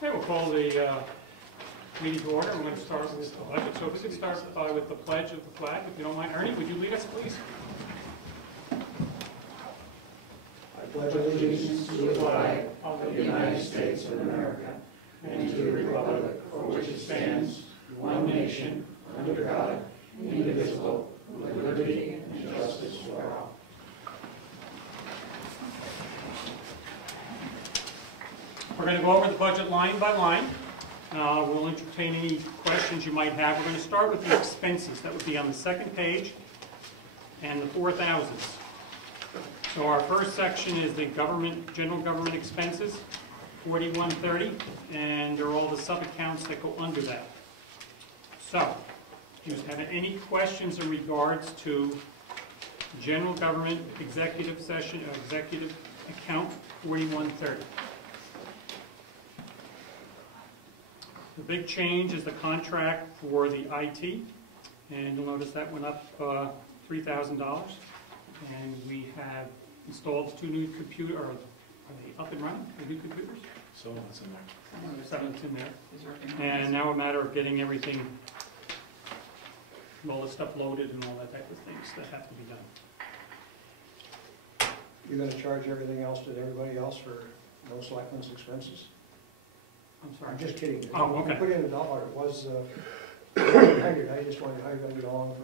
Okay, we'll call the meeting to order. We're going to start with the budget. So if we could start with the pledge of the flag, if you don't mind. Ernie, would you lead us, please? I pledge allegiance to the flag of the United States of America and to the republic for which it stands, one nation, under God, indivisible, with liberty and justice for all. We're going to go over the budget line by line. We'll entertain any questions you might have. We're going to start with the expenses. That would be on the second page and the 4,000s. So our first section is the general government expenses, 4130, and there are all the sub-accounts that go under that. So, do you have any questions in regards to general government executive session, executive account 4130? The big change is the contract for the IT, and you'll notice that went up $3,000. And we have installed 2 new computers. Are they up and running? The new computers? So it's in there. Seven's in there. And now a matter of getting everything, all the stuff loaded and all that type of things that have to be done. You're going to charge everything else to everybody else for no selectmen's expenses? I'm sorry. I'm just kidding. Oh, okay. You put in $1. It was 100. I just wondered how you're going to get along for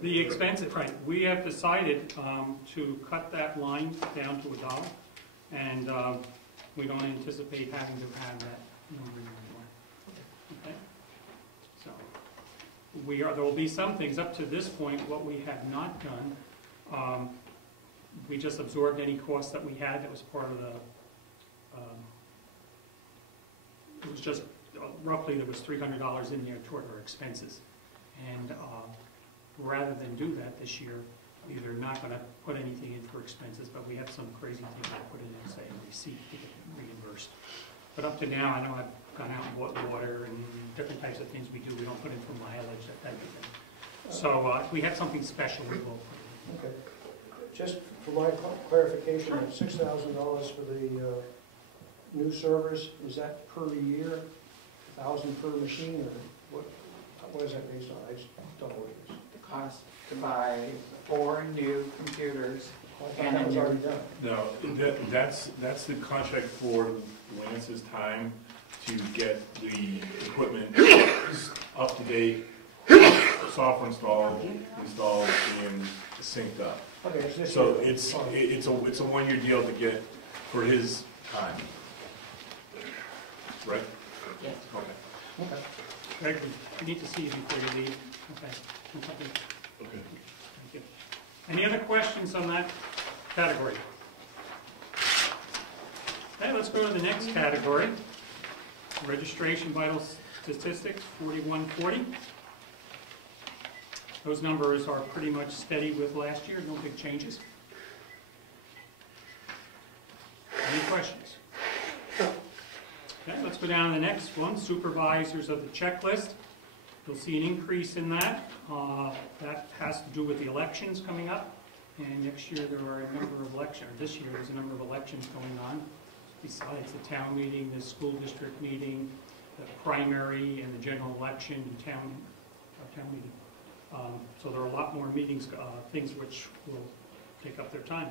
The expenses, right. We have decided to cut that line down to $1, and we don't anticipate having to have that number anymore. Okay? So there will be some things up to this point. What we have not done, we just absorbed any costs that we had that was part of the. It was just roughly there was $300 in there toward our expenses, and rather than do that this year, we're not going to put anything in for expenses, but we have some crazy things to put in and say a receipt to get reimbursed. But up to now, I know I've gone out and bought water and different types of things we do. We don't put in for mileage, that type of thing. So if we have something special, we will put it in. Okay. Just for my clarification, $6,000 for the new servers, is that per year, 1,000 per machine, or what is that based on? I just don't know what it is. The cost to buy 4 new computers. And that was already done. No, that's the contract for Lance's time to get the equipment up to date, software installed, and synced up. Okay, so it's a 1-year deal to get for his time. Right? Yes. Okay. Okay. Greg, we need to see you before you leave. Okay. Okay. Thank you. Any other questions on that category? Okay, let's go to the next category. Registration vital statistics, 4140. Those numbers are pretty much steady with last year, no big changes. Any questions? Okay, let's go down to the next one, supervisors of the checklist. You'll see an increase in that. That has to do with the elections coming up. And next year there are a number of elections, or this year there's a number of elections going on. Besides the town meeting, the school district meeting, the primary, and the general election and town meeting. So there are a lot more meetings, things which will take up their time.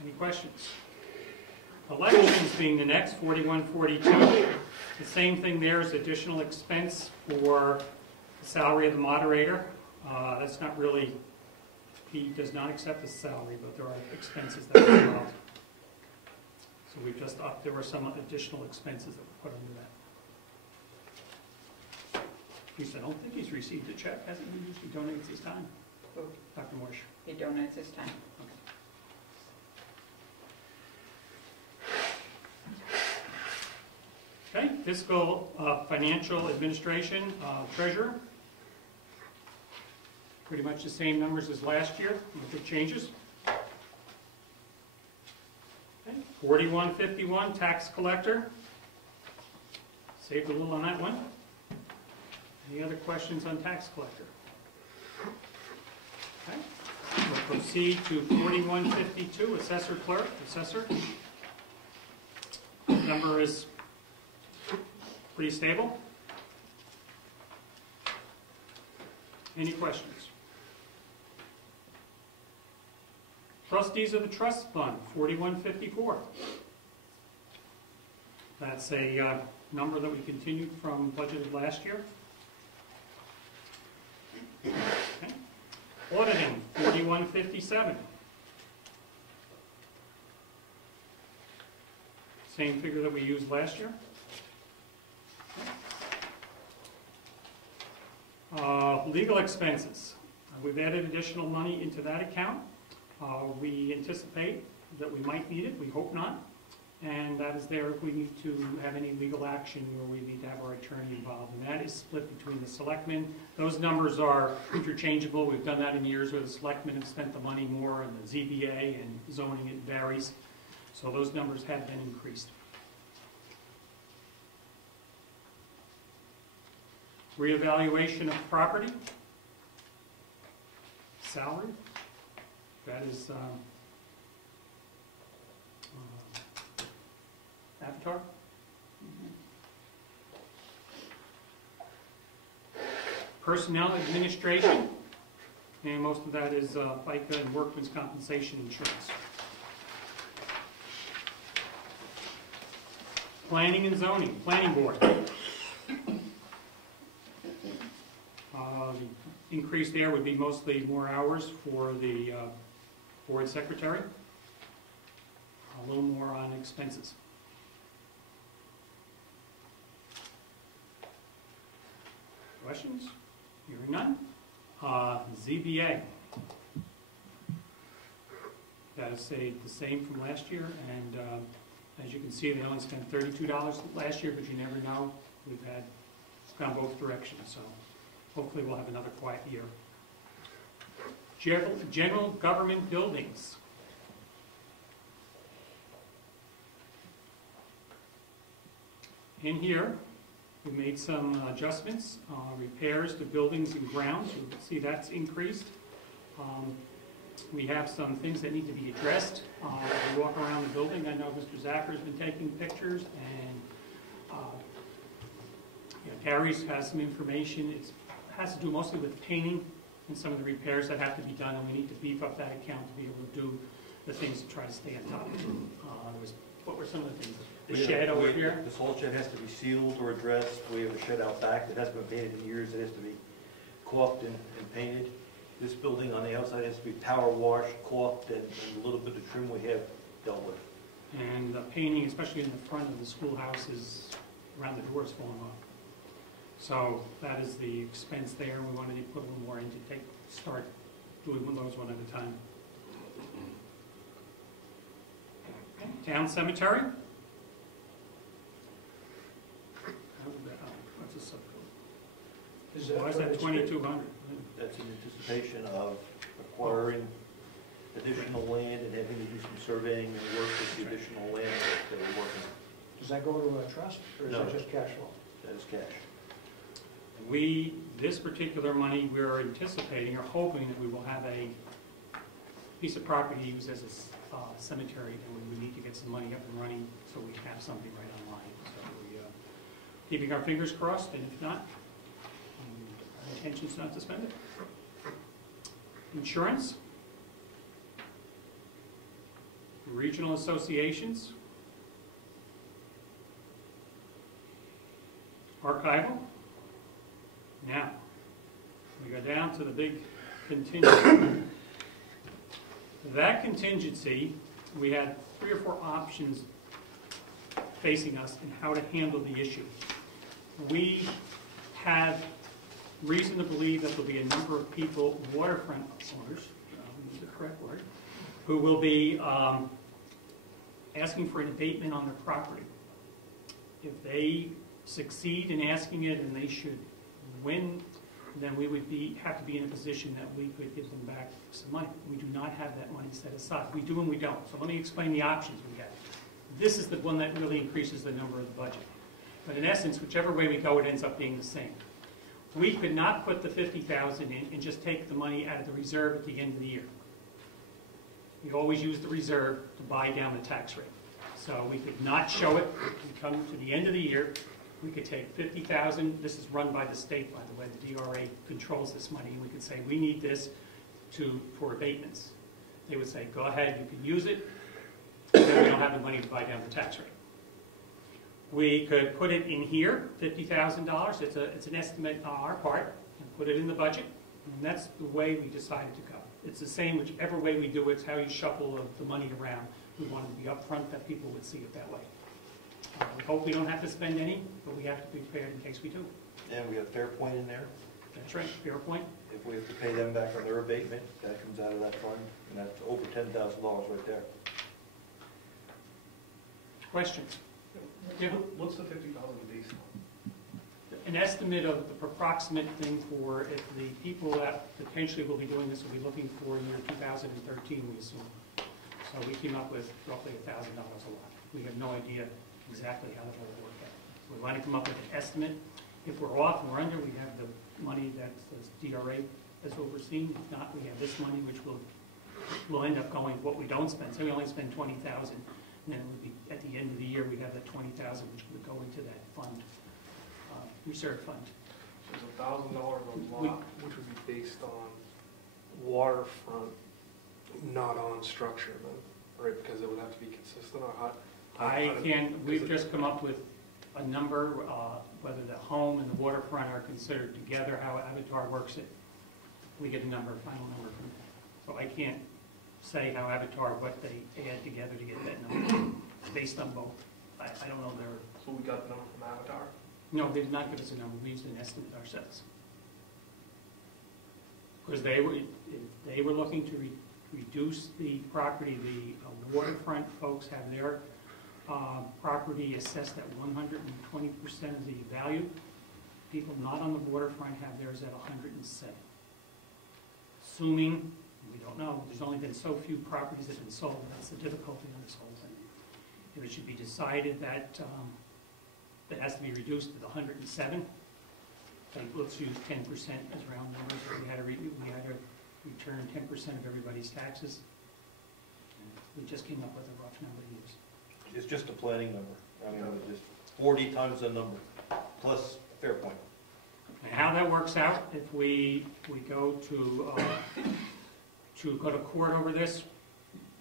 Any questions? Elections being the next, 4142. The same thing there is additional expense for the salary of the moderator. That's not really, he does not accept the salary, but there are expenses that are involved. So we've just upped, there were some additional expenses that were put under that. He said, I don't think he's received a check, hasn't he? Usually donates his time. Who? Dr. Morsh. He donates his time. Okay, fiscal financial administration, treasurer. Pretty much the same numbers as last year, no big changes. Okay, 4151, tax collector. Saved a little on that one. Any other questions on tax collector? Okay, we'll proceed to 4152, assessor clerk, assessor. number is pretty stable. Any questions? Trustees of the trust fund, 4154. That's a number that we continued from budgeted last year. Okay. Auditing, 4157. Same figure that we used last year. Legal expenses. We've added additional money into that account. We anticipate that we might need it. We hope not. And that is there if we need to have any legal action or we need to have our attorney involved. And that is split between the selectmen. Those numbers are interchangeable. We've done that in years where the selectmen have spent the money more on the ZBA and zoning, it varies. So those numbers have been increased. Reevaluation of property. Salary. That is Avatar. Personnel administration, and most of that is FICA and workman's compensation insurance. Planning and zoning, planning board. The increase there would be mostly more hours for the board secretary, a little more on expenses. Questions? Hearing none. ZBA. That is stayed the same from last year, and as you can see, they only spent $32 last year, but you never know. We've had gone both directions, so hopefully we'll have another quiet year. General government buildings. In here, we made some adjustments, repairs to buildings and grounds. You can see that's increased. We have some things that need to be addressed. We walk around the building. I know Mr. Zacker's been taking pictures, and Gary's has some information. It has to do mostly with painting and some of the repairs that have to be done, and we need to beef up that account to be able to do the things to try to stay on top of it. What were some of the things? The shed over here? The salt shed has to be sealed or addressed. We have a shed out back that hasn't been painted in years. It has to be caulked and painted. This building on the outside has to be power washed, caulked, and a little bit of trim we have dealt with. And the painting, especially in the front of the schoolhouse, is around the doors falling off. So that is the expense there. We wanted to put a little more in to start doing those one at a time. Okay. Town cemetery. What's the subcode? Why is that 2,200? That's in anticipation of acquiring additional land and having to do some surveying and work with the additional land that we're working on. Does that go to a trust, or is No. that just cash flow? That is cash. This particular money, we're anticipating or hoping that we will have a piece of property used as a cemetery, and we need to get some money up and running so we have something right online. So we're keeping our fingers crossed, and if not, our intention is not to spend it. Insurance. Regional associations. Archival. Now, we go down to the big contingency. That contingency, we had 3 or 4 options facing us in how to handle the issue. We have reason to believe that there'll be a number of people, waterfront owners, is the correct word, who will be asking for an abatement on their property. If they succeed in asking it and they should win, then we would have to be in a position that we could give them back some money. We do not have that money set aside. We do and we don't. So let me explain the options we have. This is the one that really increases the number of the budget. But in essence, whichever way we go, it ends up being the same. We could not put the $50,000 in and just take the money out of the reserve at the end of the year. We always use the reserve to buy down the tax rate. So we could not show it, we come to the end of the year, we could take 50,000, this is run by the state, by the way, the DRA controls this money, and we could say, we need this for abatements. They would say, go ahead, you can use it, then we don't have the money to buy down the tax rate. We could put it in here, $50,000, it's an estimate on our part, and put it in the budget, and that's the way we decided to go. It's the same whichever way we do it, it's how you shuffle the money around. We wanted to be upfront that people would see it that way. We hope we don't have to spend any, but we have to be prepared in case we do. And we have fair point in there. That's right, fair point. If we have to pay them back on their abatement, that comes out of that fund, and that's over $10,000 right there. Questions? Yeah. What's the 50,000 based on? An estimate of the approximate thing for if the people that potentially will be doing this will be looking for year 2013, we assume. So we came up with roughly $1,000 a lot. We have no idea exactly how that will work out. So we want to come up with an estimate. If we're off and we're under, we have the money that the DRA has overseen. If not, we have this money, which will end up going what we don't spend. So we only spend $20,000, and then it would be at the end of the year we'd have that $20,000, which would go into that fund, reserve fund. So it's $1,000 a lot, which would be based on waterfront, not on structure, then, right? Because it would have to be consistent. Or We've just come up with a number, whether the home and the waterfront are considered together, how Avatar works it. We get a number, a final number from that. So I can't say how Avatar, what they add together to get that number, based on both. I don't know their... So we got the number from Avatar? No, they did not give us a number. We used an estimate ourselves. Because they were looking to reduce the property. The waterfront folks have their property assessed at 120% of the value. People not on the waterfront have theirs at 107. Assuming, we don't know, there's only been so few properties that have been sold. That's the difficulty of this whole thing. If it should be decided that that has to be reduced to the 107, let's use 10% as round numbers. We had to return 10% of everybody's taxes. We just came up with a rough number to use. It's just a planning number. I mean, it's just 40 times the number, plus a fair point. And how that works out, if we go to go to court over this,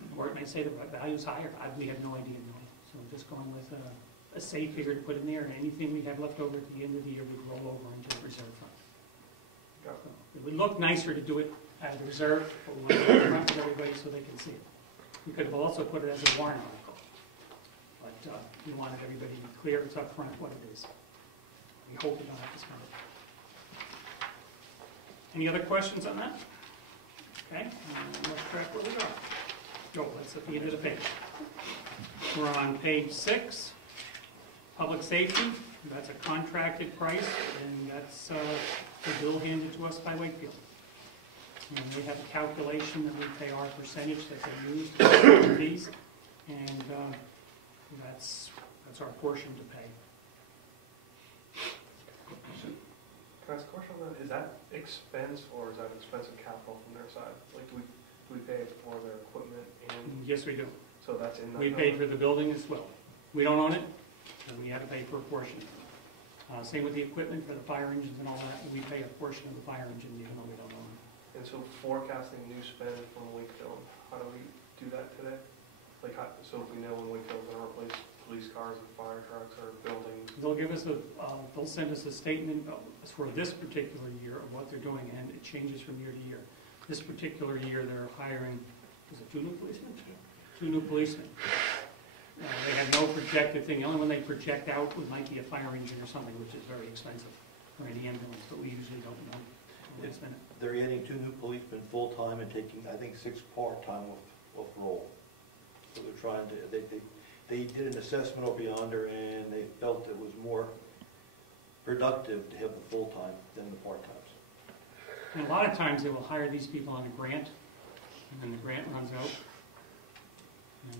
the court may say the value's higher. We have no idea. So we're just going with a safe figure to put in there, and anything we have left over at the end of the year would roll over into the reserve fund. So it would look nicer to do it out of the reserve, but we want to put it in front of everybody so they can see it. We could have also put it as a warrant article, but we wanted everybody to be clear it's up front what it is. We hope we don't have to spend it. Any other questions on that? Okay, let's track where we are. Go, that's at the end of the page. We're on page 6, public safety. That's a contracted price, and that's the bill handed to us by Wakefield. And we have a calculation that we pay our percentage that they use to pay the fees, and that's our portion to pay. Can I ask a question on that? Is that expense or is that expensive capital from their side? Like, do we pay for their equipment and? Yes, we do. So that's in that. We paid for the building as well. We don't own it, so we have to pay for a portion. Same with the equipment for the fire engines and all that. We pay a portion of the fire engine even though we don't own it. And so forecasting new spend from Wakefield, how do we do that today? Like, so if we know when Wakefield's gonna replace police cars and fire trucks or buildings? They'll give us they'll send us a statement for this particular year of what they're doing, and it changes from year to year. This particular year, they're hiring, is it 2 new policemen? 2 new policemen. They have no projected thing. The only one they project out might be a fire engine or something, which is very expensive, or any ambulance, but we usually don't know. They're adding 2 new policemen full-time and taking, I think, 6 part-time off roll. So they're trying to, they did an assessment over yonder, and they felt it was more productive to have the full-time than the part-times. And a lot of times they will hire these people on a grant, and then the grant runs out, and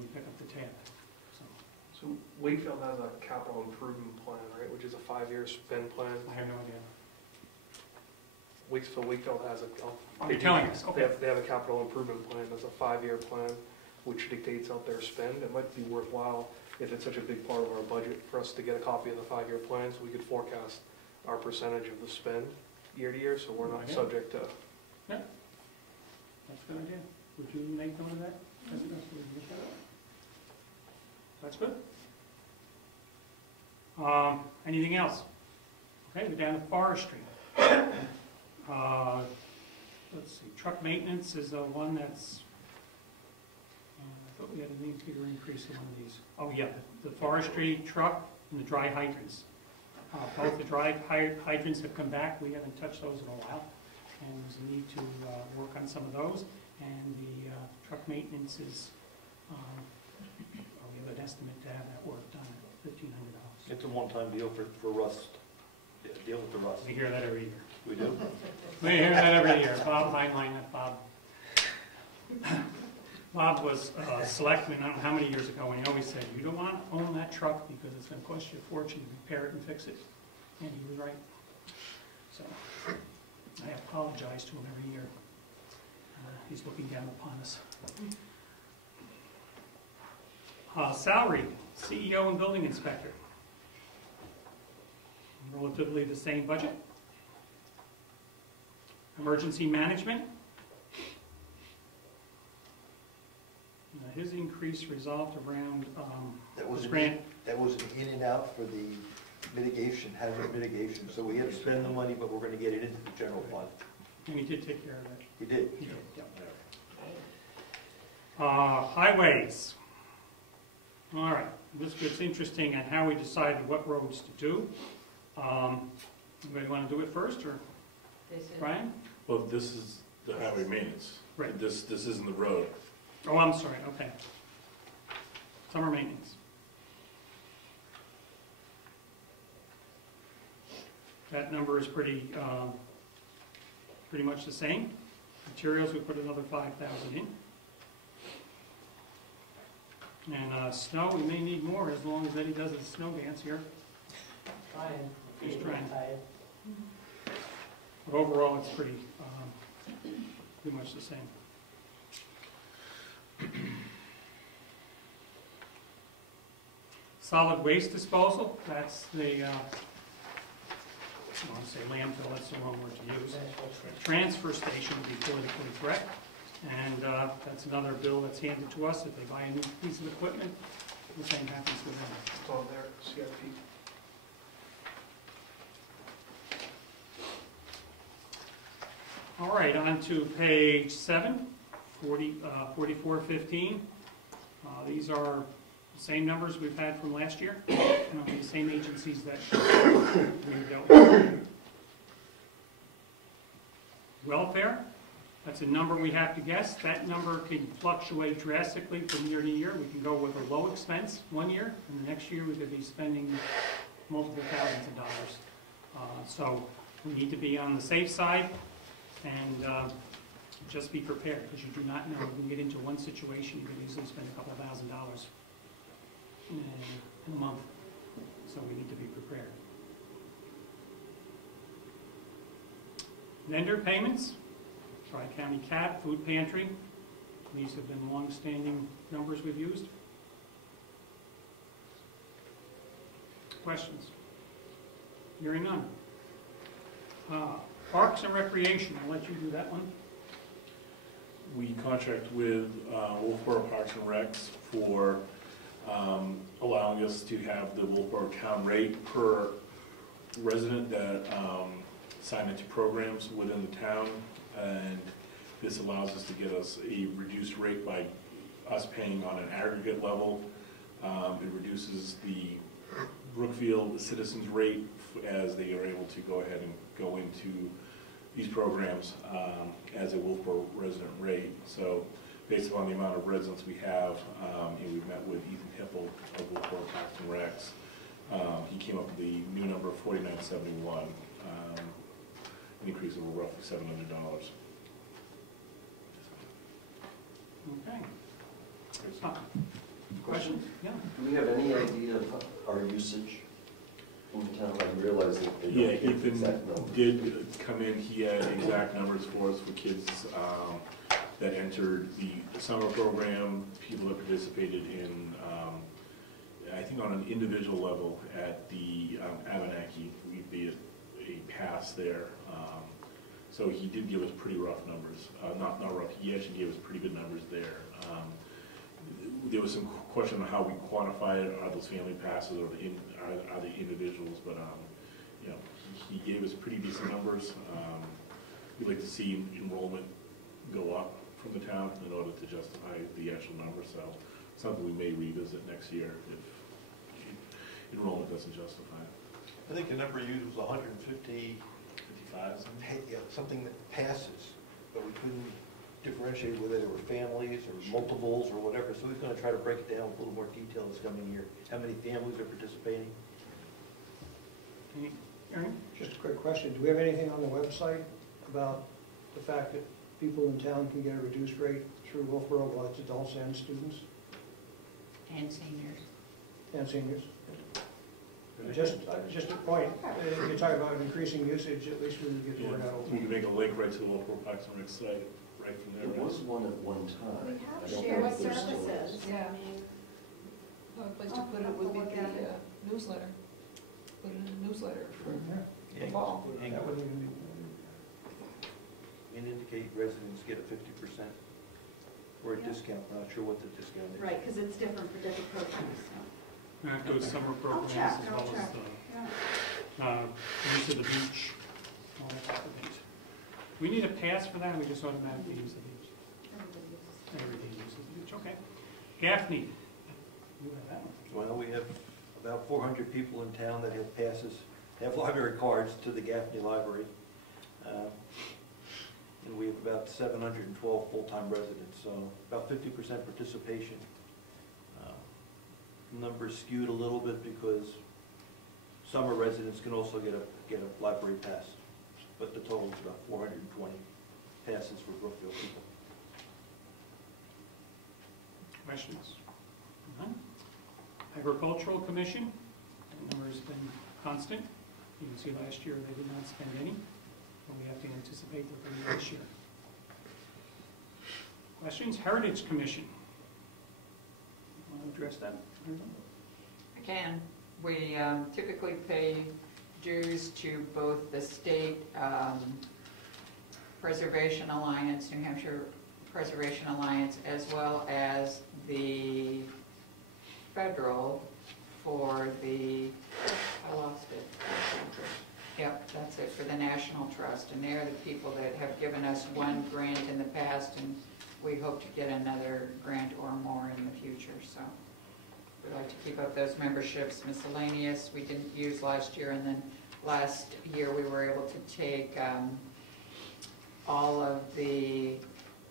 we pick up the tab. So Wakefield has a capital improvement plan, right, which is a 5-year spend plan. I have no idea. Wakefield has a. Oh, you're telling us, okay. They have a capital improvement plan. That's a 5-year plan. which dictates out their spend. It might be worthwhile, if it's such a big part of our budget, for us to get a copy of the 5-year plan, so we could forecast our percentage of the spend year to year, so we're not Okay. subject to. Yeah. That's a good idea. Would you make note of that? That's good. Anything else? Okay, we're down to forestry. Let's see, truck maintenance is one that's, I thought we had a need to increase in one of these. Oh yeah, the forestry truck and the dry hydrants. Both the dry hydrants have come back. We haven't touched those in a while. And there's a need to work on some of those. And the truck maintenance is, we have an estimate to have that work done at $1,500. It's a one-time deal for rust, deal with the rust. We hear that every year. We do? We hear that every year. Bob Heinlein, Bob. Bob was a selectman, I don't know how many years ago, and he always said, you don't want to own that truck because it's going to cost you a fortune to repair it and fix it. And he was right. So I apologize to him every year. He's looking down upon us. Salary, CEO and building inspector. Relatively the same budget. Emergency management. His increase resolved around That was grant. That was an in and out for the mitigation, hazard mitigation, so we had to Spend the money, but we're gonna get it into the general fund. And he did take care of that. He did. He did, yeah. Highways. All right, this gets interesting on how we decided what roads to do. Anybody want to do it first, or Brian? Well, this is the highway maintenance. Right. This isn't the road. Oh, I'm sorry, okay. Summer maintenance. That number is pretty much the same. Materials, we put another 5,000 in. And snow, we may need more as long as Eddie does his snow dance here. He's trying. But overall, it's pretty much the same. Solid waste disposal, that's the, I want to say landfill, that's the wrong word to use. Transfer station would be politically correct. And that's another bill that's handed to us. If they buy a new piece of equipment, the same happens with them. It's on there, CIP. All right, on to page 7, 4415. These are the same numbers we've had from last year, the same agencies that we dealt with. Welfare, that's a number we have to guess. That number can fluctuate drastically from year to year. We can go with a low expense one year, and the next year we could be spending multiple thousands of dollars. So we need to be on the safe side and just be prepared, because you do not know. You can get into one situation, you could easily spend a couple of $1,000s in a month. So we need to be prepared. Vendor payments, Tri-County CAP, food pantry. These have been long-standing numbers we've used. Questions? Hearing none. Parks and Recreation, I'll let you do that one. We contract with Wolfboro Parks and Recs for allowing us to have the Wolfboro town rate per resident that sign into programs within the town, and this allows us to get us a reduced rate by us paying on an aggregate level. It reduces the Brookfield citizens rate as they are able to go ahead and go into these programs as a Wolfboro resident rate. So based upon the amount of residents we have, we've met with Ethan Hippel of Wolfboro Parks and Recs. He came up with the new number of $49.71, an increase of roughly $700. Okay. Questions? Yeah. Do we have any idea of our usage in town? I realize that they Yeah, don't give exact Ethan numbers. did come in. He had exact numbers for us for kids that entered the summer program, people that participated in, I think on an individual level at the Abenaki, we made a pass there. So he did give us pretty rough numbers. Not rough, he actually gave us pretty good numbers there. There was some question on how we quantify it, are those family passes or are they individuals, but you know, he gave us pretty decent numbers. We'd like to see enrollment go up from the town in order to justify the actual number, so something we may revisit next year if enrollment doesn't justify it. I think the number used was 150, 55, something? yeah, something that passes, but we couldn't differentiate whether they were families or multiples or whatever, so we're going to try to break it down with a little more detail this coming year. How many families are participating? Aaron? Just a quick question, do we have anything on the website about the fact that people in town can get a reduced rate through Wolfboro, while it's adults and students And seniors. and seniors? Just a point, if you talk about increasing usage, at least we would get the word out. We can make a link right to the local Parks and Rec site, right from there. There was one at one time. We I have don't shared know if there's still services. is. Yeah. A place to put it would be the newsletter. Put it in a newsletter for Yeah, fall. that wouldn't even be. And indicate residents get a 50% or a discount. We're not sure what the discount is. Right, because it's different for different programs. That goes summer programs check, as I'll well as check. use of the beach, all that type of things. We need a pass for that, or we just automatically use the beach? Everybody uses the beach, okay. Gaffney, you have that one. Well, we have about 400 people in town that have passes, have library cards to the Gaffney Library. And we have about 712 full-time residents, so about 50% participation. Numbers skewed a little bit because summer residents can also get a library pass, but the total is about 420 passes for Brookfield people. Questions? None? Agricultural Commission, the number has been constant. You can see last year they did not spend any, but we have to anticipate that they will this year. Questions? Heritage Commission. Want to address that? Again, we typically pay dues to both the State Preservation Alliance, New Hampshire Preservation Alliance, as well as the federal for the, I lost it. Yep, that's it, for the National Trust. And they're the people that have given us one grant in the past, and we hope to get another grant or more in the future, so. We like to keep up those memberships. Miscellaneous, we didn't use last year, and then last year we were able to take all of the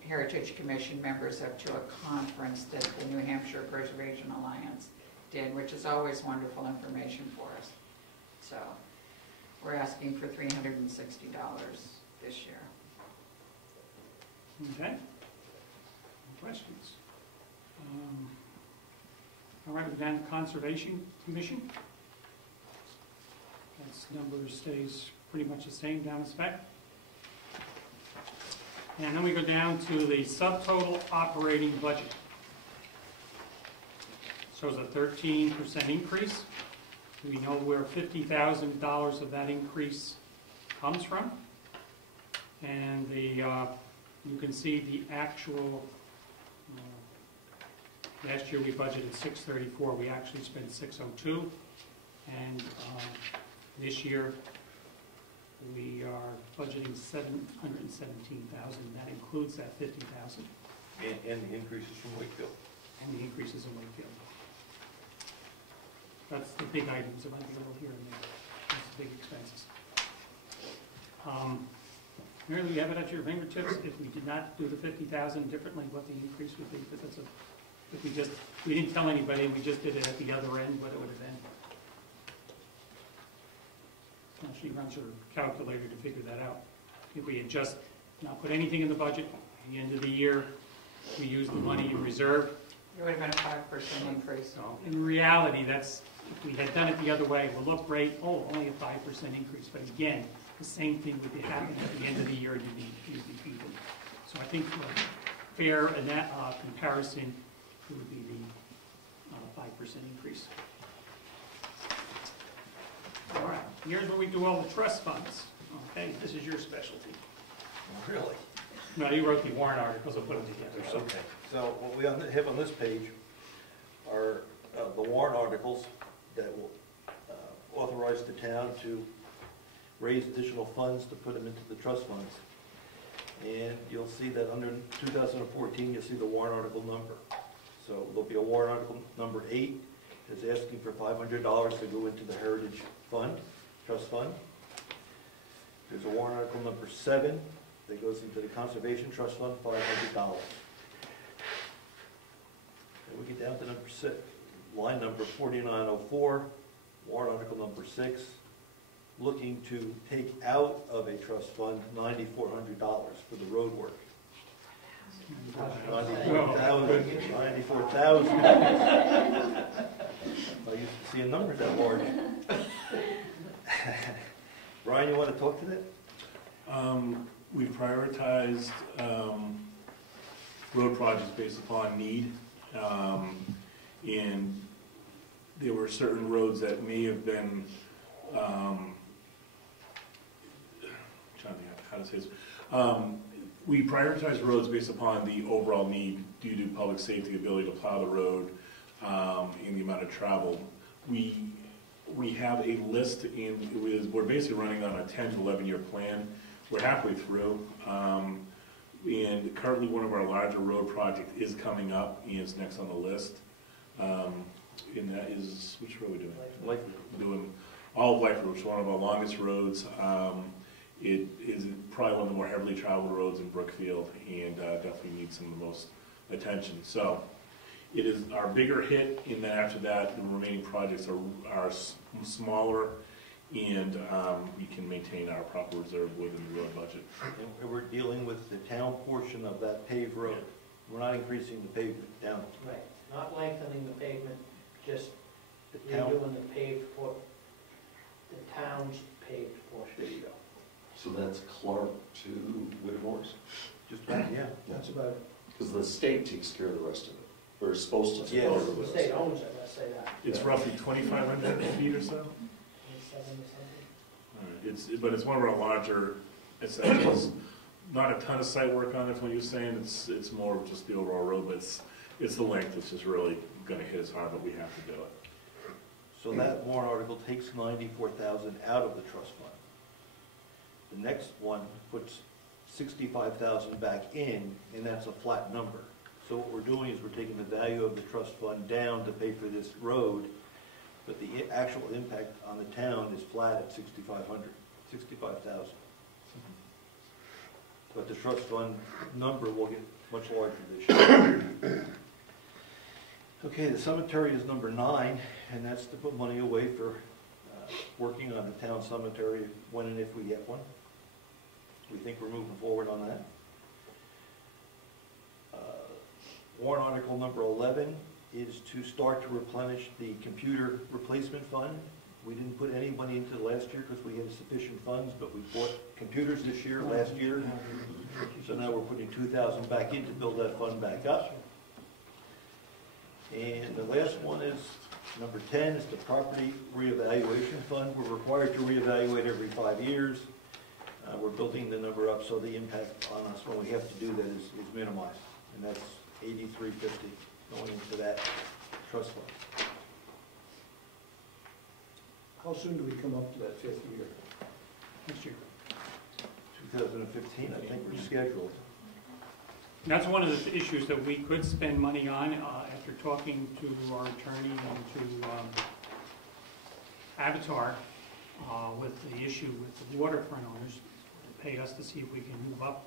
Heritage Commission members up to a conference that the New Hampshire Preservation Alliance did, which is always wonderful information for us. So we're asking for $360 this year. Okay. Any questions? All right, we're down to Conservation Commission. That number stays pretty much the same down the spec. And then we go down to the subtotal operating budget. Shows a 13% increase. We know where $50,000 of that increase comes from. And you can see the actual, last year we budgeted $634, we actually spent $602. And this year we are budgeting $717,000. That includes that $50,000. And the increases from Wakefield. And the increases in Wakefield. That's the big items that might be a little here and there. That's the big expenses. Mary, you have it at your fingertips. If we did not do the $50,000 differently, what the increase would be. But that's if we didn't tell anybody and we just did it at the other end, what it would have been. Now she runs her calculator to figure that out. If we had just not put anything in the budget, at the end of the year, we use the money in reserve. It would have been a 5% increase. So in reality, that's, if we had done it the other way, it would look great, oh, only a 5% increase. But again, the same thing would be happening at the end of the year, you'd be beaten. So I think fair comparison, it would be the 5% increase. All right, here's where we do all the trust funds. Okay, this is your specialty. Really? No, you wrote the warrant articles, I'll put them together. So. Okay, so what we have on this page are the warrant articles that will authorize the town to raise additional funds to put them into the trust funds. And you'll see that under 2014, you'll see the warrant article number. So there'll be a warrant article number 8 that's asking for $500 to go into the Heritage Fund, Trust Fund. There's a warrant article number 7 that goes into the Conservation Trust Fund, $500. And we get down to number 6, line number 4904, warrant article number 6, looking to take out of a trust fund $9,400 for the road work. 94,000. I used to see a number that large. Brian, you want to talk to that? We've prioritized road projects based upon need, and there were certain roads that may have been, trying to think how to say this. We prioritize roads based upon the overall need due to public safety, ability to plow the road, and the amount of travel. We have a list, and we're basically running on a 10 to 11 year plan. We're halfway through, and currently one of our larger road projects is coming up, and it's next on the list. And that is, which road are we doing? Doing all of Life Road, which is one of our longest roads. It is probably one of the more heavily traveled roads in Brookfield, and definitely needs some of the most attention. So it is our bigger hit, and then after that, the remaining projects are smaller, and we can maintain our proper reserve within the road budget. And we're dealing with the town portion of that paved road. We're not increasing the pavement down. Right, not lengthening the pavement, just The town, redoing the paved the town's paved portion. there you go. So that's Clark to Whittemore's? Just that, yeah. That's about, Because the state takes care of the rest of it, or is supposed to take Yeah. care of the the rest. state owns it, let's say that. It's roughly 2,500 feet or so. 27 or something. But it's one of our larger sections. Not a ton of site work on it, from what you're saying. It's more of just the overall road, but it's the length that's just really going to hit us hard, but we have to do it. So that warrant article takes $94,000 out of the trust fund. The next one puts $65,000 back in, and that's a flat number. So what we're doing is we're taking the value of the trust fund down to pay for this road, but the actual impact on the town is flat at $65,000. But the trust fund number will get much larger this year. Okay, the cemetery is number 9, and that's to put money away for working on the town cemetery when and if we get one. We think we're moving forward on that. Warrant article number 11 is to start to replenish the computer replacement fund. We didn't put any money into it last year because we had sufficient funds, but we bought computers this year, last year. So now we're putting $2,000 back in to build that fund back up. And the last one is, number 10, is the property reevaluation fund. We're required to reevaluate every 5 years. We're building the number up so the impact on us when we have to do that is minimized. And that's $83.50 going into that trust fund. How soon do we come up to that 5th year? Next year. 2015, I think we're scheduled. And that's one of the issues that we could spend money on after talking to our attorney and to Avatar with the issue with the waterfront owners, to pay us to see if we can move up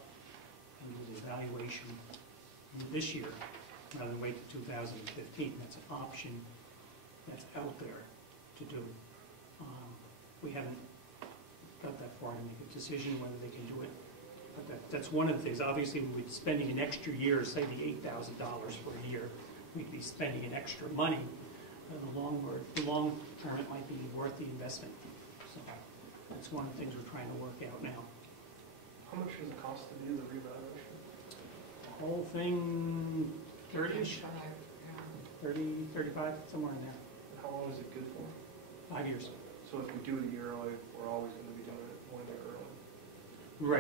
and do the evaluation this year rather than wait to 2015. That's an option that's out there to do. We haven't got that far to make a decision whether they can do it. But that's one of the things. Obviously, we'd be spending an extra year, say the $8,000 for a year, we'd be spending an extra money. In the long term, it might be worth the investment. So that's one of the things we're trying to work out now. How much does it cost to do the reevaluation? Whole thing 30-ish, 30, 35, somewhere in there, How long is it good for? 5 years. So if we do it a year early, we're always going to be doing it 1 year early.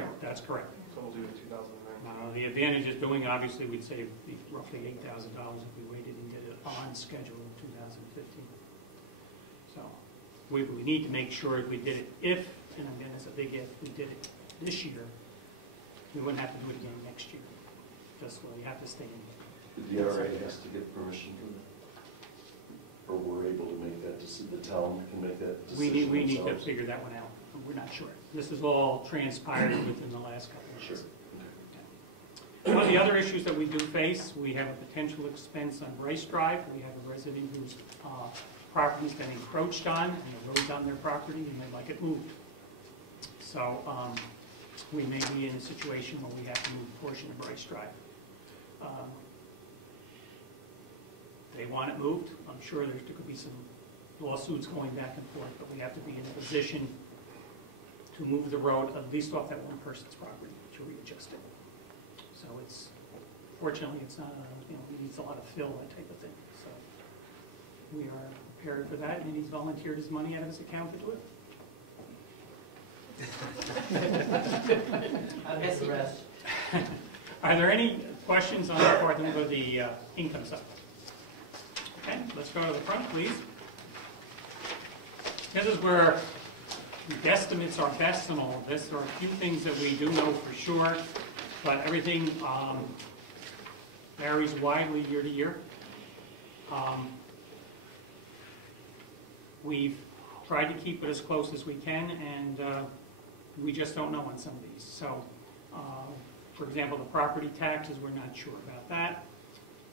Right, that's correct. So we'll do it in 2009. The advantage is doing, obviously, we'd save roughly $8,000 if we waited and did it on schedule in 2015. So we need to make sure if we did it if, and again, it's a big if, we did it this year, we wouldn't have to do it again next year. Just well, you have to stay in. The DRA has to get permission for that? Or we're able to make that decision, the town can make that decision We need to themselves? figure that one out. We're not sure. This is all transpired within the last couple of Sure. months. One of the other issues that we do face, we have a potential expense on Bryce Drive. We have a resident whose property's been encroached on, and the road's on their property, and they'd like it moved. So we may be in a situation where we have to move a portion of Bryce Drive. They want it moved. I'm sure there could be some lawsuits going back and forth, but we have to be in a position to move the road at least off that one person's property to readjust it. So it's, fortunately, it's not, it needs a lot of fill, that type of thing. So we are prepared for that, and he's volunteered his money out of his account to do it. I'll get the rest. Are there any questions on that part? Then we'll go to the income side. Okay, let's go to the front, please. This is where guesstimates are best in all of this. There are a few things that we do know for sure, but everything varies widely year to year. We've tried to keep it as close as we can, and we just don't know on some of these. So, for example, the property taxes, we're not sure about that.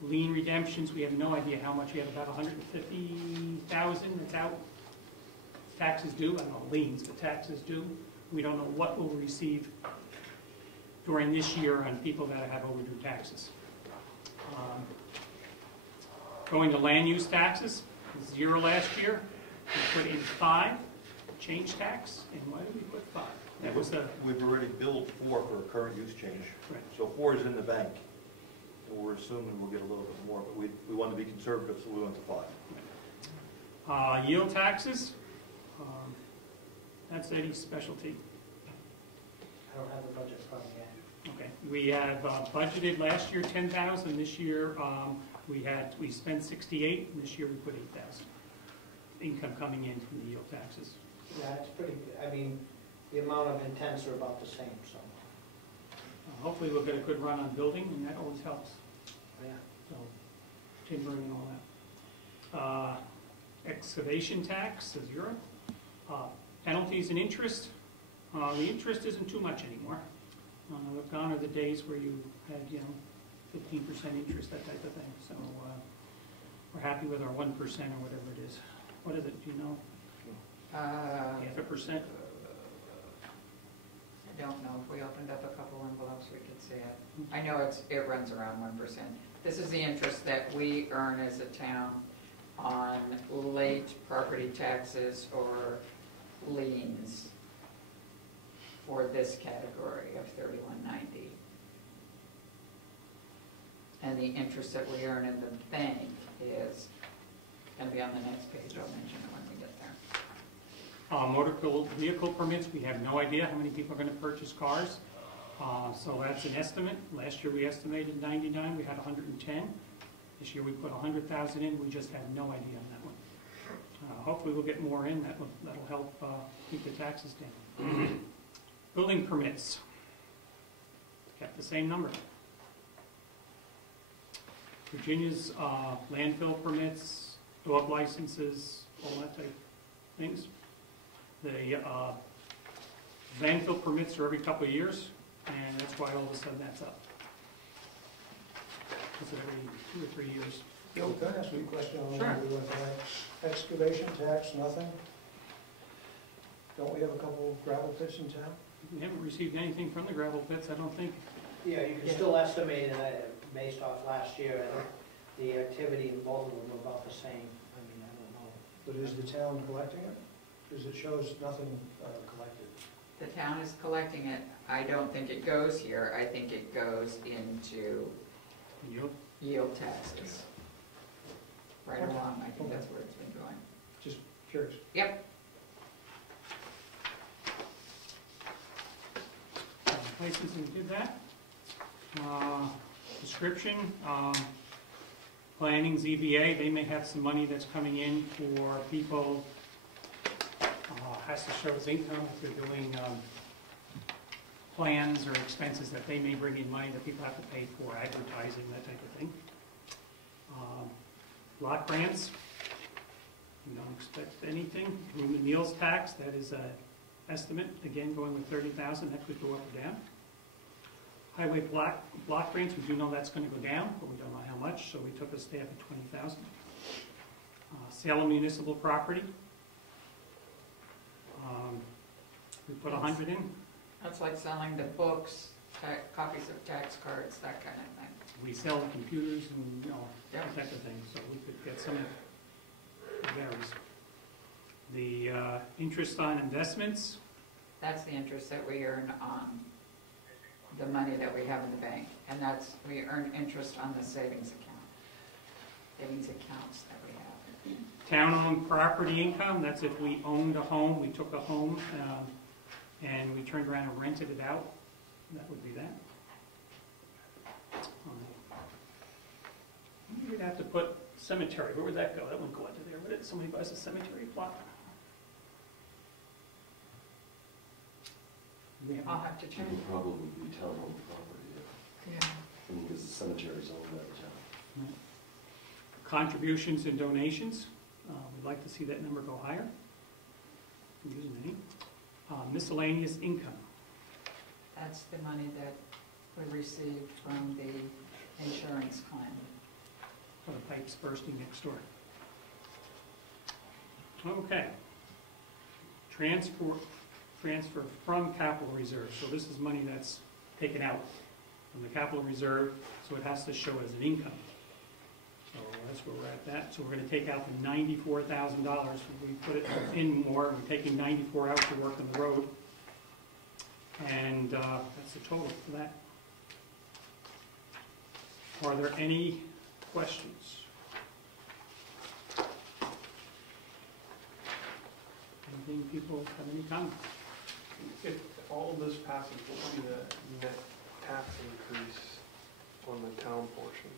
Lien redemptions, we have no idea how much. We have about 150,000 that's out. Taxes due, I don't know liens, but taxes due. We don't know what we'll receive during this year on people that have overdue taxes. Going to land use taxes, 0 last year. We put in 5, change tax, and why did we put 5? That was the... We've already billed 4 for a current use change. Right. So 4 is in the bank. And we're assuming we'll get a little bit more, but we want to be conservative, so we went to 5. Yield taxes, that's Eddie's specialty. I don't have the budget from yet. Okay, we have budgeted last year 10,000. This year we spent 68, and this year we put 8,000. Income coming in from the yield taxes. Yeah, it's pretty, I mean, the amount of intents are about the same, so, Hopefully we'll get a good run on building, and that always helps. yeah. So, timbering and all that. Excavation tax is 0. Penalties and interest. The interest isn't too much anymore. We've gone are the days where you had, 15% interest, that type of thing. So we're happy with our 1% or whatever it is. What is it? Do you know? Half a percent. I don't know, if we opened up a couple envelopes, we could see it. I know it runs around 1%. This is the interest that we earn as a town on late property taxes or liens for this category of 3190. And the interest that we earn in the bank is going to be on the next page. I'll mention it when we get there. Motor vehicle permits, we have no idea how many people are going to purchase cars. So that's an estimate. Last year we estimated 99, we had 110. This year we put 100,000 in, we just have no idea on that one. Hopefully we'll get more in, that'll help keep the taxes down. Building permits, kept the same number. Virginia's landfill permits, dog licenses, all that type of things. The landfill permits are every couple of years, and that's why all of a sudden that's up. It's every 2 or 3 years. Bill, can I ask you a question on Sure. what we went by? Excavation tax, nothing? Don't we have a couple gravel pits in town? We haven't received anything from the gravel pits, I don't think. Yeah, you can still estimate it based off last year. I think the activity in both of them are about the same. I mean, I don't know. But is the town collecting it? Because it shows nothing collected. The town is collecting it. I don't think it goes here. I think it goes into yield taxes. Right along, I think that's where it's been going. Just curious. Yep. Places we did that. Description, planning, ZBA, they may have some money that's coming in for people, has to show as income if they're doing plans or expenses that they may bring in money that people have to pay for, advertising, that type of thing. Lot grants, we don't expect anything. Room and meals tax, that is an estimate, again, going with 30,000, that could go up or down. Highway block grants, we do know that's going to go down, but we don't know how much, so we took a stab at 20,000. Sale of municipal property, we put 100 in. That's like selling the books, copies of tax cards, that kind of thing. We sell computers and, Yeah. that type of thing, so we could get some, it varies. The interest on investments, That's the interest that we earn on the money that we have in the bank. And we earn interest on the savings accounts that we have. town-owned property income, that's if we owned a home, we took a home, and we turned around and rented it out, that would be that. We'd have to put cemetery, where would that go? That wouldn't go into there, would it? Somebody buys a cemetery plot? I'll have to It check. would probably be town-owned property, Yeah. I mean, because the cemetery's owned by the town. Contributions and donations, we'd like to see that number go higher. There isn't any. Miscellaneous income, That's the money that we received from the insurance claim. for the pipes bursting next door. Okay. Transfer from capital reserve, so this is money that's taken out from the capital reserve, so it has to show as an income. So that's where we're at that. So we're going to take out the $94,000. We put it in more. We're taking 94 out to work on the road. And that's the total for that. Are there any questions? Anything people have any comments? If all of this passes, what will be the net tax increase on the town portion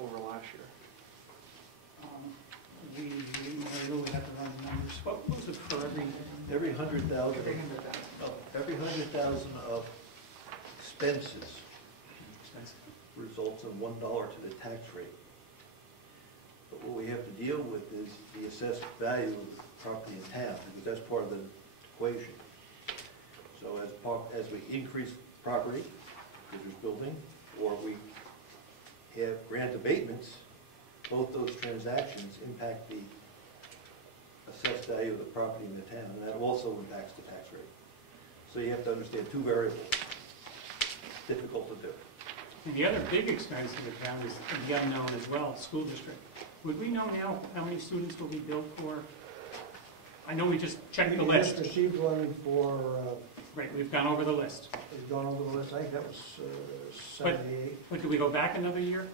over last year? We really have to run the numbers. What was it for every? Every 100,000, Every 100,000. every 100,000 of expenses results in $1 to the tax rate. But what we have to deal with is the assessed value of the property in town, because that's part of the equation. So as we increase property, which is building, or we have grant abatements, both those transactions impact the assessed value of the property in the town, and that also impacts the tax rate. So you have to understand two variables. Difficult to do. And the other big expense of the town is the unknown as well, school district. Would we know now how many students will be billed for? I know we just checked the We list. just received one for, Right, we've gone over the list. we've gone over the list, I think that was 78. But do we go back another year?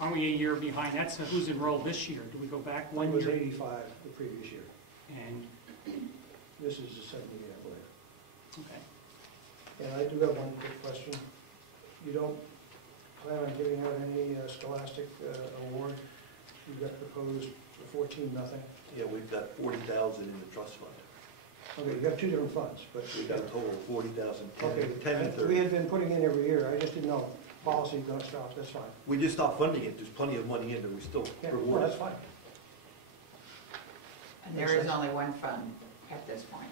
Aren't we a year behind? That's who's enrolled this year. Do we go back One one was year? 85 the previous year. And, This is the 78, I believe. okay. And I do have one quick question. You don't plan on giving out any scholastic award? You've got proposed for 14 nothing. Yeah, we've got 40,000 in the trust fund. Okay, you have two different funds, but We've got a total of 40,000, okay. 10 and We 30. had been putting in every year. I just didn't know. Policy don't stop. That's fine. We just stopped funding it. There's plenty of money in there. We still Yeah, well, reward that's it. fine. And there is only one fund at this point.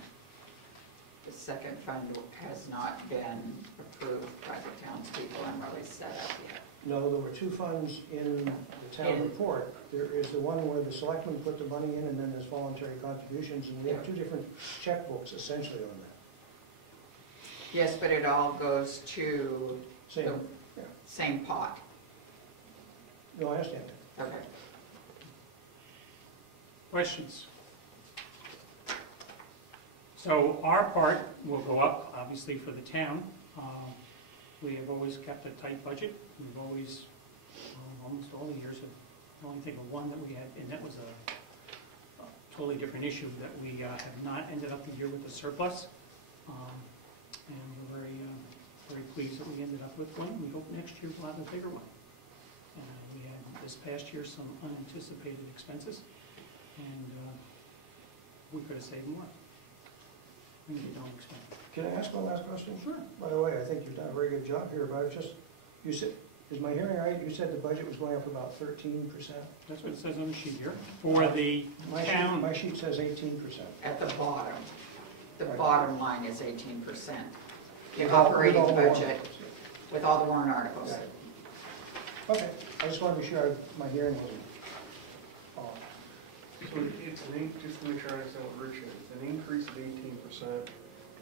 The second fund has not been approved by the townspeople and really set up yet. No, there were two funds in the town In- report. There is the one where the selectmen put the money in, and then there's voluntary contributions, and we have two different checkbooks essentially on that. Yes, but it all goes to Same, the yeah. same pot. No, I understand that. Okay. Questions? So our part will go up, obviously, for the town. We have always kept a tight budget. We've always, almost all the years, I only think of one that we had, and that was a totally different issue, that we have not ended up the year with a surplus. And we're very pleased that we ended up with one. We hope next year we'll have a bigger one. We had this past year some unanticipated expenses, and we could have saved more. We don't expect. Can I ask one last question? Sure. By the way, I think you've done a very good job here, but I was just, you said, is my hearing right? You said the budget was going up about 13%? That's what it says on the sheet here. For the town. My sheet says 18%. At the bottom. The Right. bottom line is 18%. The With all operating the warrant budget articles. with all the warrant articles. Got it. Okay, I just wanted to be sure my hearing wasn't off. So it's just to make sure I understand what Rich is, it's an increase of 18%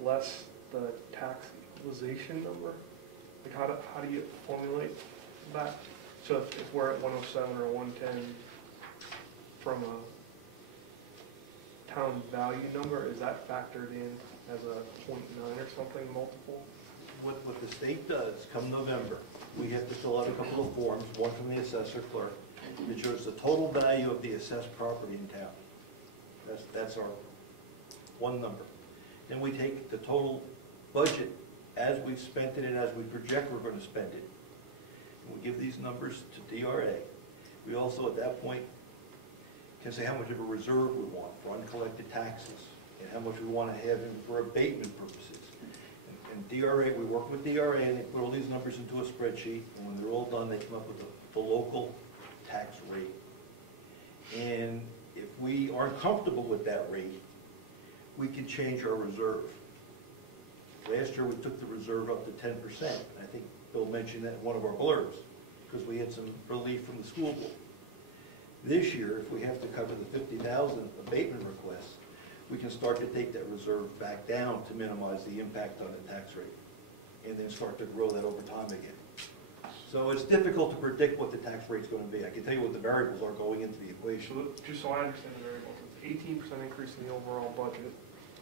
less the taxation number? Like how do you formulate that? So if we're at 107 or 110 from a town value number, is that factored in as a 0.9 or something multiple? What the state does, come November, we have to fill out a couple of forms, one from the assessor clerk, that shows the total value of the assessed property in town. That's our one number. Then we take the total budget as we've spent it and as we project we're going to spend it. And we give these numbers to DRA. We also, at that point, can say how much of a reserve we want for uncollected taxes and how much we want to have in for abatement purposes. And DRA, we work with DRA and they put all these numbers into a spreadsheet, and when they're all done, they come up with the local tax rate. And if we aren't comfortable with that rate, we can change our reserve. Last year, we took the reserve up to 10%. I think Bill mentioned that in one of our blurbs, because we had some relief from the school board. This year, if we have to cover the 50,000 abatement requests, we can start to take that reserve back down to minimize the impact on the tax rate, and then start to grow that over time again. So it's difficult to predict what the tax rate's going to be. I can tell you what the variables are going into the equation. So just so I understand the variables, it's 18% increase in the overall budget,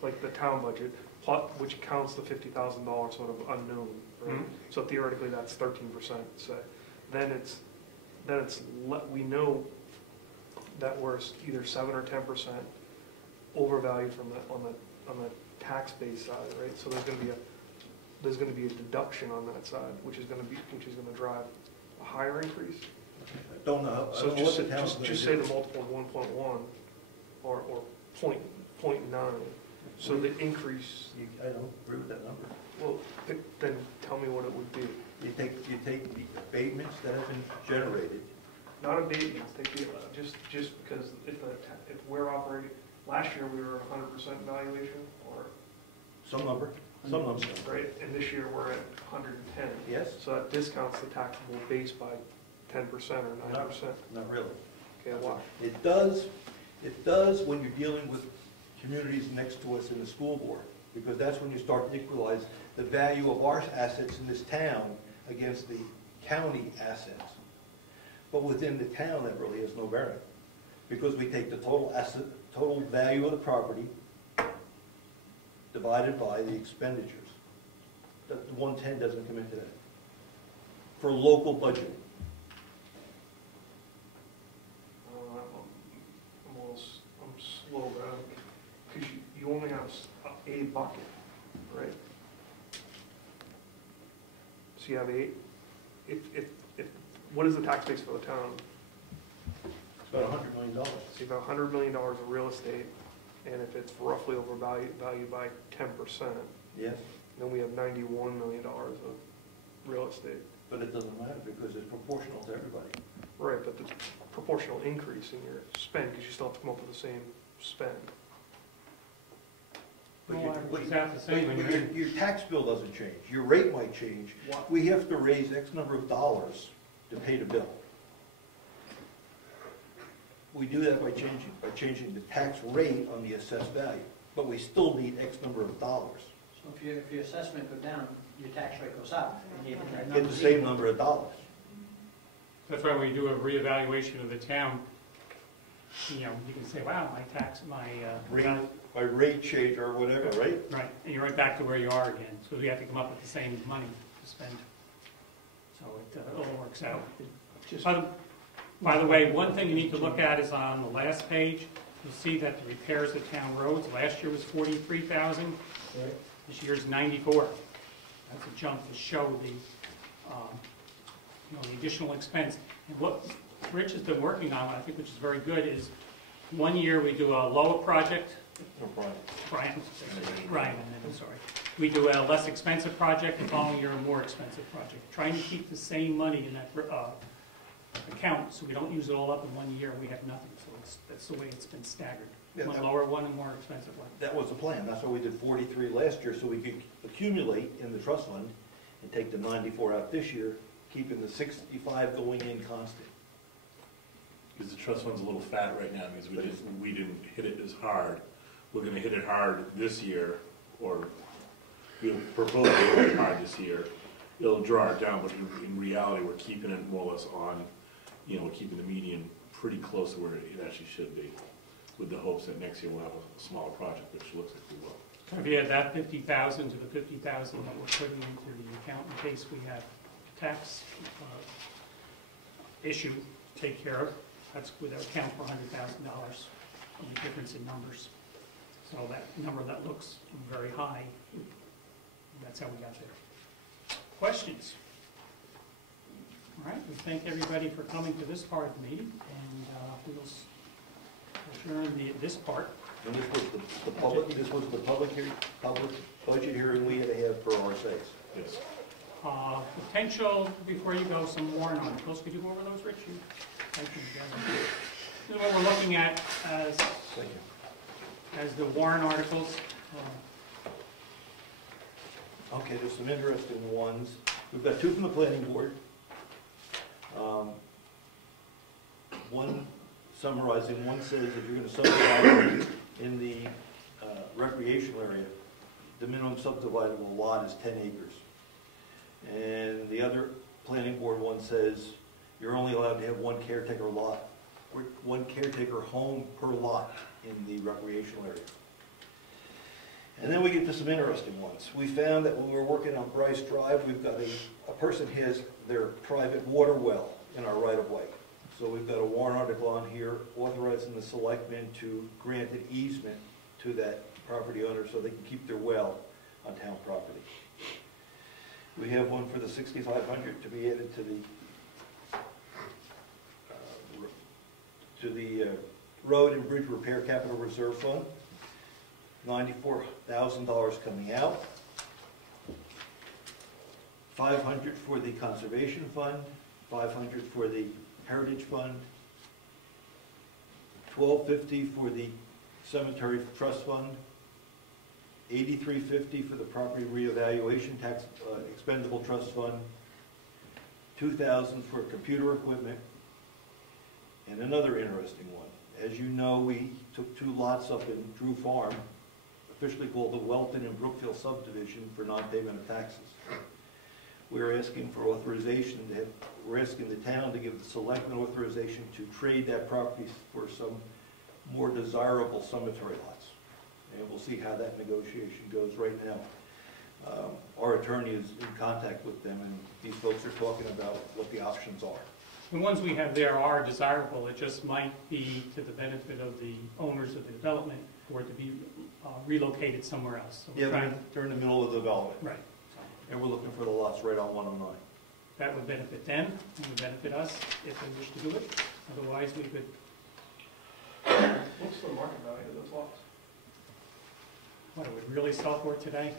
like the town budget, plus, which counts the $50,000 sort of unknown, right? Mhm. So theoretically, that's 13%, say. Then we know that we're either 7 or 10% overvalued from on the tax base side, right? So there's going to be a deduction on that side, which is going to drive a higher increase. I don't know. I So don't know what the town's gonna just do. say the multiple of 1.1 or 0.9. So the increase, I don't agree with that number. well, then tell me what it would be. You take the abatements that have been generated. Not abatements, just because if we're operating, last year we were 100% valuation, or, Some number. right? And this year we're at 110. Yes? So that discounts the taxable base by 10% or 9%. Not really. Okay, why? It does when you're dealing with communities next to us in the school board, because that's when you start to equalize the value of our assets in this town against the county assets. But within the town, that really has no bearing, because we take the total value of the property divided by the expenditures. The 110 doesn't come into that. For local budgeting. I'm slow, because you only have a bucket, right? So you have eight. What is the tax base for the town? It's about $100 million. So you've got $100 million of real estate, and if it's roughly overvalued by 10%, Yes, then we have $91 million of real estate. but it doesn't matter because it's proportional to everybody. Right, but the proportional increase in your spend, because you still have to come up with the same spend. But Well, your- I was have to say, when you're in, your tax bill doesn't change, your rate might change. We have to raise X number of dollars to pay the bill. We do that by changing the tax rate on the assessed value, but we still need X number of dollars. So if your assessment goes down, your tax rate goes up, and you Get the same number of dollars. that's why when you do a reevaluation of the town, you know, you can say, wow, By rate change or whatever, right? right, and you're right back to where you are again. So you have to come up with the same money to spend. So it all works out. Just- By the way, one thing you need to look at is on the last page, you'll see that the repairs of town roads, last year was 43,000, Right. this year's 94. That's a jump to show the, the additional expense. And what Rich has been working on, I think, which is very good, is one year we do a lower project. Ryan, I'm sorry. We do a less expensive project, the following year a more expensive project. Trying to keep the same money in that account, so we don't use it all up in one year, we have nothing. So that's the way it's been staggered. Yeah, One lower one and more expensive one. That was the plan, that's why we did 43 last year, so we could accumulate in the trust fund and take the 94 out this year, keeping the 65 going in constant. Because the trust fund's a little fat right now, because we didn't hit it as hard. We're gonna hit it hard this year, or we'll propose to hit it hard this year. It'll draw it down, but in reality, we're keeping it more or less on, we're keeping the median pretty close to where it actually should be, with the hopes that next year we'll have a smaller project, which looks like we will. So if you add that 50,000 to the 50,000 that we're putting into the account in case we have tax issue to take care of, that's would account for $100,000 of the difference in numbers. So that number that looks very high, that's how we got there. Questions? All right, we thank everybody for coming to this part of the meeting, and we'll adjourn this part. And this was the public budget hearing we had to have for RSAs. Yes. Potential, before you go, some warrant articles. Could you go over those, Rich? Thank you. This is what we're looking at as, Thank you. as the warrant articles. Okay, there's some interesting ones. We've got two from the planning board. One summarizing, one says if you're going to subdivide in the recreational area, the minimum subdividable lot is 10 acres. And the other planning board one says you're only allowed to have one caretaker lot, or one caretaker home per lot in the recreational area. And then we get to some interesting ones. We found that when we were working on Bryce Drive, we've got a person has their private water well in our right-of-way. So we've got a warrant article on here authorizing the selectmen to grant an easement to that property owner so they can keep their well on town property. We have one for the 6,500 to be added to the Road and Bridge Repair Capital Reserve Fund. $94,000 coming out. $500 for the Conservation Fund, $500 for the Heritage Fund, $1,250 for the Cemetery Trust Fund, $83.50 for the Property Reevaluation Tax Expendable Trust Fund, $2,000 for computer equipment, and another interesting one. As you know, we took 2 lots up in Drew Farm, officially called the Welton and Brookfield subdivision, for non-payment of taxes. We're asking for authorization we're asking the town to give the selectmen authorization to trade that property for some more desirable cemetery lots. And we'll see how that negotiation goes. Right now, our attorney is in contact with them, and these folks are talking about what the options are. The ones we have there are desirable. It just might be to the benefit of the owners of the development for it to be relocated somewhere else. So Yeah, they're in the middle of the development. right. And we're looking for the lots right on 109. That would benefit them, and would benefit us if they wish to do it. Otherwise, we could. What's the market value of those lots? What it would really sell for today?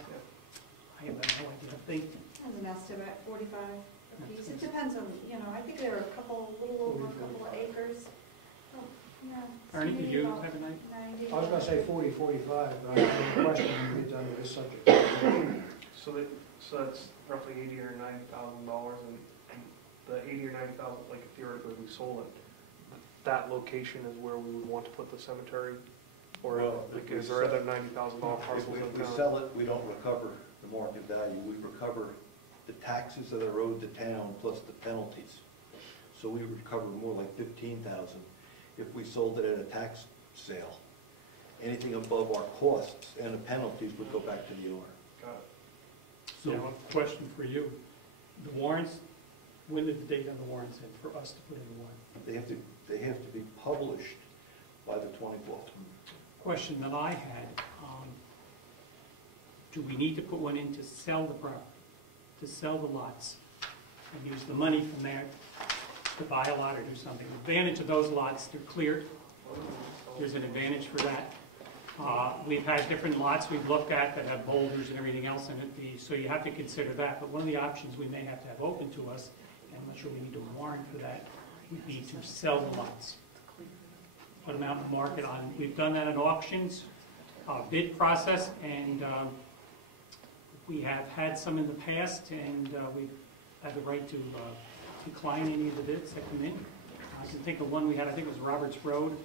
I have no idea. They, As an estimate, 45 a piece. It depends on, I think there are a little over a couple of acres. Oh, yeah. Ernie, did you About have a night? 90. I was gonna say 40, 45, but I have a question when we get done with this subject. So that's roughly $80,000 or $90,000, and the $80,000 or $90,000, like theoretically we sold it, that location is where we would want to put the cemetery, or Well, like, if we is there sell- other $90,000 parcels If in we town? sell it, we don't recover the market value. We recover the taxes that are owed to town plus the penalties. So we recover more like $15,000 if we sold it at a tax sale. Anything above our costs and the penalties would go back to the owner. Got it. So, a question for you. The warrants When did the date on the warrant say for us to put in the warrant? They have to be published by the 24th. Question that I had, do we need to put one in to sell the property, to sell the lots, and use the money from there to buy a lot or do something? The advantage of those lots, they're cleared. There's an advantage for that. We've had different lots we've looked at that have boulders and everything else in it, so you have to consider that. But one of the options we may have to have open to us, and I'm not sure we need a warrant for that, would be to sell the lots. Put them out in the market on, we've done that at auctions, bid process, and we have had some in the past, and we've had the right to decline any of the bids that come in. I can think of one we had, I think it was Roberts Road,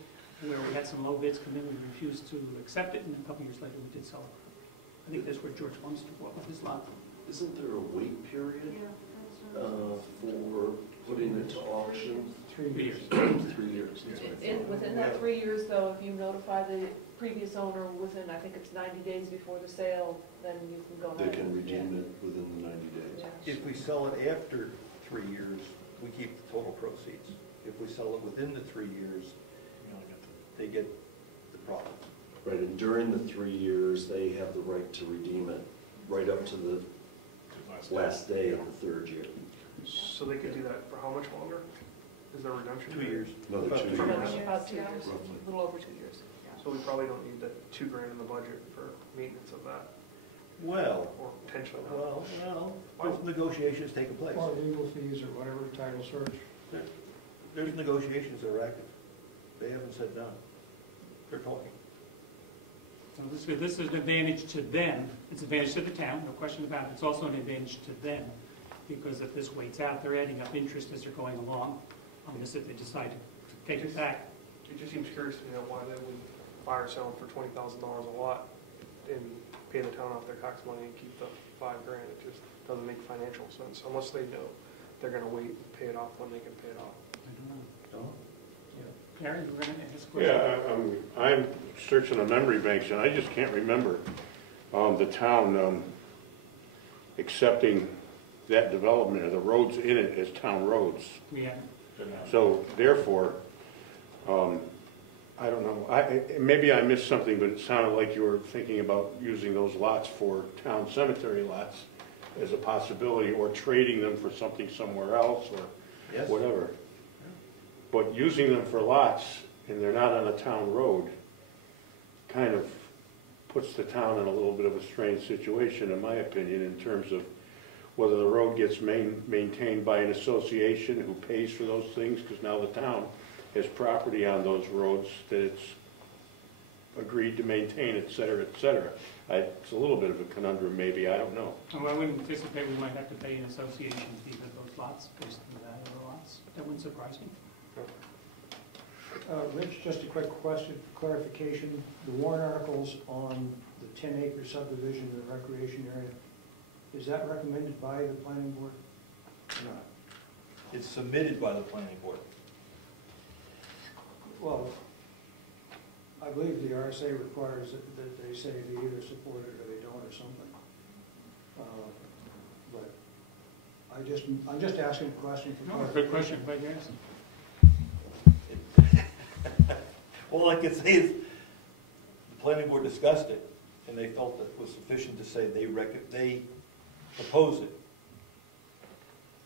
where we had some low bids come in, we refused to accept it, and a couple years later we did sell it. I think that's where George Lumsden bought with his lot. Isn't there a wait period Yeah. for putting it to auction? 3 years. 3 years. That's what I thought. Within that 3 years, though, if you notify the previous owner within, I think it's 90 days before the sale, then you can go ahead. They can redeem it within the 90 days. Yeah. If we sell it after 3 years, we keep the total proceeds. If we sell it within the 3 years, they get the profit. Right, and during the 3 years, they have the right to redeem it right up to the last day of the 3rd year. So they could do that for how much longer? Is there redemption? 2 years. Another 2 About years. about 2 years, Roughly. a little over 2 years. So we probably don't need the $2,000 in the budget for maintenance of that, Well, or potentially not. there's negotiations taking place. Or legal fees or whatever, title search. There's negotiations that are active. They haven't said no. They're talking. So this is an advantage to them. It's an advantage to the town, no question about it. It's also an advantage to them, because if this waits out, they're adding up interest as they're going along on this if they decide to take it back. It just seems curious to me why they would buy or sell them for $20,000 a lot and pay the town off their tax money and keep the $5,000. It just doesn't make financial sense unless they know they're going to wait and pay it off when they can pay it off. I don't know. Gary, you were going to ask a question? Yeah, I'm searching the memory banks, and I just can't remember the town accepting that development or the roads in it as town roads. We haven't. So therefore, I don't know, maybe I missed something, but it sounded like you were thinking about using those lots for town cemetery lots as a possibility, or trading them for something somewhere else, or Yes. whatever. But using them for lots, and they're not on a town road, kind of puts the town in a little bit of a strange situation, in my opinion, in terms of whether the road gets maintained by an association who pays for those things, because now the town has property on those roads that it's agreed to maintain, et cetera, et cetera. It's a little bit of a conundrum, maybe, I don't know. Well, I wouldn't anticipate we might have to pay an association fee for those lots based on the value of the lots. That wouldn't surprise me. Rich, just a quick question, clarification. The warrant articles on the 10-acre subdivision of the recreation area, is that recommended by the planning board or not? It's submitted by the planning board. Well, I believe the RSA requires that they say they either support it or they don't or something. But I'm just asking a question for No, good question, but yes. All I can say is, the planning board discussed it, and they felt that it was sufficient to say they proposed it.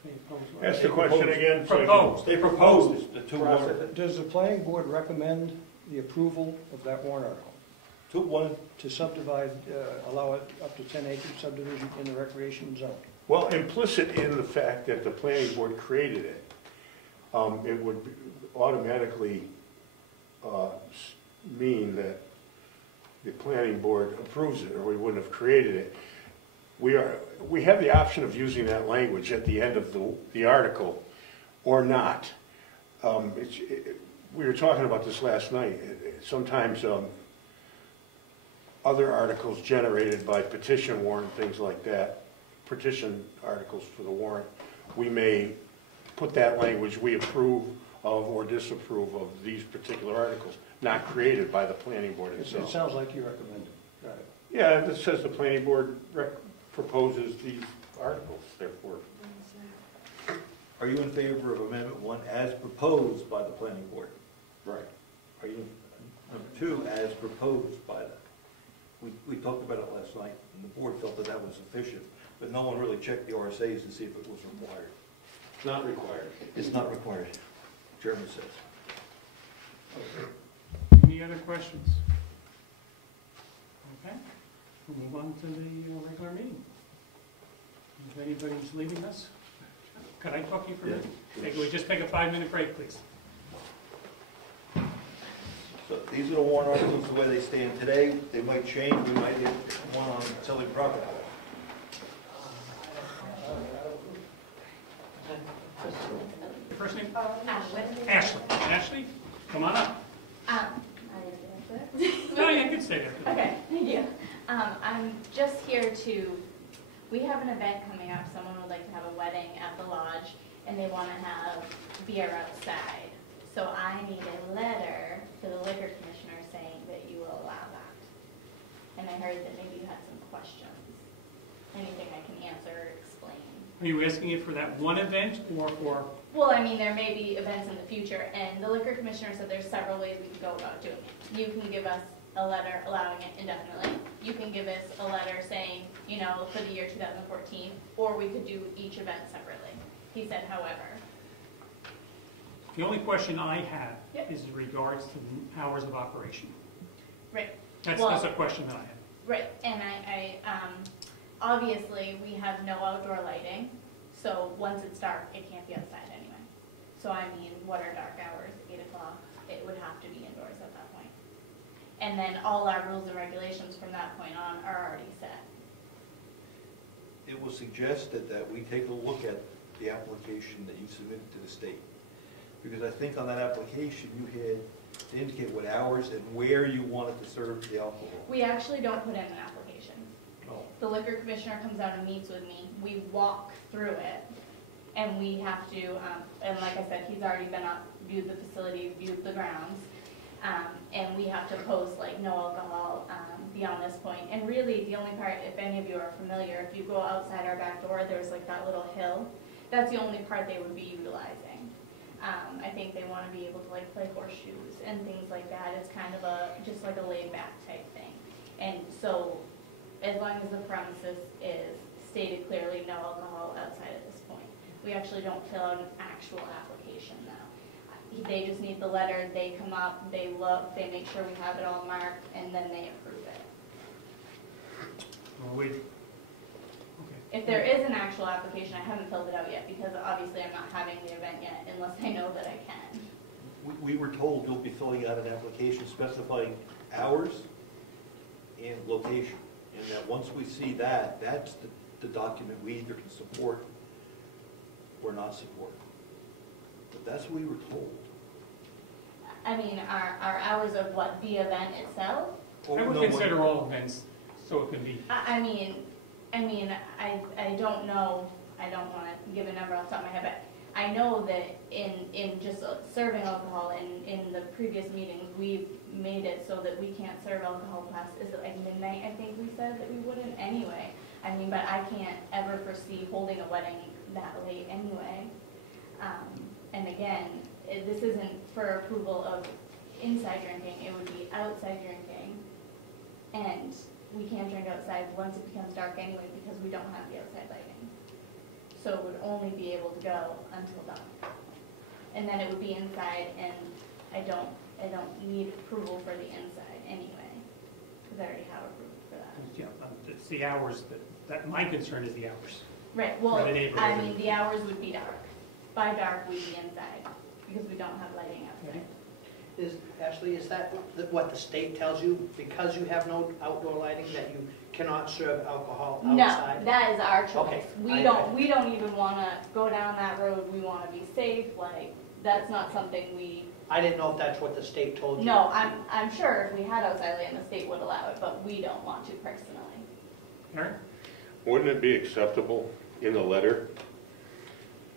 They oppose what? Ask the question again. so I can- Proposed. They proposed the two warrant, Does the planning board recommend the approval of that warrant article took one, to subdivide, allow it up to 10-acre subdivision in the recreation zone? Well, implicit in the fact that the planning board created it, it would automatically mean that the planning board approves it, or we wouldn't have created it. We have the option of using that language at the end of the article, or not. We were talking about this last night. Sometimes other articles generated by petition warrant, things like that, petition articles for the warrant, we may put that language, we approve of or disapprove of these particular articles, not created by the planning board It itself. sounds like you recommend it. Got it. Yeah, it says the planning board proposes these articles, therefore. Are you in favor of Amendment 1 as proposed by the planning board? Right. Are you, number 2, as proposed by the, we talked about it last night, and the board felt that that was sufficient, but no one really checked the RSAs to see if it was required. It's not required. It's not required, Chairman says. Any other questions? Okay, we'll move on to the regular meeting. If anybody's leaving us, could I talk to you for a minute? Okay, can we just take a 5-minute break, please? So these are the warrant articles the way they stand today. They might change, we might get one on selling property. First name? Ashley. Ashley. Ashley, come on up. I didn't answer it. No, you can stay there. Okay, thank you. I'm just here to, we have an event coming up, someone would like to have a wedding at the lodge, and they want to have beer outside. So I need a letter to the liquor commissioner saying that you will allow that. And I heard that maybe you had some questions. Anything I can answer or explain. Are you asking it for that one event or for? Well, I mean, there may be events in the future, and the liquor commissioner said there's several ways we could go about doing it. You can give us a letter allowing it indefinitely. You can give us a letter saying, you know, for the year 2014, or we could do each event separately. He said, however. The only question I have Yep. is in regards to the hours of operation. Right. That's Well- a question that I have. Right, and I obviously, we have no outdoor lighting, so once it's dark, it can't be outside anyway. So I mean, what are dark hours, 8 o'clock? It would have to be indoors at that point. And then all our rules and regulations from that point on are already set. It was suggested that we take a look at the application that you submitted to the state. Because I think on that application, you had to indicate what hours and where you wanted to serve the alcohol. We actually don't put in an application. Oh. The liquor commissioner comes out and meets with me, we walk through it, and we have to, and like I said, he's already been up, viewed the facility, viewed the grounds, and we have to post like no alcohol beyond this point. And really, the only part, if any of you are familiar, if you go outside our back door, there's like that little hill, that's the only part they would be utilizing. I think they want to be able to like play horseshoes and things like that. It's kind of just like a laid back type thing. And so as long as the premises is stated clearly no alcohol outside at this point. We actually don't fill out an actual application now. They just need the letter, they come up, they look, they make sure we have it all marked, and then they approve it. Well, wait. Okay. If there is an actual application, I haven't filled it out yet, because obviously I'm not having the event yet unless I know that I can. We were told you'll be filling out an application specifying hours and location. And that once we see that, that's the document we either can support or not support. But that's what we were told. I mean, our hours of what, the event itself? I would consider all events, so it could be. I don't know, I don't want to give a number off the top of my head, but I know that in just serving alcohol in the previous meetings, we've made it so that we can't serve alcohol past, is it like midnight, I think we said that we wouldn't anyway. I mean, but I can't ever foresee holding a wedding that late anyway. And again, this isn't for approval of inside drinking, it would be outside drinking. And we can't drink outside once it becomes dark anyway because we don't have the outside lighting. So it would only be able to go until dark. And then it would be inside, and I don't need approval for the inside anyway, because I already have approval for that. Yeah, it's the hours that my concern is the hours. Right, well, For the neighborhood. I mean, the hours would be dark. By dark, we'd be inside, because we don't have lighting outside. Ashley, is that what the state tells you? Because you have no outdoor lighting, that you cannot serve alcohol outside? No, that is our choice. Okay, We don't even want to go down that road. We want to be safe. Like, that's not something we. I didn't know if that's what the state told you. No, I'm sure if we had outside lighting, the state would allow it, but we don't want to personally. Aaron? Wouldn't it be acceptable in the letter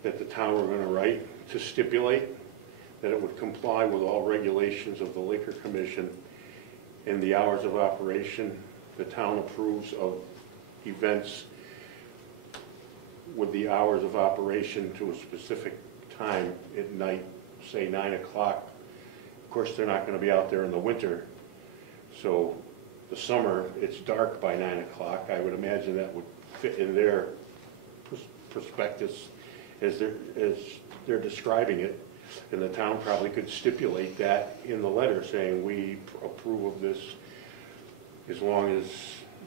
that the town were going to write to stipulate that it would comply with all regulations of the Liquor Commission and the hours of operation? The town approves of events with the hours of operation to a specific time at night, say 9 o'clock. Of course, they're not going to be out there in the winter, so the summer, it's dark by 9 o'clock. I would imagine that would fit in their prospectus as they're describing it. And the town probably could stipulate that in the letter, saying we approve of this as long as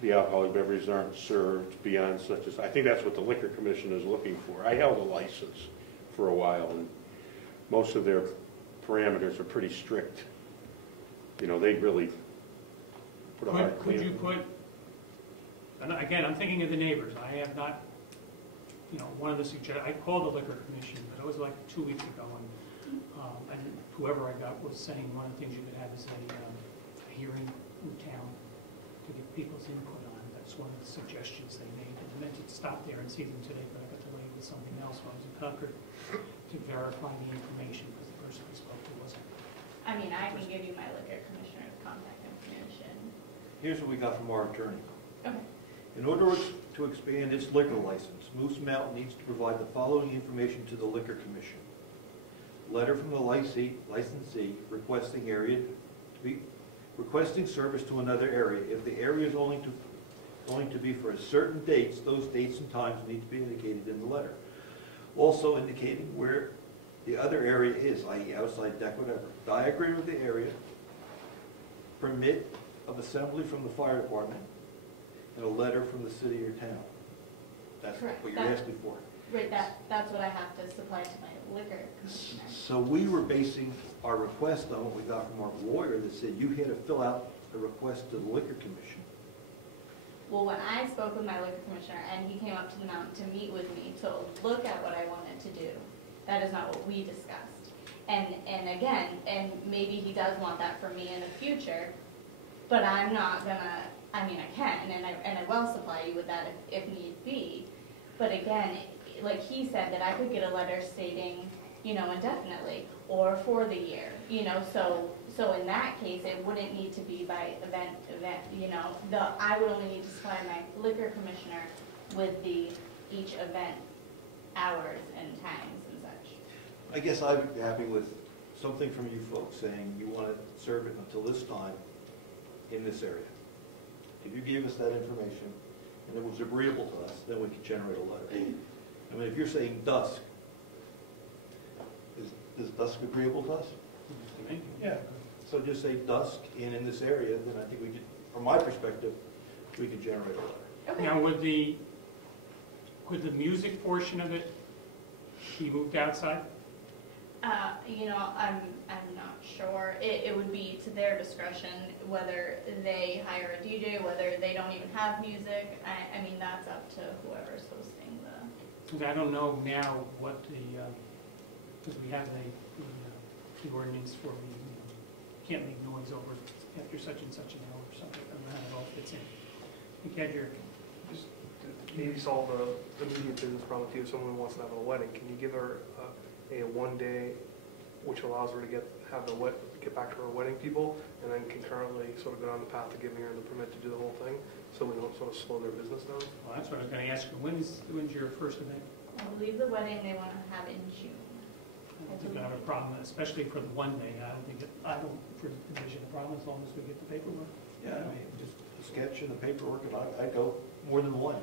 the alcoholic beverages aren't served beyond such as, I think that's what the liquor commission is looking for. I held a license for a while, and most of their parameters are pretty strict. You know, they really put a hard clean. Could you put, and again, I'm thinking of the neighbors. I have not, you know, one of the I called the liquor commission, but it was like 2 weeks ago, and whoever I got was saying one of the things you could have is a hearing in town to get people's input on. That's one of the suggestions they made. I meant to stop there and see them today, but I got delayed with something else when I was in Concord to verify the information because the person I spoke to wasn't. I mean, I can give you my liquor commissioner's contact information. Here's what we got from our attorney. Okay. In order to expand its liquor license, Moose Mountain needs to provide the following information to the Liquor Commission. Letter from the licensee requesting requesting service to another area. If the area is going to be for a certain dates, those dates and times need to be indicated in the letter. Also indicating where the other area is, i.e. outside deck, whatever. Diagram of the area, permit of assembly from the fire department, and a letter from the city or town. That's Correct. what you're asking for. Right, that's what I have to supply to my liquor commissioner. So we were basing our request on what we got from our lawyer that said you had to fill out a request to the Liquor Commission. Well, when I spoke with my liquor commissioner and he came up to the mountain to meet with me to look at what I wanted to do, that is not what we discussed. And again, and maybe he does want that for me in the future, but I'm not gonna, I mean, I can, and I will supply you with that if need be. But again, like he said, that I could get a letter stating, you know, indefinitely, or for the year, you know, so in that case, it wouldn't need to be by event, you know, I would only need to supply my liquor commissioner with each event hours and times and such. I guess I'd be happy with something from you folks saying you want to serve it until this time in this area. If you gave us that information and it was agreeable to us, then we could generate a letter. I mean, if you're saying dusk, is dusk agreeable to us? Yeah. So just say dusk and in this area, then I think we could, from my perspective, we could generate a letter. Okay. Now, would the music portion of it be moved outside? You know, I'm not sure. It would be to their discretion whether they hire a DJ, whether they don't even have music. I mean, that's up to whoever's hosting the. Because I don't know now what because we have the ordinance for can't make noise over after such and such an hour or something. I don't know how it all fits in. You can't hear. Just to maybe solve the immediate business problem too. If someone wants to have a wedding, can you give her a 1 day, which allows her to get back to her wedding people, and then concurrently sort of go down the path of giving her the permit to do the whole thing, so we don't sort of slow their business down? Well, that's what I was going to ask you. When's your first event? I believe the wedding they want to have in June. I don't think I have a problem, especially for the 1 day. I don't envision a problem as long as we get the paperwork. Yeah, I mean, just a sketch and the paperwork, and I go more than one.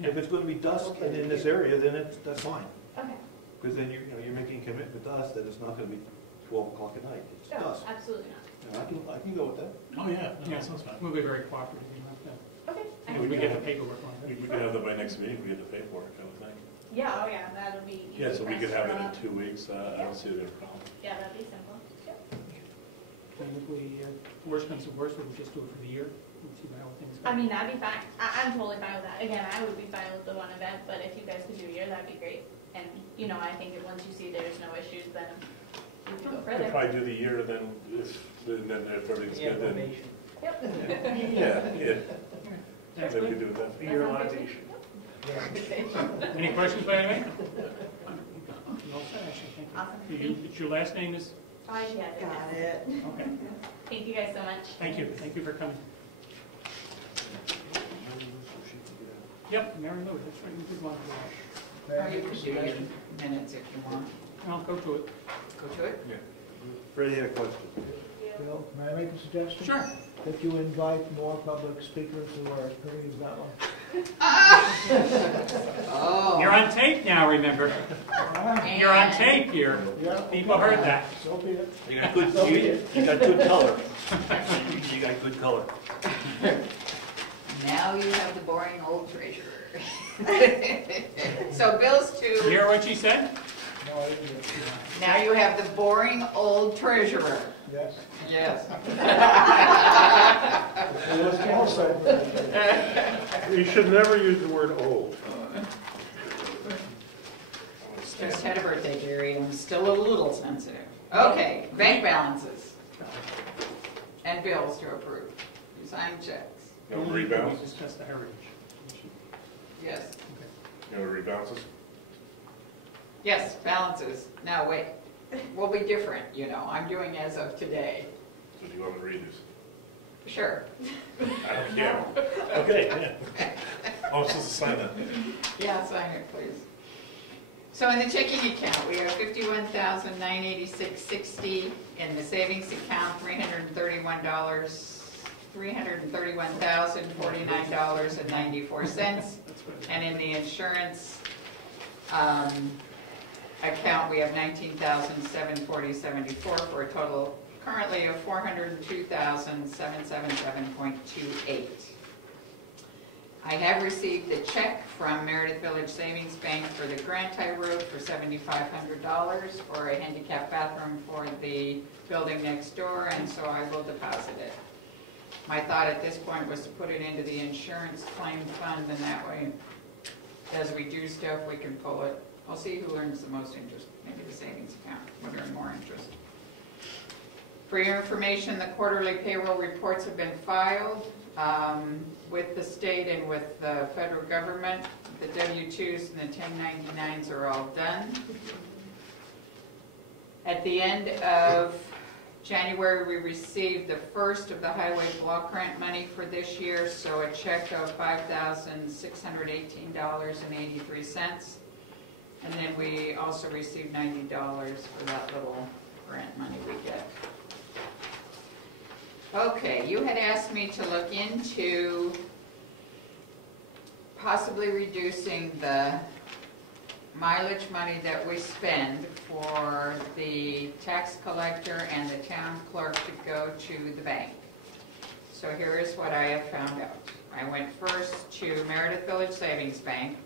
If it's going to be dusk and in this area, then that's fine. Okay. Because then you're making a commitment to us that it's not going to be 12 o'clock at night. It's No, dusk. absolutely not. And I can go with that. Oh, yeah, no, Yeah, that sounds fine. we'll be very cooperative like that. Okay. I If can we do get that. the paperwork on We it. could have that by next meeting, we get the paperwork, I would think. Yeah, oh yeah, that'll be. Yeah, so we could have it in restaurant. 2 weeks, I don't see it as a problem. Yeah, that'd be simple. Yep. And if we, worst comes to worst, we'll just do it for the year and see how things go. I mean, that'd be fine. I'm totally fine with that. Again, I would be fine with the one event, but if you guys could do a year, that'd be great. And, you know, I think that once you see there's no issues, then we can go If further. I do the year, then if everything's good, then, Yep. yeah. Then we could do it then. A year litigation. Any questions by anyone? No, actually, thank you. Awesome. Your last name is? Oh, yeah. Got it. Okay, Thank you guys so much. thank you for coming. Yep, Mary Lou, that's right, you did want to do that. May Or I you make a could do your suggestion? minutes if you want. I'll go to it. Go to it? Freddie had a question. Bill, may I make a suggestion? Sure. That you invite more public speakers who are as pretty as that one. Oh. You're on tape now, remember? And- You're on tape here. Yeah, People heard that. So be it. You got good, you got good color. You got good color. Now you have the boring old treasurer. So Bill's You to, hear what she said? No, I didn't get it. now you have the boring old treasurer. Yes. Yes. It was also. You should never use the word old. Just had a birthday, Gary, I'm still a little sensitive. Okay, bank balances. And bills to approve. You sign checks. No rebounds? Discuss the heritage. Yes. No rebounds? Yes, balances. Now, wait, we'll be different, you know, I'm doing as of today. So do you want me to read this? Sure. I don't care. Okay, yeah. Oh, I'm supposed to sign that. Yeah, sign it, please. So in the checking account, we have $51,986.60. In the savings account, $331,049.94. And in the insurance account, we have $19,740.74 for a total currently of $402,777.28. I have received a check from Meredith Village Savings Bank for the grant I wrote for $7,500 for a handicap bathroom for the building next door, and so I will deposit it. My thought at this point was to put it into the insurance claim fund, and that way, as we do stuff, we can pull it. I'll see who earns the most interest, maybe the savings account would earn more interest. For your information, the quarterly payroll reports have been filed with the state and with the federal government. The W-2s and the 1099s are all done. At the end of January, we received the first of the highway block grant money for this year, so a check of $5,618.83. And then we also received $90 for that little grant money we get. Okay, you had asked me to look into possibly reducing the mileage money that we spend for the tax collector and the town clerk to go to the bank. So here is what I have found out. I went first to Meredith Village Savings Bank,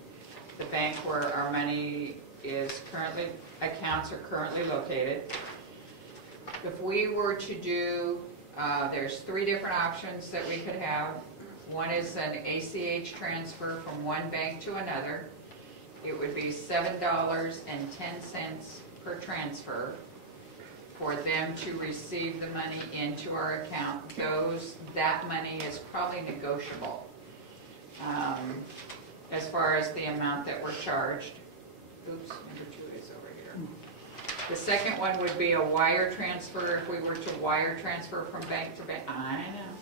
the bank where our money is currently, accounts are currently located. If we were to do, there's 3 different options that we could have. One is an ACH transfer from one bank to another. It would be $7.10 per transfer for them to receive the money into our account. That money is probably negotiable as far as the amount that we're charged. Oops, number 2 is over here. The second one would be a wire transfer. If we were to wire transfer from bank to bank, I know.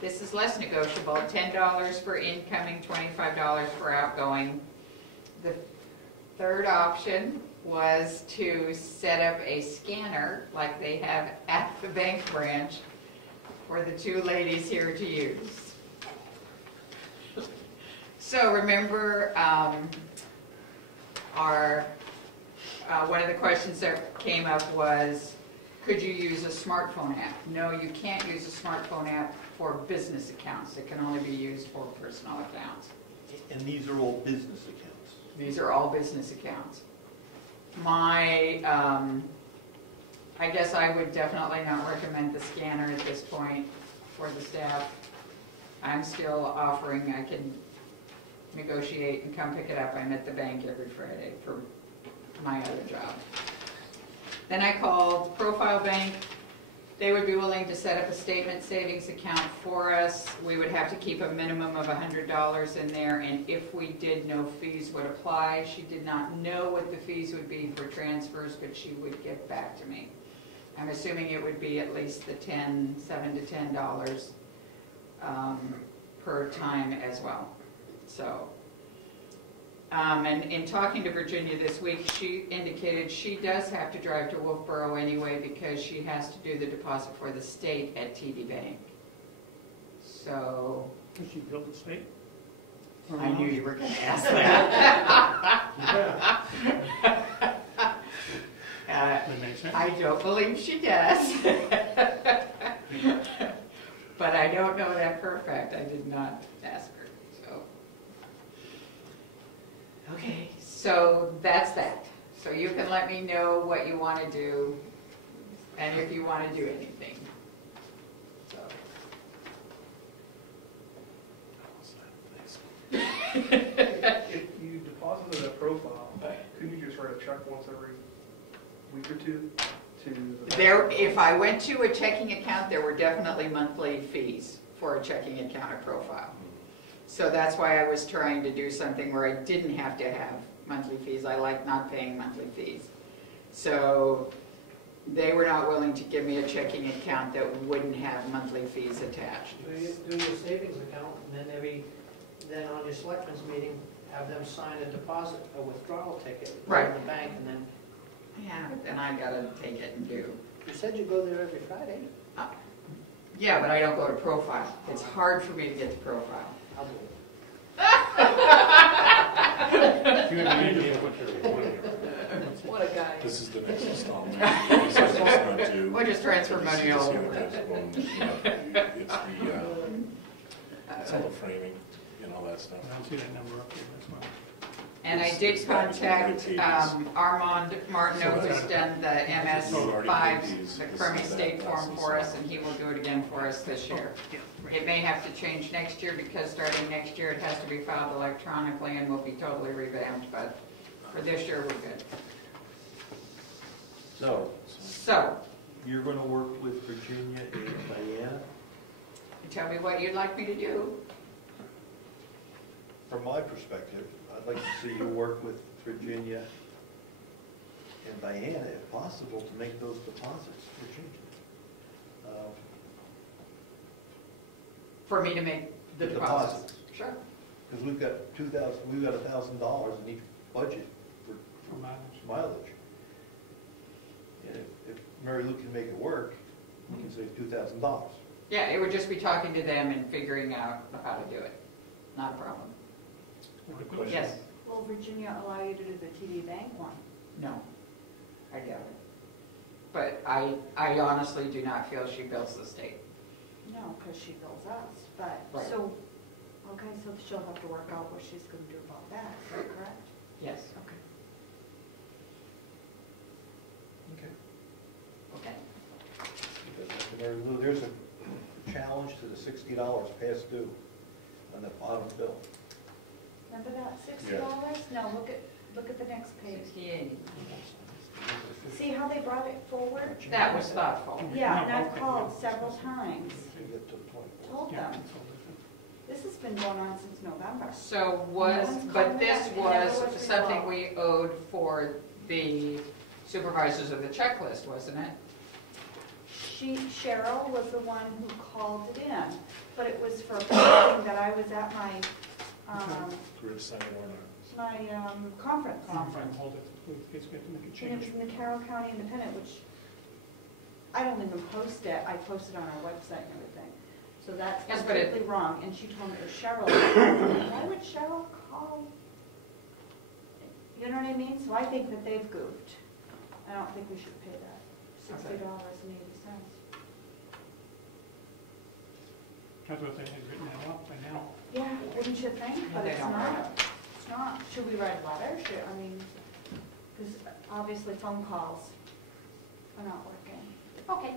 This is less negotiable, $10 for incoming, $25 for outgoing. The third option was to set up a scanner like they have at the bank branch for the 2 ladies here to use. So remember one of the questions that came up was, could you use a smartphone app? No, you can't use a smartphone app for business accounts. It can only be used for personal accounts. And these are all business accounts. These are all business accounts. I guess I would definitely not recommend the scanner at this point for the staff. I'm still offering, I can negotiate and come pick it up. I'm at the bank every Friday for my other job. Then I called Profile Bank. They would be willing to set up a statement savings account for us. We would have to keep a minimum of $100 in there, and if we did, no fees would apply. She did not know what the fees would be for transfers, but she would get back to me. I'm assuming it would be at least the $7 to $10 per time as well. So And in talking to Virginia this week, she indicated she does have to drive to Wolfboro anyway because she has to do the deposit for the state at TD Bank. So, Does she build the state? I knew you were going to ask that. That makes sense. I don't believe she does. But I don't know that for a fact. I did not ask her, so. Okay, so that's that. So you can let me know what you want to do and if you want to do anything. So. If you deposited a profile, couldn't you just write a check once every week or two to the There, if I went to a checking account, there were definitely monthly fees for a checking account or profile. So that's why I was trying to do something where I didn't have to have monthly fees. I like not paying monthly fees. So they were not willing to give me a checking account that wouldn't have monthly fees attached. Do your savings account, and then on your selectmen's meeting, have them sign a deposit, a withdrawal ticket. Right. In the bank, and then, Yeah, then I gotta take it and do. you said you go there every Friday. Yeah, but I don't go to profile. It's hard for me to get to profile. I'll do it. You have any idea what you're doing? What a guy. This is the next installment. He says it's not due. We'll just transfer This is money the over. same as when, it's all the framing and all that stuff. I don't see that number up here, that's why. And I did contact Armand Martineau, who's done the MS5, the Crummy State form for us, and he will do it again for us this year. It may have to change next year because starting next year it has to be filed electronically and will be totally revamped, but for this year we're good. So, You're going to work with Virginia and Diana? you tell me what you'd like me to do. From my perspective, I'd like to see you work with Virginia and Diana, if possible, to make those deposits for changes. For me to make the deposits. Sure. Because we've got $1,000 in each budget for mileage. And if Mary Lou can make it work, we can save $2,000. Yeah, it would just be talking to them and figuring out how to do it. Not a problem. Yes? Will Virginia allow you to do the TD Bank one? No, I doubt it. But I honestly do not feel she bills the state. No, because she bills us, but, Right. so, okay, so she'll have to work out what she's going to do about that, is that correct? Yes. Okay. Okay. Okay. Mary Lou, there's a challenge to the $60 past due on the bottom bill. Remember that $60? No, look at the next page. 68. See how they brought it forward? That was thoughtful. Yeah, and I've called several times, You get to the point. told them. This has been going on since November. So but this was something we owed for the supervisors of the checklist, wasn't it? Cheryl was the one who called it in, but it was for a posting that I was at my, We're deciding or not. conference. Hold it, please, we have to make a And it change. was in the Carroll County Independent, which I don't even post it, I post it on our website and everything. So that's Yes, but it- completely wrong, and she told me it was Cheryl. Why would Cheryl call? You know what I mean? So I think that they've goofed. I don't think we should pay that, $60.80. That's what they had written that up by now. Yeah, wouldn't you think? But They it's don't write not. it. It's not. Should we write a letter? Because obviously phone calls are not working. Okay.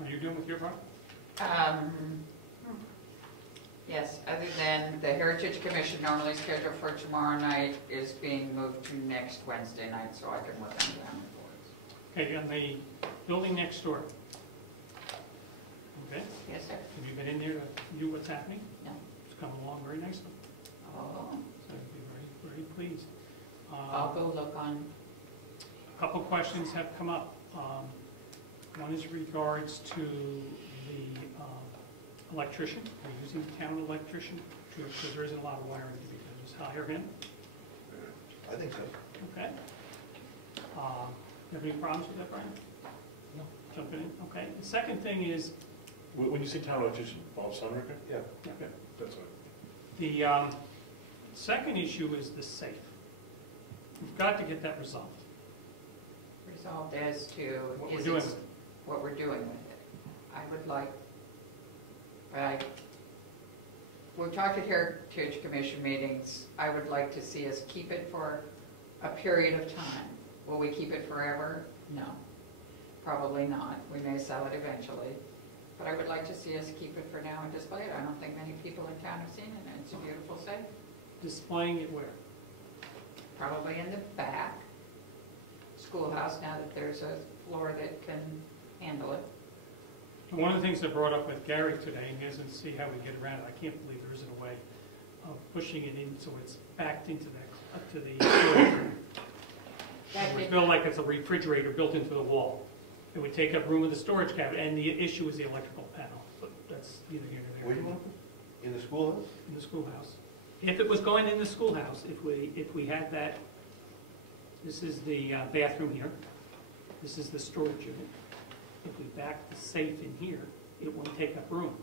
Are you doing with your part? Yes, other than the Heritage Commission normally scheduled for tomorrow night is being moved to next Wednesday night, so I can work on ground reports. Okay, and the building next door. Okay, Yes, sir. have you been in there to view what's happening? No. It's come along very nicely, Oh, so I'd be very, very pleased. I'll go look on, A couple questions have come up. One is regards to the electrician. We're using the town electrician because there isn't a lot of wiring to be done. just hire him? I think so. Okay. You have any problems with that, Brian? No. Jumping in? Okay. The second thing is, When you say town electrician, Bob Sunricker? Yeah. okay, That's right. the second issue is the safe. We've got to get that resolved. Resolved as to. What we're is doing it- with it. What we're doing with it. I would like, we've talked at Heritage Commission meetings, I would like to see us keep it for a period of time. Will we keep it forever? No, probably not. We may sell it eventually. But I would like to see us keep it for now and display it. I don't think many people in town have seen it, and it's a beautiful safe. Displaying it where? Probably in the back schoolhouse, now that there's a floor that can handle it. And one of the things I brought up with Gary today, and he doesn't see how we get around it, I can't believe there isn't a way of pushing it in so it's backed into that, up to the storage room. It would feel like it's a refrigerator built into the wall. It would take up room in the storage cabinet, and the issue is the electrical panel, but that's neither here nor Where there. do you want it? In the schoolhouse? In the schoolhouse. If it was going in the schoolhouse, if we had that, this is the bathroom here, this is the storage unit. If we back the safe in here, it won't take up room.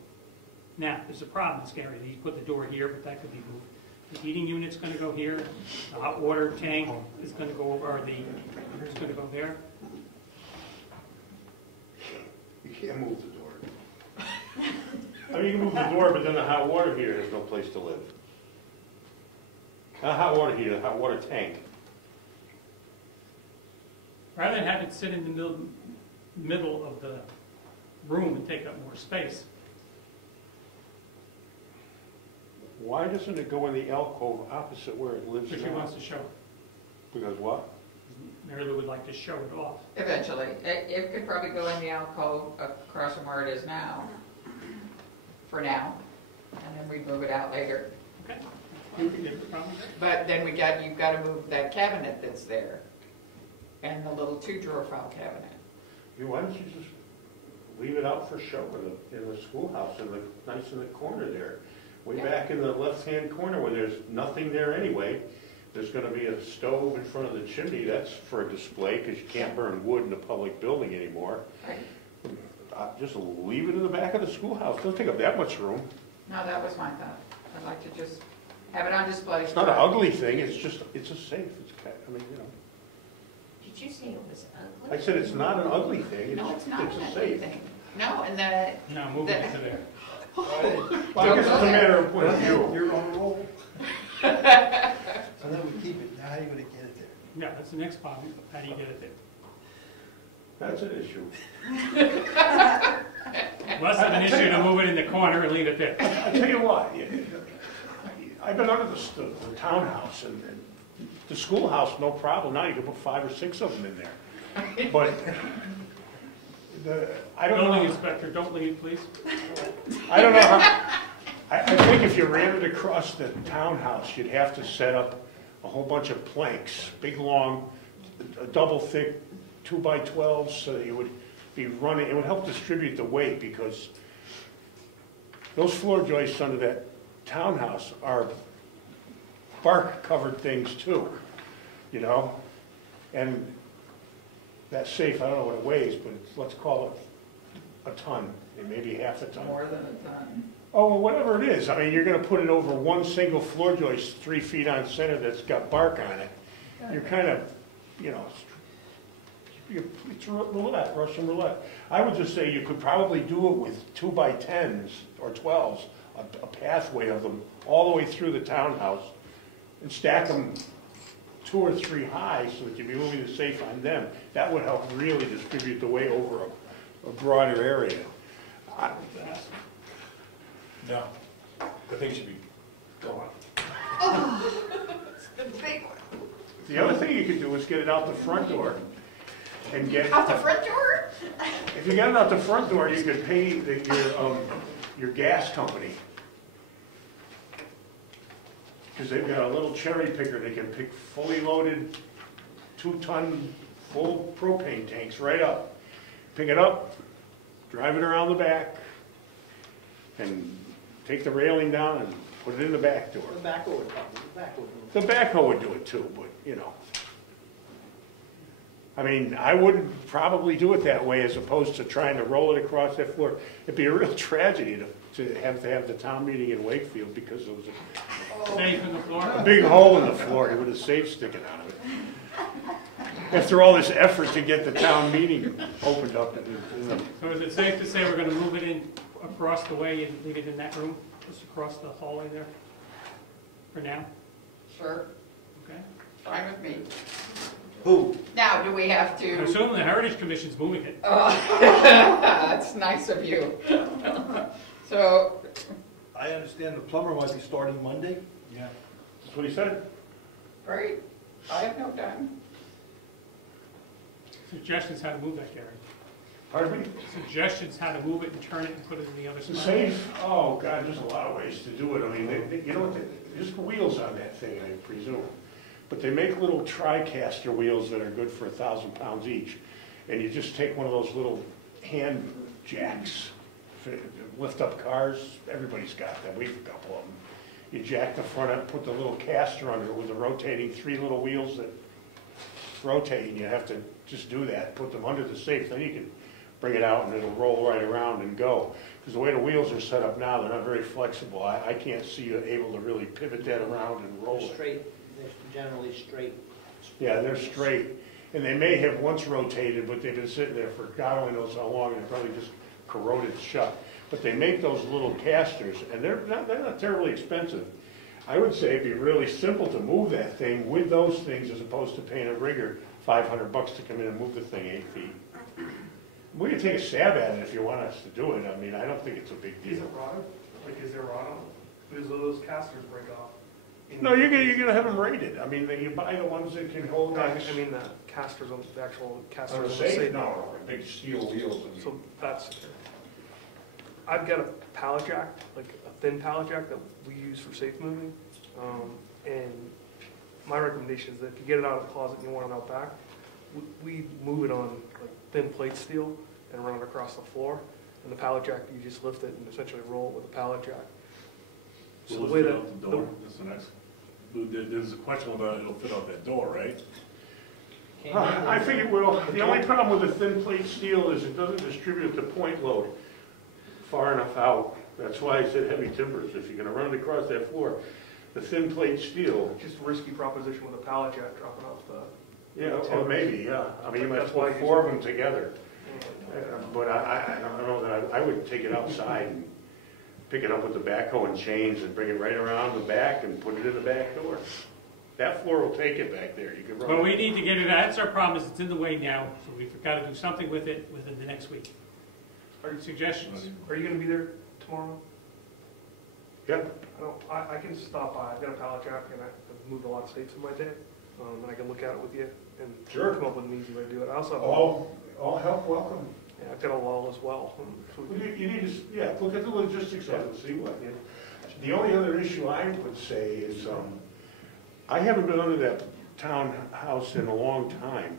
Now, there's a problem, it's scary, you put the door here, but that could be moved. The heating unit's gonna go here, the hot water tank is gonna go over, or it's gonna go there. You can't move the door. I mean, you can move the door, but then the hot water heater has no place to live. Not a hot water heater, a hot water tank. Rather than have it sit in the middle of the room and take up more space. Why doesn't it go in the alcove opposite where it lives But she now? wants to show it. Because what? Mary Lou would like to show it off. Eventually. It could probably go in the alcove across from where it is now, for now, and then we'd move it out later. Okay? You can have a problem with that? But then you've got to move that cabinet that's there, and the little 2-drawer file cabinet. Why don't you just leave it out for show in the schoolhouse, nice in the corner there? Way back in the left-hand corner where there's nothing there anyway. There's gonna be a stove in front of the chimney, that's for a display, because you can't burn wood in a public building anymore. Right. Just leave it in the back of the schoolhouse, don't take up that much room. No, that was my thought. I'd like to just have it on display. It's not an ugly thing, it's a safe, I mean, you know. Did you say it was ugly? I said it's not an ugly thing, No, it's not it's an a ugly safe. thing. No, and No, move it to there. Well, I guess it's a matter of point of view. You're on a roll. So then we keep it, now how are you gonna get it there? Yeah, that's the next problem. How do you get it there? That's an issue. Less of an issue to move it in the corner and leave it there. I tell you what, I've been under the townhouse and the schoolhouse, no problem. Now you can put 5 or 6 of them in there. But I don't Building know. inspector, don't leave, please. I don't know how. I think if you ran it across the townhouse, you'd have to set up a whole bunch of planks, big, long, double thick 2x12s, so that you would be running. It would help distribute the weight because those floor joists under that townhouse are bark-covered things too, you know? And that safe, I don't know what it weighs, but let's call it a ton, maybe half a ton. more than a ton. Oh, well, whatever it is. I mean, you're going to put it over one single floor joist 3 feet on center that's got bark on it. You're kind of, you know, it's roulette, Russian roulette. I would just say you could probably do it with 2x10s or 12s, a pathway of them all the way through the townhouse, and stack them 2 or 3 high so that you'd be moving the safe on them. That would help really distribute the weight over a broader area. No, the thing should be gone. The big one. The other thing you could do is get it out the front door and get. Out the front door? If you get it out the front door, you could pay your gas company. Because they've got a little cherry picker that can pick fully loaded 2-ton full propane tanks right up. Pick it up, drive it around the back, and take the railing down and put it in the back door. The backhoe would probably, the backhoe would. The backhoe would do it too, but, you know. I mean, I wouldn't probably do it that way as opposed to trying to roll it across that floor. It'd be a real tragedy to have the town meeting in Wakefield because there was Safe in the floor? a big hole in the floor with a safe sticking out of it. After all this effort to get the town meeting opened up. So is it safe to say we're gonna move it in across the way and leave it in that room, just across the hallway there, for now? Sure, Okay. fine with me. Who? Now, do we have I to? assume the Heritage Commission's moving it. That's nice of you. So, I understand the plumber might be starting Monday. Yeah. That's what he said. great, I have no time. Suggestions how to move that, Gary. Pardon me? Suggestions how to move it and turn it and put it in the other The spot. safe, oh God, there's a lot of ways to do it. I mean, you know, there's wheels on that thing, I presume. But they make little tri-caster wheels that are good for 1,000 pounds each. And you just take one of those little hand jacks, lift up cars, everybody's got them, we've got a couple of them. You jack the front up, put the little caster under it with the rotating 3 little wheels that rotate, and you have to just do that, put them under the safe, then you can bring it out and it'll roll right around and go. Because the way the wheels are set up now, they're not very flexible. I can't see you able to really pivot that around and roll it. Straight, they're generally straight. Yeah, they're straight. And they may have once rotated, but they've been sitting there for God only knows how long, and they're probably just corroded shut. But they make those little casters, and they're not terribly expensive. I would say it'd be really simple to move that thing with those things as opposed to paying a rigger $500 to come in and move the thing 8 feet. We can take a stab at it if you want us to do it. I mean, I don't think it's a big Is deal. it rotted? Like, is there rot on it? Because those casters break off. No, you're gonna have them rated. I mean, you buy the ones that can hold No, that. I mean the casters on the actual casters On on the the safe? No, big steel wheels. So that's, I've got a pallet jack, like a thin pallet jack that we use for safe moving. And my recommendation is that if you get it out of the closet and you want it out back, we move it on like thin plate steel and run it across the floor. And the pallet jack, you just lift it and essentially roll it with a pallet jack. So Will the it way fit that, out the door? That's the next. There's a question about it'll fit out that door, right? I think it will. The only problem with the thin plate steel is it doesn't distribute the point load far enough out. That's why I said heavy timbers. If you're gonna run it across that floor, the thin plate steel. just a risky proposition with a pallet jack dropping off the. Yeah, or maybe, yeah. I mean, you might That's why put you 4 of them together. But I don't know that I would take it outside and pick it up with the backhoe and chains and bring it right around the back and put it in the back door. That floor will take it back there. You can run. But we need to get it, that's our problem, is it's in the way now, so we've got to do something with it within the next week. Suggestions? Are you gonna be there tomorrow? Yeah. I can stop by, I've got a pallet jack and I've moved a lot of safes in my day. And I can look at it with you and Sure. come up with an easy way to do it. I also have, All help welcome. yeah, I've got a lull as well. So we Well, can- you need to, yeah, look at the logistics of it, see what, you know. The only other issue I would say is, I haven't been under that townhouse in a long time.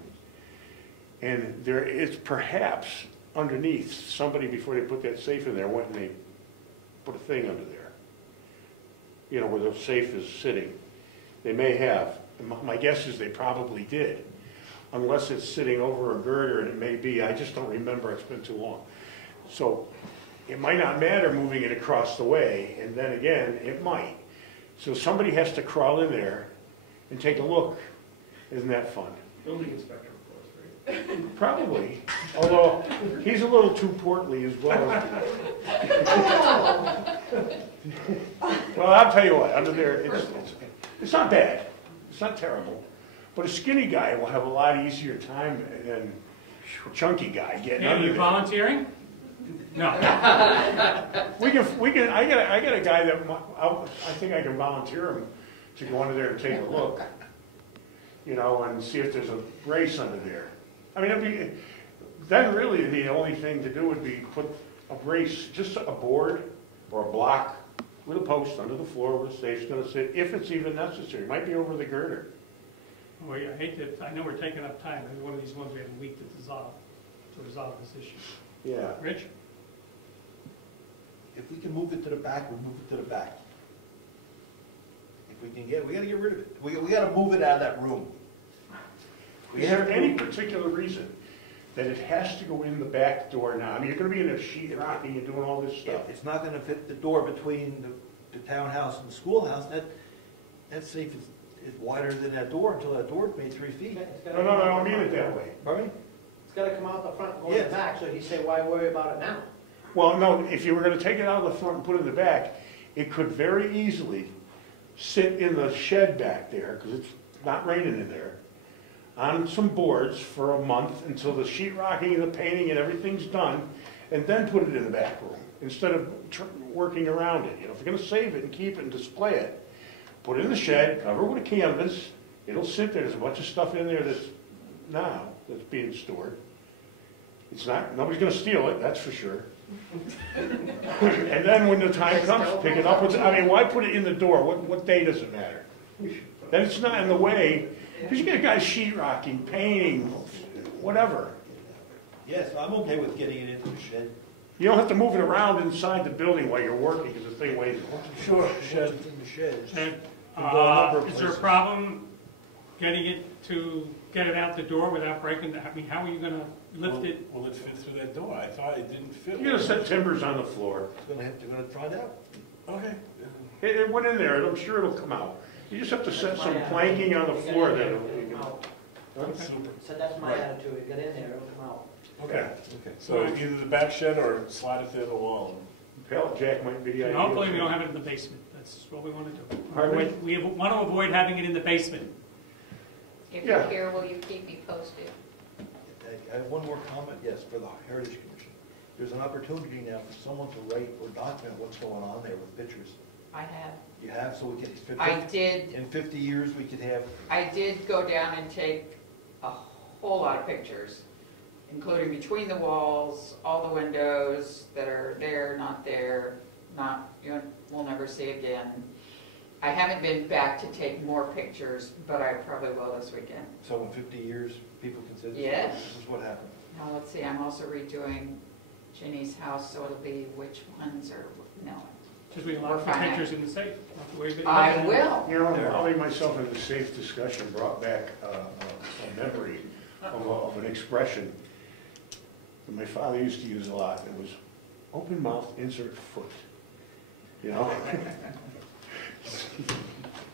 And there is perhaps underneath, somebody before they put that safe in there, went and they put a thing under there. You know, where the safe is sitting. They may have. My guess is they probably did. Unless it's sitting over a girder, and it may be, I just don't remember, it's been too long. So it might not matter moving it across the way, and then again, it might. So somebody has to crawl in there and take a look. Isn't that fun? Building inspector, of course, right? Probably, although he's a little too portly as well. Well, I'll tell you what, under there, it's not bad. It's not terrible. But a skinny guy will have a lot easier time than a chunky guy getting Are under you there. volunteering? No. We can, I got a guy that, I think I can volunteer him to go under there and take a look. You know, and see if there's a brace under there. I mean, then really the only thing to do would be put a brace, just a board or a block with a post under the floor where the safe's gonna sit, if it's even necessary. It might be over the girder. Well, I hate to, I know we're taking up time, maybe one of these ones we have a week to resolve this issue. Yeah. Rich? if we can move it to the back, we'll move it to the back. If we can we gotta get rid of it. We gotta move it out of that room. Is there any particular reason that it has to go in the back door now? I mean, you're gonna be in a sheet rocking and doing all this stuff. It's not gonna fit the door between the townhouse and the schoolhouse. That safe is wider than that door until that door made 3 feet. No, I don't mean it that way. Pardon me? It's gotta come out the front and go in Yes. the back, so you say, why worry about it now? Well, no, if you were gonna take it out of the front and put it in the back, it could very easily sit in the shed back there, because it's not raining in there, on some boards for a month until the sheetrocking and the painting and everything's done, and then put it in the back room, instead of working around it. You know, if you're gonna save it and keep it and display it, put it in the shed, cover it with a canvas, it'll sit there. There's a bunch of stuff in there that's being stored. It's not, nobody's gonna steal it, that's for sure. And then when the time comes, pick it up with, I mean, why put it in the door? What day does it matter? Then it's not in the way, because you get guys sheetrocking, painting, whatever. Yes, I'm okay with getting it into the shed. You don't have to move it around inside the building while you're working, because the thing weighs. Sure. Shed. In the shed. And, is there a places. problem getting get it out the door without breaking the, I mean, how are you gonna lift it? Will it fit through that door? I thought it didn't fit. You're gonna set timbers on the floor. They're gonna find out. Okay. It went in there, and I'm sure it'll come out. You just have to set some planking on the floor that it'll. Super. So that's my attitude, get in there, it'll come out. Okay. So either the back shed or slide it through the wall. Pellet jack might be the And idea. hopefully we don't have it in the basement, that's what we wanna do. Pardon me? We want to avoid having it in the basement. If Yeah. you're here, will you keep me posted? I have one more comment, yes, for the Heritage Commission. There's an opportunity now for someone to write or document what's going on there with pictures. I have. You have, so we can, I did, in 50 years, we could have, I did go down and take a whole lot of pictures, including between the walls, all the windows that are there, not there, we'll never see again. I haven't been back to take more pictures, but I probably will this weekend. so in 50 years, people can say, Yes. this is what happened. Now, let's see, I'm also redoing Ginny's house, so it'll be which ones are, no. Because we allow for Fine. pictures in the safe. Not the way they- I will. You know, I myself in the safe discussion brought back a memory of an expression that my father used to use a lot. It was open mouth, insert foot. You know?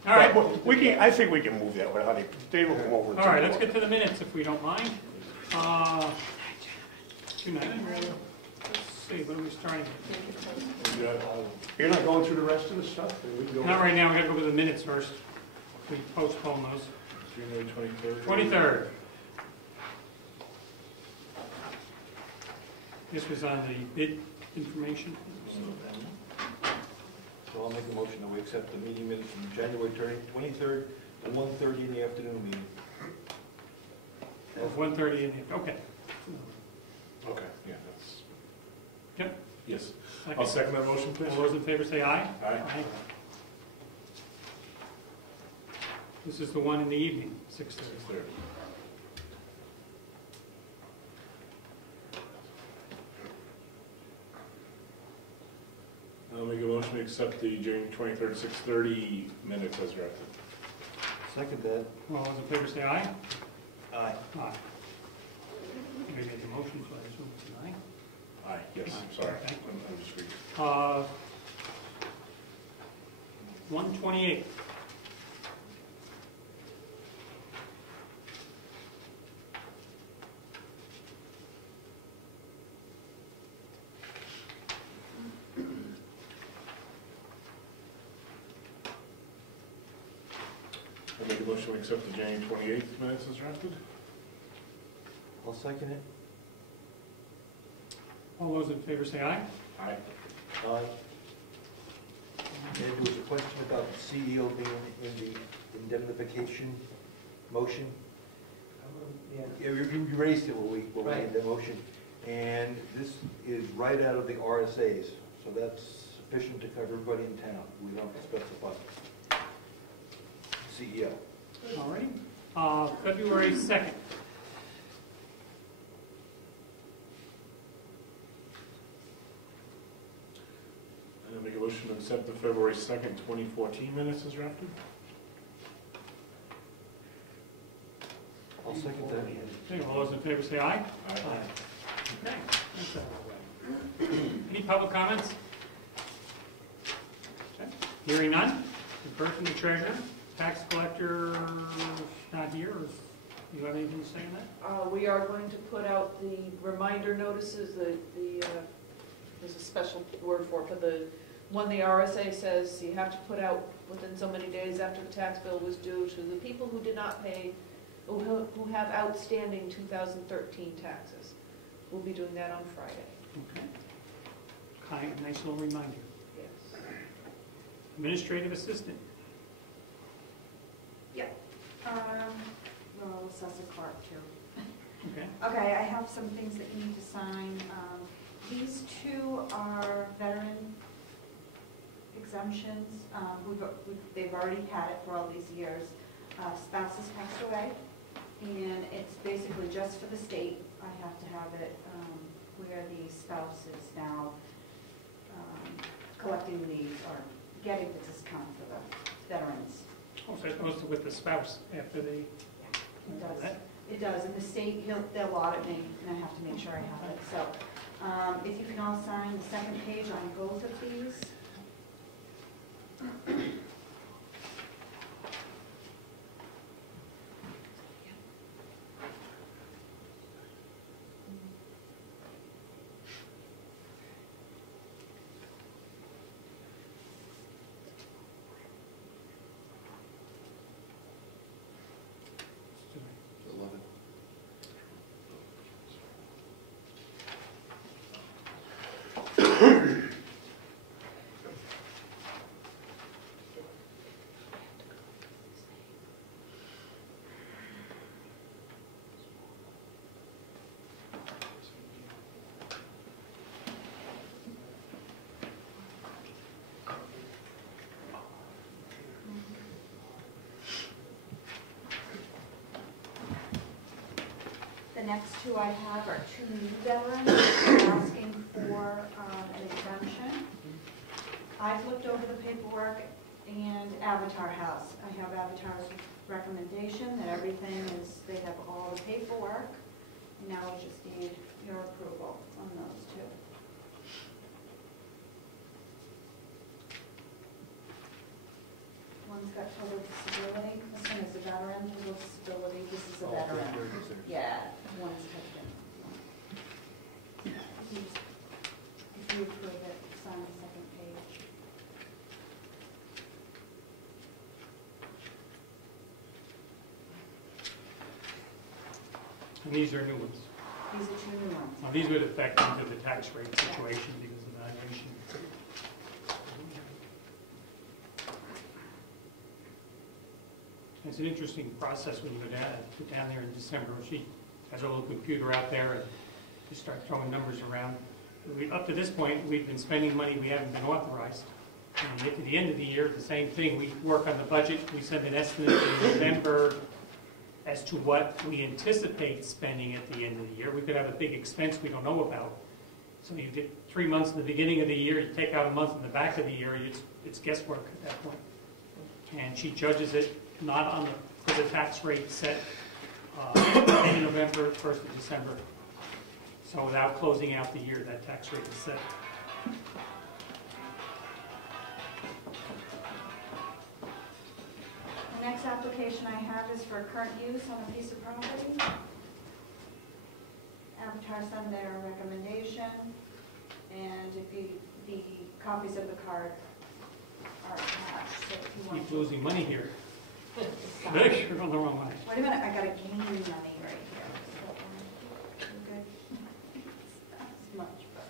All right, But we can, I think we can move that without it. Dave will come over. and all right, take let's a get to the minutes if we don't mind. Good night. Let's see, what are we starting with? look. You're not going through the rest of the stuff? We can go- Not right now, we gotta go over the minutes first. We postpone those. January 23rd. 23rd. This was on the bid information. So I'll make a motion that we accept the meeting minutes from January 23rd at 1:30 in the afternoon meeting. Of 1:30 in the, okay. Okay, yeah, that's, Yep. yes. Second. I'll second that motion, please. All those in favor say aye. Aye. This is the one in the evening, 6:30. 6:30. I'll make a motion to accept the January 23rd, 6:30 minutes as drafted. Second that. All those in favor say aye. Aye. Aye. You made the motion, so I assume it's an aye. Aye, yes, sorry. I'm just reading. 128. I'll make a motion to accept the January 28th minutes as drafted. I'll second it. All those in favor say aye. Aye. Aye. And there was a question about the CEO being in the indemnification motion. Yeah, you raised it when we made the motion. And this is right out of the RSAs, so that's sufficient to cover everybody in town. We don't specify CEO. All right. February 2nd. Make a motion to accept the February 2nd, 2014 minutes as drafted. I'll second that. Okay, all those in favor say aye. Aye. Okay, that's out of the way. Any public comments? Okay. Hearing none. Refer from the treasurer. Tax collector not here. Or you have anything to say on that? We are going to put out the reminder notices, there's a special word for it, but the one the RSA says you have to put out within so many days after the tax bill was due to the people who did not pay, who have outstanding 2013 taxes. We'll be doing that on Friday. Okay. Kind, nice little reminder. Yes. Administrative assistant. Yep. Well, Assessor Clark too. Okay. Okay, I have some things that you need to sign. These two are veteran exemptions. They've already had it for all these years. Spouse has passed away, and it's basically just for the state. I have to have it where the spouse is now collecting the, or getting the discount for the veterans. Oh, so it goes with the spouse after they... It does. It does, and the state, they'll audit me, and I have to make sure I have it. So, if you can all sign the second page on both of these. The next two I have are two new veterans asking for an exemption. I've looked over the paperwork and Avatar House. I have Avatar's recommendation that everything is, they have all the paperwork. Now we just need your approval on those two. One's got total disability. This one is a veteran, total disability. This is a veteran. Yeah, one's taken. If you approve it, sign the second page. And these are new ones. These are two new ones. Now, these would affect into the tax rate situation because of valuation. It's an interesting process when you go down there in December. She has a little computer out there and just start throwing numbers around. Up to this point, we've been spending money we haven't been authorized. And we get to the end of the year, the same thing. We work on the budget. We send an estimate in November as to what we anticipate spending at the end of the year. We could have a big expense we don't know about. So you get 3 months in the beginning of the year, you take out a month in the back of the year, it's guesswork at that point. And she judges it not on for the tax rate set end of November, 1st of December. So without closing out the year, that tax rate is set. The next application I have is for current use on a piece of property. Avatar sent their recommendation, and the copies of the card are attached. So if you want Keep to losing money here. sign. You're going the wrong way. Wait a minute, I got a gain money right here. Good. Not as much, but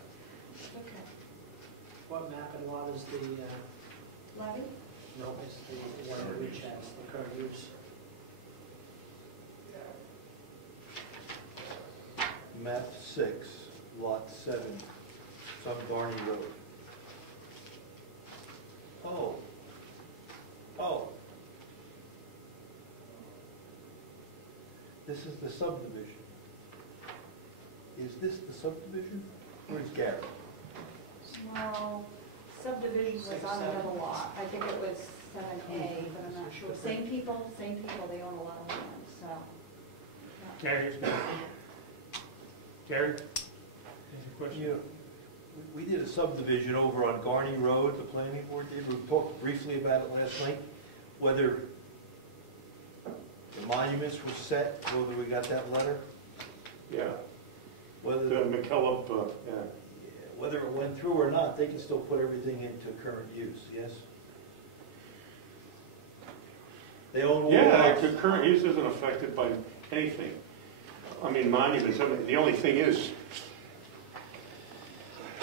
okay. What map and lot is the, Levy? no, it's the one that we checked, the current use? Map 6, Lot 7, Sun Barney Road. Oh. This is the subdivision. Is this the subdivision? Where's Garrett? Well, subdivision was on another lot. I think it was 7A, but I'm not sure. Same people, they own a lot of land, so. yeah. Gary, Gary? Any question? Yeah, we did a subdivision over on Garney Road, the planning board did, we talked briefly about it last night, whether the monuments were set, whether we got that letter, Yeah, whether, the McKillop, yeah. whether it went through or not, they can still put everything into current use, yes? They own all Yeah, lots. the current use isn't affected by anything. I mean, monuments, I mean, the only thing is,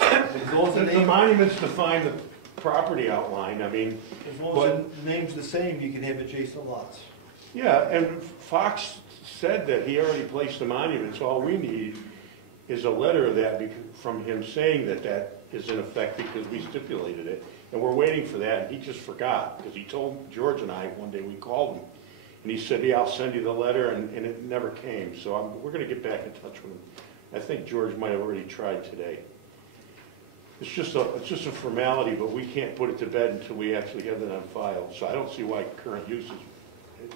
As long as the the name, monuments define the property outline, I mean, as long as the name's the same, you can have adjacent lots. yeah, and Fox said that he already placed the monuments. All we need is a letter of that from him saying that that is in effect because we stipulated it. And we're waiting for that, and he just forgot, because he told George and I one day, we called him, and he said, yeah, I'll send you the letter, and it never came. So we're gonna get back in touch with him. I think George might have already tried today. It's just a formality, but we can't put it to bed until we actually have it on file. So I don't see why current use is,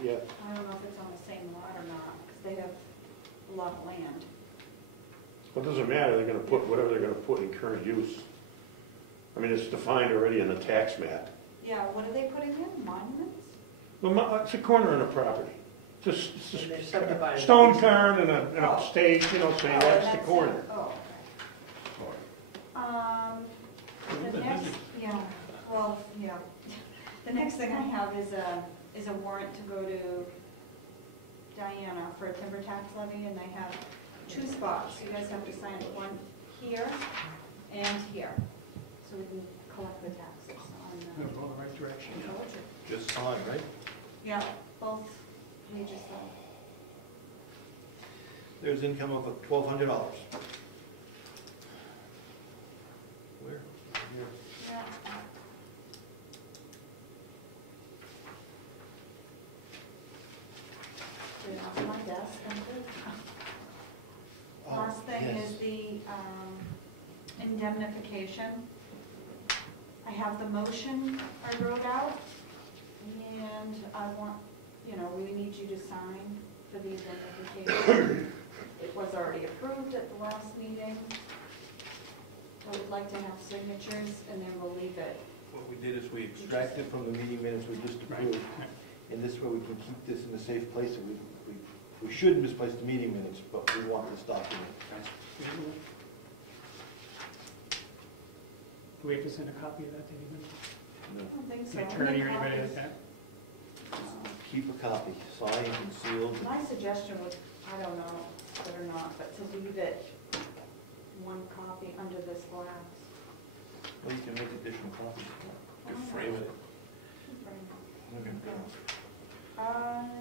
yeah. I don't know if it's on the same lot or not, because they have a lot of land. Well, it doesn't matter, they're gonna put whatever they're gonna put in current use. I mean, it's defined already in the tax map. Yeah, what are they putting in, monuments? Well, it's a corner in a property. Just And they're subdivided. stone carved and a Oh. stake, you know, saying Oh, that's the it. corner. Oh, okay. The next, yeah, well, yeah. The next thing I have is a warrant to go to Diana for a timber tax levy, and they have 2 spots. You guys have to sign it, one here and here, so we can collect the taxes on We're going the right direction. poetry. Just fine, right? Yeah, both pages though. There's income of $1,200. Where? Here. Yeah. Put it on my desk, thank you. Last thing Yes. is the indemnification. I have the motion I wrote out, and I want, we need you to sign for the indemnification. It was already approved at the last meeting. I would like to have signatures, and then we'll leave it. What we did is we extracted from the meeting minutes we just approved, and this way we can keep this in a safe place. We shouldn't misplace the meeting minutes, but we want this document. Do we have to send a copy of that to anybody? I don't think so. An How attorney many or anybody copies? like that? Keep a copy, signed and sealed. My suggestion was, I don't know, whether or not, but to leave it one copy under this glass. Well, you can make additional copies. You can frame it. I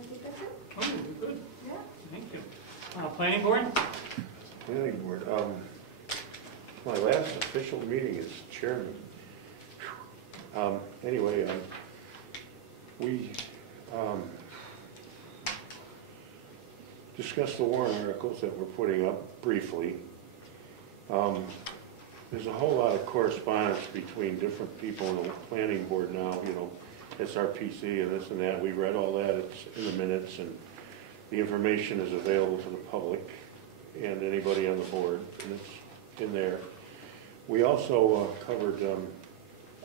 think that's it, Oh, good, yeah. thank you. Planning board? Planning board, my last official meeting as chairman. Anyway, we discussed the warrant articles that we're putting up briefly. There's a whole lot of correspondence between different people in the planning board now, SRPC and this and that. We read all that, it's in the minutes, and the information is available to the public and anybody on the board, and it's in there. We also covered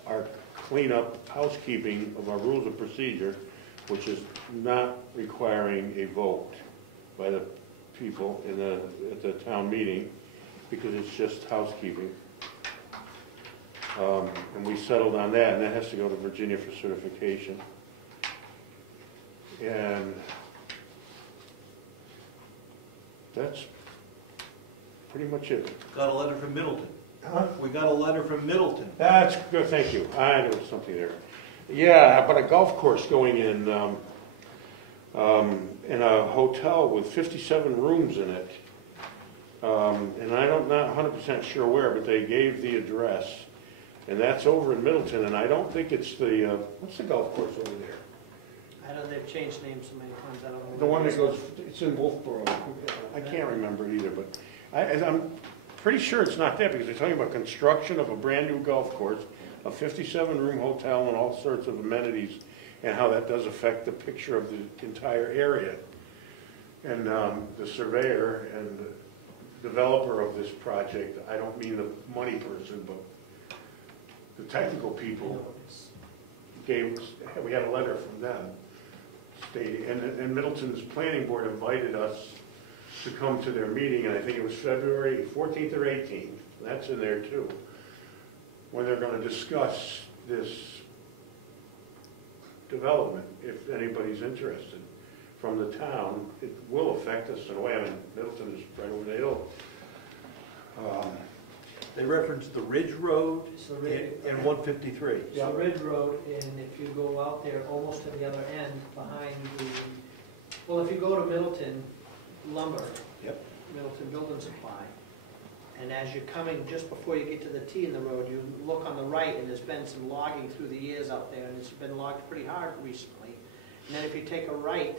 our cleanup housekeeping of our rules of procedure, which is not requiring a vote by the people at the town meeting, because it's just housekeeping. And we settled on that, and that has to go to Virginia for certification. And that's pretty much it. Got a letter from Middleton. Huh? We got a letter from Middleton. That's good, thank you. I know there's something there. Yeah, but a golf course going in a hotel with 57 rooms in it. And I'm not 100% sure where, but they gave the address. And that's over in Middleton, and I don't think it's the, what's the golf course over there? I know they've changed names so many times, I don't know. The one that goes, it's in Wolfboro. I can't remember it either, but I'm pretty sure it's not that, because they're talking about construction of a brand-new golf course, a 57-room hotel and all sorts of amenities, and how that does affect the picture of the entire area. And the surveyor and the developer of this project, I don't mean the money person, but the technical people gave us, we had a letter from them stating, and Middleton's planning board invited us to come to their meeting, and I think it was February 14th or 18th, that's in there too, when they're going to discuss this development, if anybody's interested from the town. It will affect us in a way. I mean, Middleton is right over the hill. They referenced the Ridge Road So Ridge- and 153. So Ridge Road, and if you go out there almost to the other end behind the, well, if you go to Middleton Lumber. Yep. Middleton Building Supply, and as you're coming, just before you get to the T in the road, you look on the right, and there's been some logging through the years out there, and it's been logged pretty hard recently. And then if you take a right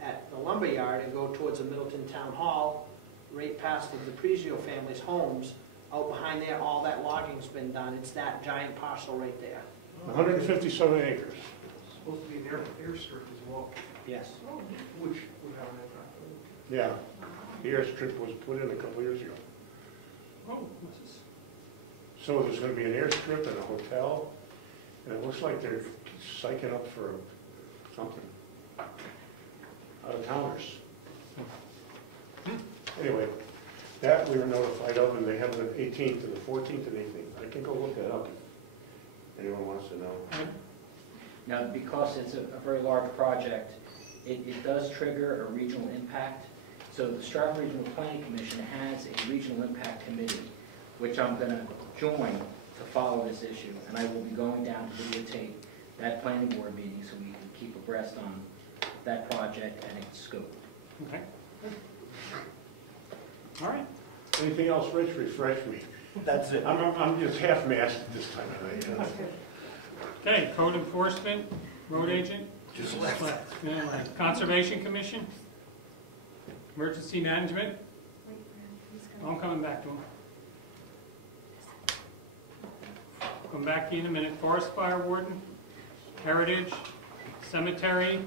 at the lumber yard and go towards the Middleton Town Hall, right past the Prezio family's homes, out behind there, all that logging's been done. It's that giant parcel right there. 157 acres. It's supposed to be an airstrip as well, Yes. which would have an impact. Yeah, the airstrip was put in a couple years ago. Oh, what's this? So there's going to be an airstrip and a hotel, and it looks like they're psyching up for something. Out-of-towners. Anyway, that we were notified of, and they have the 18th and the 14th and 18th. I can go look that up if anyone wants to know. Now, because it's a very large project, it does trigger a regional impact. So the Stratford Regional Planning Commission has a regional impact committee, which I'm going to join to follow this issue. And I will be going down to videotape that planning board meeting so we can keep abreast on that project and its scope. Okay. All right. Anything else, Rich? Refresh me. That's it. I'm just half-mast at this time of night. Okay, code enforcement, road agent, Just left. yeah, right. Conservation Commission, emergency management. I'm coming back to him. Come back to you in a minute. Forest fire warden, heritage, cemetery,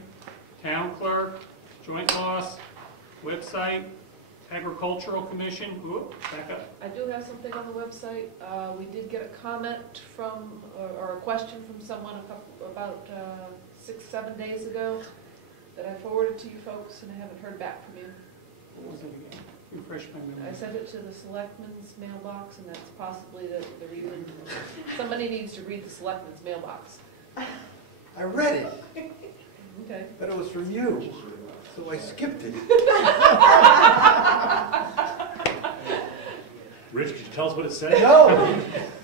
town clerk, joint loss, website, agricultural commission. Whoop, back up. I do have something on the website. We did get a comment from, or a question from someone about 6-7 days ago that I forwarded to you folks, and I haven't heard back from you. What was it again? Refresh my memory. I sent it to the selectmen's mailbox, and that's possibly the reason. Somebody needs to read the selectmen's mailbox. I read it, Okay. but it was from you, so I skipped it. Rich, could you tell us what it said? No!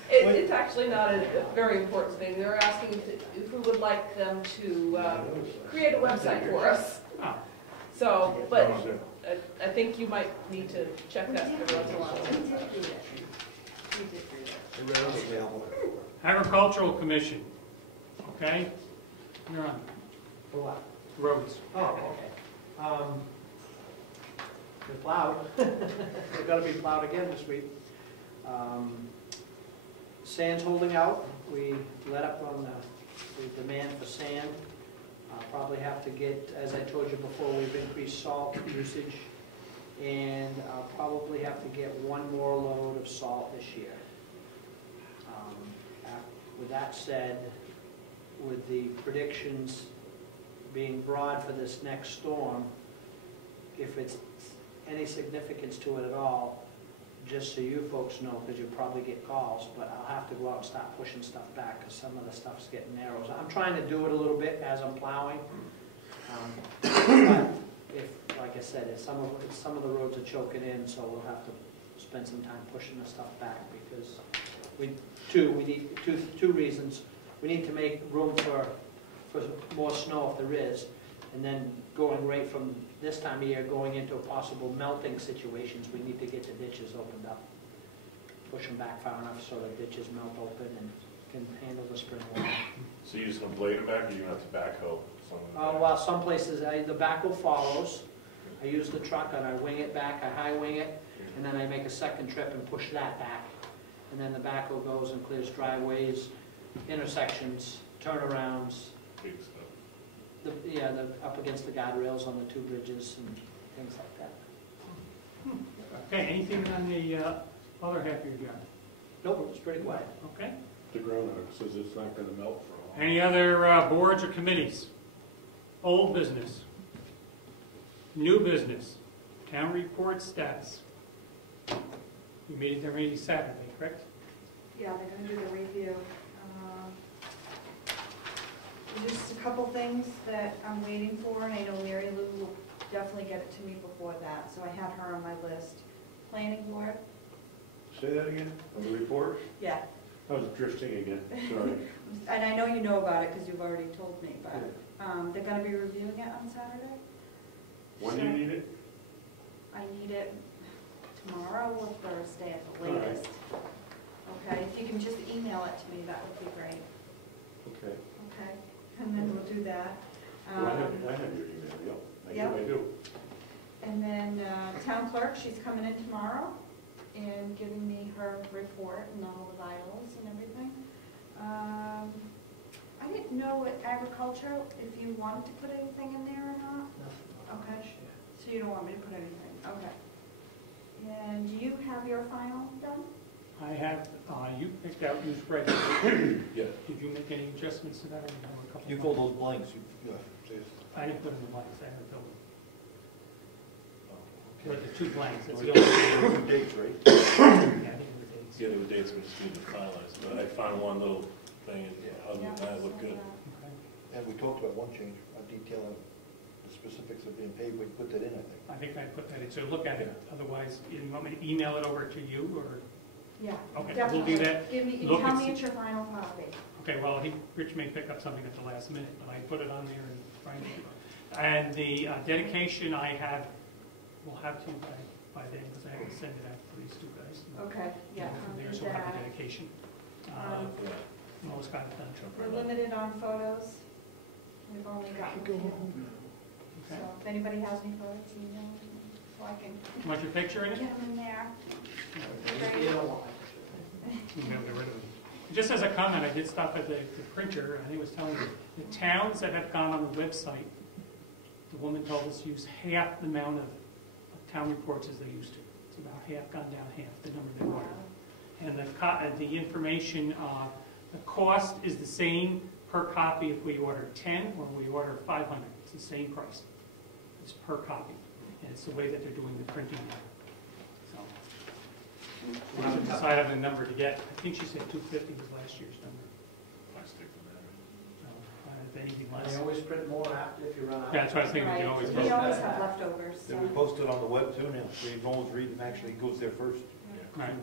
It's actually not a very important thing. They're asking if we would like them to create a website for us. Oh. So, but I think you might need to check that every once in a while. I read it again. Agricultural commission, okay? You're on. For what? Roads. Oh, okay. They're plowed. They're gonna be plowed again this week. Sand's holding out. We let up on the demand for sand. Probably have to get, as I told you before, we've increased salt usage, and I'll probably have to get one more load of salt this year. With that said, with the predictions being broad for this next storm, if it's any significance to it at all, just so you folks know, because you'll probably get calls, but I'll have to go out and start pushing stuff back, because some of the stuff's getting narrow. So I'm trying to do it a little bit as I'm plowing. But if, like I said, if some of the roads are choking in, so we'll have to spend some time pushing the stuff back, because we need two reasons. We need to make room for more snow if there is, and then going right from this time of year, going into possible melting situations, we need to get the ditches opened up. Push them back far enough so the ditches melt open and can handle the spring water. So you just gonna blade it back, or you gonna have to backhoe some of it? Well, some places, the backhoe follows. I use the truck and I wing it back, I high wing it, and then I make a second trip and push that back. And then the backhoe goes and clears driveways, intersections, turnarounds, Big stuff. the up against the guardrails on the two bridges and things like that. Okay, anything on the other half of your job? Nope, it's pretty quiet. Okay. The groundhog says it's not gonna melt for long. Any other boards or committees? Old business? New business? Town report status? You meeting there maybe Saturday, correct? Yeah, they're gonna do the review. There's just a couple things that I'm waiting for, and I know Mary Lou will definitely get it to me before that, so I have her on my list. Planning board? Say that again, on the report? Yeah. I was drifting again, sorry. And I know you know about it because you've already told me, but they're gonna be reviewing it on Saturday. When do you need it? I need it tomorrow or Thursday at the All right. latest. Okay, if you can just email it to me, that would be great. Okay. Okay, and then we'll do that. Well, I have your email, yep. I do. And then town clerk, she's coming in tomorrow and giving me her report and all the vitals and everything. I didn't know what agriculture, if you wanted to put anything in there or not. Okay, so you don't want me to put anything, okay. And do you have your final done? I have, you picked out new spreadsheet. Yeah. Did you make any adjustments to that? Or there were a couple You of filled blanks? those blanks, I didn't put in the blanks, I haven't filled them. Okay. But the two blanks, that's So the we only got 2 dates, right? Yeah, I think the dates. Yeah, the dates we just need to finalize, but I found one little thing, and other than that, it looked good. Okay. And we talked about one change, detailing the specifics of being paid, we put that in, I think. I think I put that in, so look at it, otherwise, you want me to email it over to you, or? Yeah, Okay, definitely. we'll do that. Give me, Look, tell it's- me it's your final copy. Okay, well, Rich may pick up something at the last minute, but I put it on there and Brian. And the dedication I have, will have to by then, because I have to send it out to these two guys. Okay, yeah, Go from I'll there, do so we'll have the that. dedication. Most got it done. We're limited on photos. We've only got two. So if anybody has any photos, email them, so I can Want your picture in it? get them in there. You don't want You can get rid of it. Just as a comment, I did stop at the printer, and he was telling me, the towns that have gone on the website, the woman told us use half the amount of town reports as they used to. It's about half gone down, half the number they ordered. And the information, the cost is the same per copy if we order 10 or we order 500. It's the same price. It's per copy. And it's the way that they're doing the printing now. So we'll have to decide on the number to get. I think she said 250 was last year's number. I stick with that. So if anything less. They always print more after if you run out. Yeah, that's what I was thinking. We Right, can always we get. always have leftovers, so. Then we post it on the web too now, so you can always read, and actually goes there first. Right.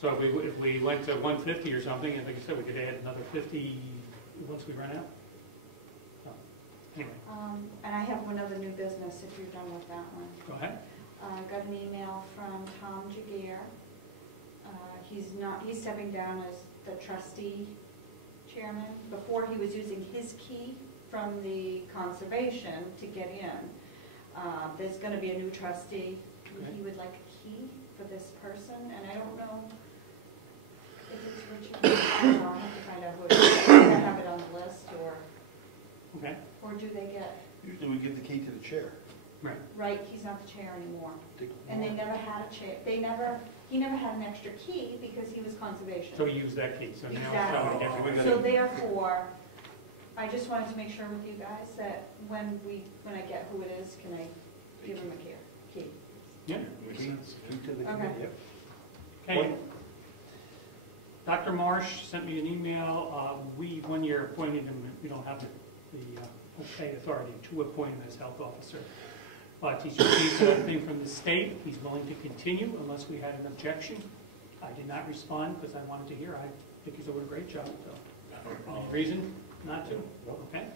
So if we went to 150 or something, and like I said, we could add another 50 once we run out. So, anyway, And I have one other new business, if you're done with that one. go ahead. I got an email from Tom Jaguar. He's stepping down as the trustee chairman. Before, he was using his key from the conservation to get in. There's gonna be a new trustee. Okay. He would like a key for this person, and I don't know if it's Richard. I'll have to find out who it is. They have it on the list, Okay. or do they get, Usually we give the key to the chair. Right. right, he's not the chair anymore. Take- And they never had a chair, he never had an extra key because he was conservation. So we use that key. So now it's Exactly. going to get So therefore, I just wanted to make sure with you guys that when I get who it is, can I give him a key? Yeah. Makes Key sense. key to the Okay. committee, yep. Okay. Dr. Marsh sent me an email. We, 1 year, appointed him. We don't have the okay authority to appoint him as health officer. But he's received a thing from the state. He's willing to continue unless we had an objection. I did not respond because I wanted to hear. I think he's doing a great job. So, any reason not to? Okay.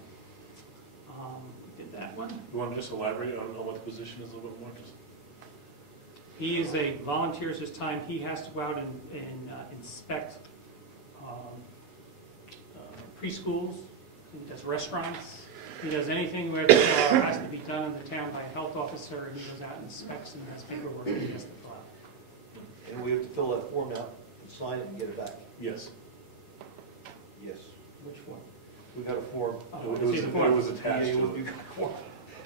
We did that one. You want to just elaborate on what the position is a little bit more? Just He is volunteers his time. He has to go out and inspect preschools. He does restaurants. He does anything which has to be done in the town by a health officer, and he goes out and inspects and has paperwork that he has to fill out. And we have to fill that form out, and sign it, and get it back. yes. Yes. Which one? We got a form. Oh, It was, see the form. it was attached Yeah, to you it. got a form.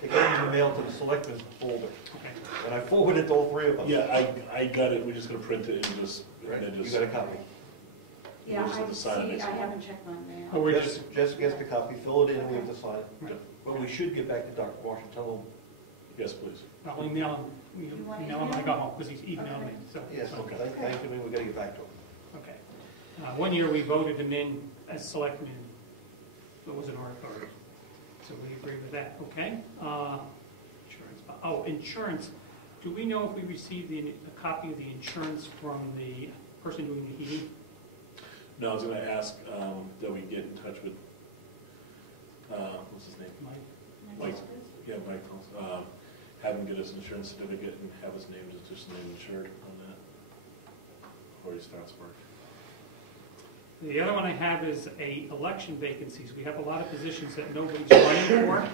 It came in the mail to the selectmen's folder, Okay. and I forwarded it to all three of us. Yeah, I got it, we're just gonna print it and just, Right, and then you just. got a copy. Yeah, We'll just have I to sign it see, next I week. haven't checked my mail. Oh, we're just, Jessica gets the copy, fill it in, and we have to sign it. Right. But we should get back to Dr. Washington, tell him, Yes, please. I'll email him, You want email him when I go home, because he's emailed me, so. yes, Okay. thank him, and we gotta get back to him. Okay. One year we voted him in as selectman, so it wasn't our authority. So we agree with that, okay? Insurance, insurance. Do we know if we received a copy of the insurance from the person doing the heating? No, I was gonna ask, that we get in touch with, what's his name? Mike. Yeah, Mike, have him get us an insurance certificate and have his name, just name insured on that, before he starts work. The other one I have is election vacancies. We have a lot of positions that nobody's running for,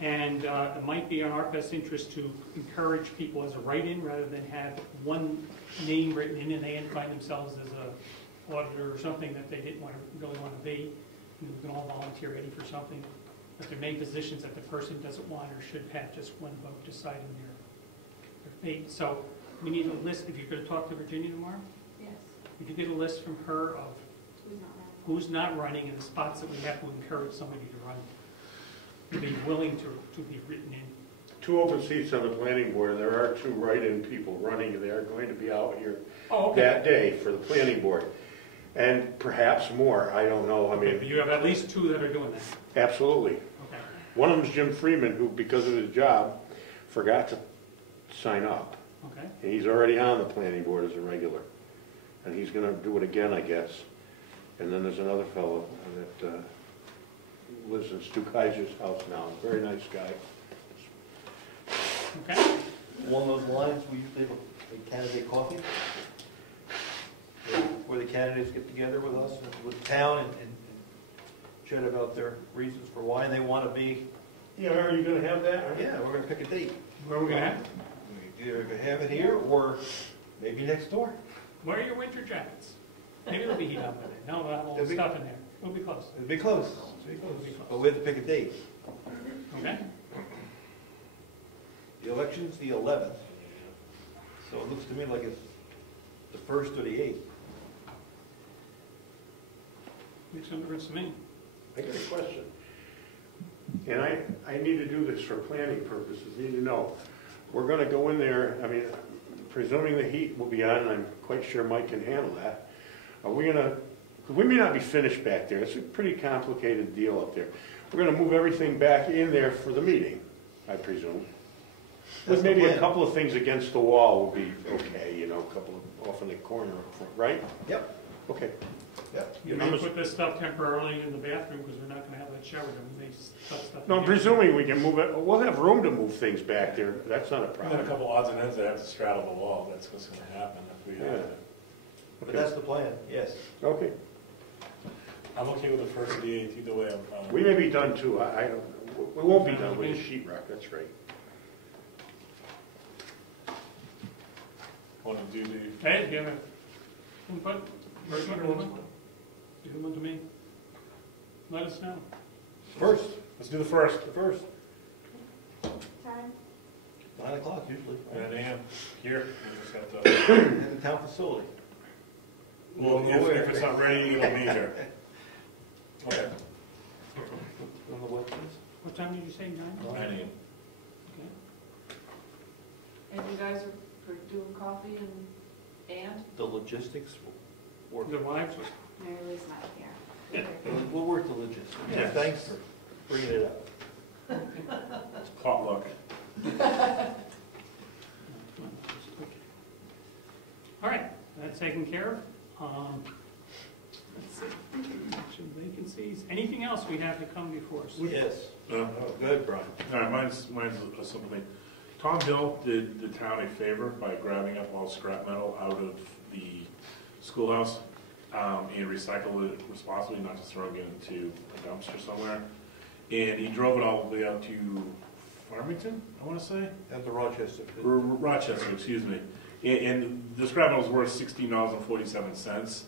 and it might be in our best interest to encourage people as a write-in rather than have one name written in and they find themselves as a auditor or something that they didn't really want to be. And we can all volunteer ready for something. But there may be positions that the person doesn't want or should have just one vote deciding their fate. So we need a list. If you're going to talk to Virginia tomorrow, Yes, if you get a list from her of who's not running? who's not running and the spots that we have to encourage somebody to run, to be willing to be written in. 2 open seats on the planning board, and there are 2 write-in people running, and they are going to be out here Oh, okay. that day for the planning board. And perhaps more, I don't know, I Okay, mean, but you have at least 2 that are doing that. absolutely. Okay. One of them is Jim Freeman, who, because of his job, forgot to sign up. Okay. And he's already on the planning board as a regular. And he's gonna do it again, I guess. And then there's another fellow that lives in Stu Kaiser's house now, very nice guy. Okay. Along those lines, we usually have a candidate coffee, where the candidates get together with us, and with the town, and chat about their reasons for why they want to be. Yeah, are you gonna have that? Yeah, we're gonna pick a date. Where are we going to have it? We either have it here, or maybe next door. Where are your winter jackets? Maybe there'll be heat up in there. No, we'll have all the It'll be- stuff in there. We'll be close. It'll be close. It'll be But close. we have to pick a date. Okay? The election's the 11th, so it looks to me like it's the 1st or the 8th. Makes no difference to me. I got a question. And I need to do this for planning purposes, need to know. We're gonna go in there, I mean, presuming the heat will be on, and I'm quite sure Mike can handle that. Are we gonna, because we may not be finished back there, it's a pretty complicated deal up there. We're gonna move everything back in there for the meeting, I presume. That's With the maybe a plan. couple of things against the wall would be okay, you know, a couple of off in the corner up front, right? Yep. Okay. Yep. You may put this stuff temporarily in the bathroom because we're not going to have that shower room. We may stuff stuff. No, in I'm there. presuming we can move it, we'll have room to move things back there, that's not a And then a problem. couple odds and ends that have to straddle the wall, that's what's gonna happen if we have Yeah. it. But that's the plan, yes. Okay. I'm okay with the 1st or the 8th, either way, I'm fine. We may be done too, I don't, we won't be done with the sheet rock, that's right. Want to do the, Hey, do you have an input? First one or one? Give one to me. Let us know. First, let's do the 1st. the 1st, Time? 9 o'clock usually, 9 a.m. Here, we just have to, in the town facility. well, if it's not ready, it'll be here. Okay. On the web, please. What time did you say, 9? 9 a.m. Okay. And you guys are doing coffee and? The logistics will work. The wives? Mary Lou's not here. We'll work the logistics. Yes. Thanks for bringing it up. It's potluck. All right, that's taken care of. Let's see. Action vacancies. Anything else we have to come before us? Yes. No? Go ahead, Brian. All right, mine's a simple thing. Tom Hill did the town a favor by grabbing up all scrap metal out of the schoolhouse and recycled it responsibly, not just throwing it into a dumpster somewhere. And he drove it all the way out to Farmington, I want to say? And the Rochester. Rochester, excuse me. And the scrap metal was worth $16.47.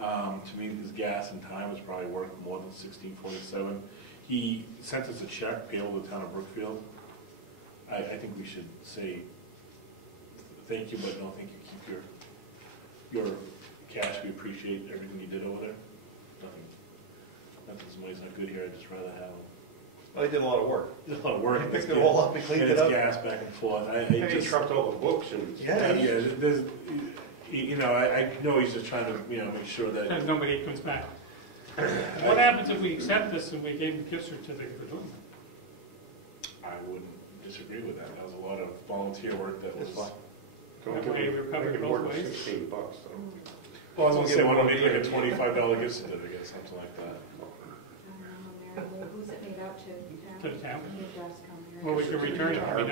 To me, his gas and time is probably worth more than $16.47. He sent us a check payable to the town of Brookfield. I think we should say thank you, but no thank you. Keep your cash. We appreciate everything you did over there. Nothing's money's not good here. I'd just rather have them. Well, they did a lot of work. Did a lot of work. They picked it all up and cleaned it up. And it's gas back and forth. And he trucked all the books and. Yeah, there's, you know, I know he's just trying to, you know, make sure that. Because nobody comes back. What happens if we accept this and we gave him a gift certificate for doing it? I wouldn't disagree with that. That was a lot of volunteer work that was. It's fine. Don't That way give we're him, covered make it both more than ways. $16 though. Well, I was gonna say, why don't we make like a $25 gift certificate, something like that. I don't know, Mary Lou, who's it made out to? To the town? It does come here. Well, we can return it. I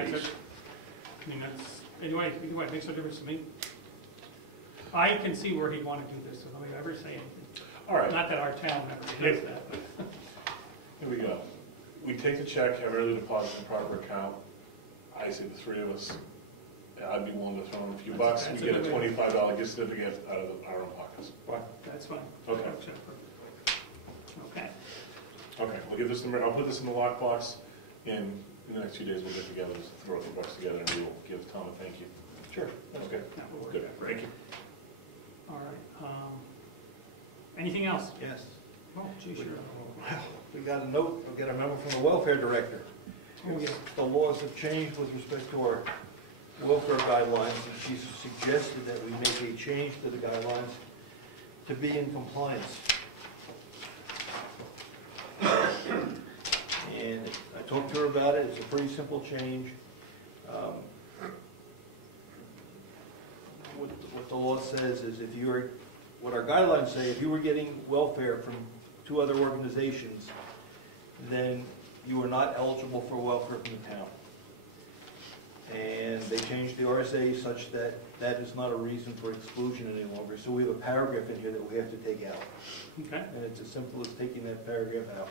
mean, that's, anyway, either way, it makes no difference to me. I can see where he'd want to do this, so nobody ever say anything. All right, Not that our town ever does that, but. here we go. We take the check, have early deposit in proper account. I say the three of us, I'd be willing to throw in a few bucks. We That's a get a good way. $25 gift certificate out of our own pockets. That's fine. Okay. Okay. Okay, we'll give this, I'll put this in the lockbox, and in the next few days, we'll get together, just throw a few bucks together, and we'll give Tom a thank you. Sure. Okay, That will work. good, thank you. All right. Anything else? Yes. Oh, gee, sure. Well, we got a note, we got a memo from the welfare director. Oh, yeah. The laws have changed with respect to our welfare guidelines, and she suggested that we make a change to the guidelines to be in compliance. And I talked to her about it. It's a pretty simple change. What the law says is if you are, what our guidelines say, if you were getting welfare from two other organizations, then you are not eligible for welfare from the town. And they changed the RSA such that that is not a reason for exclusion any longer. So we have a paragraph in here that we have to take out. Okay. And it's as simple as taking that paragraph out.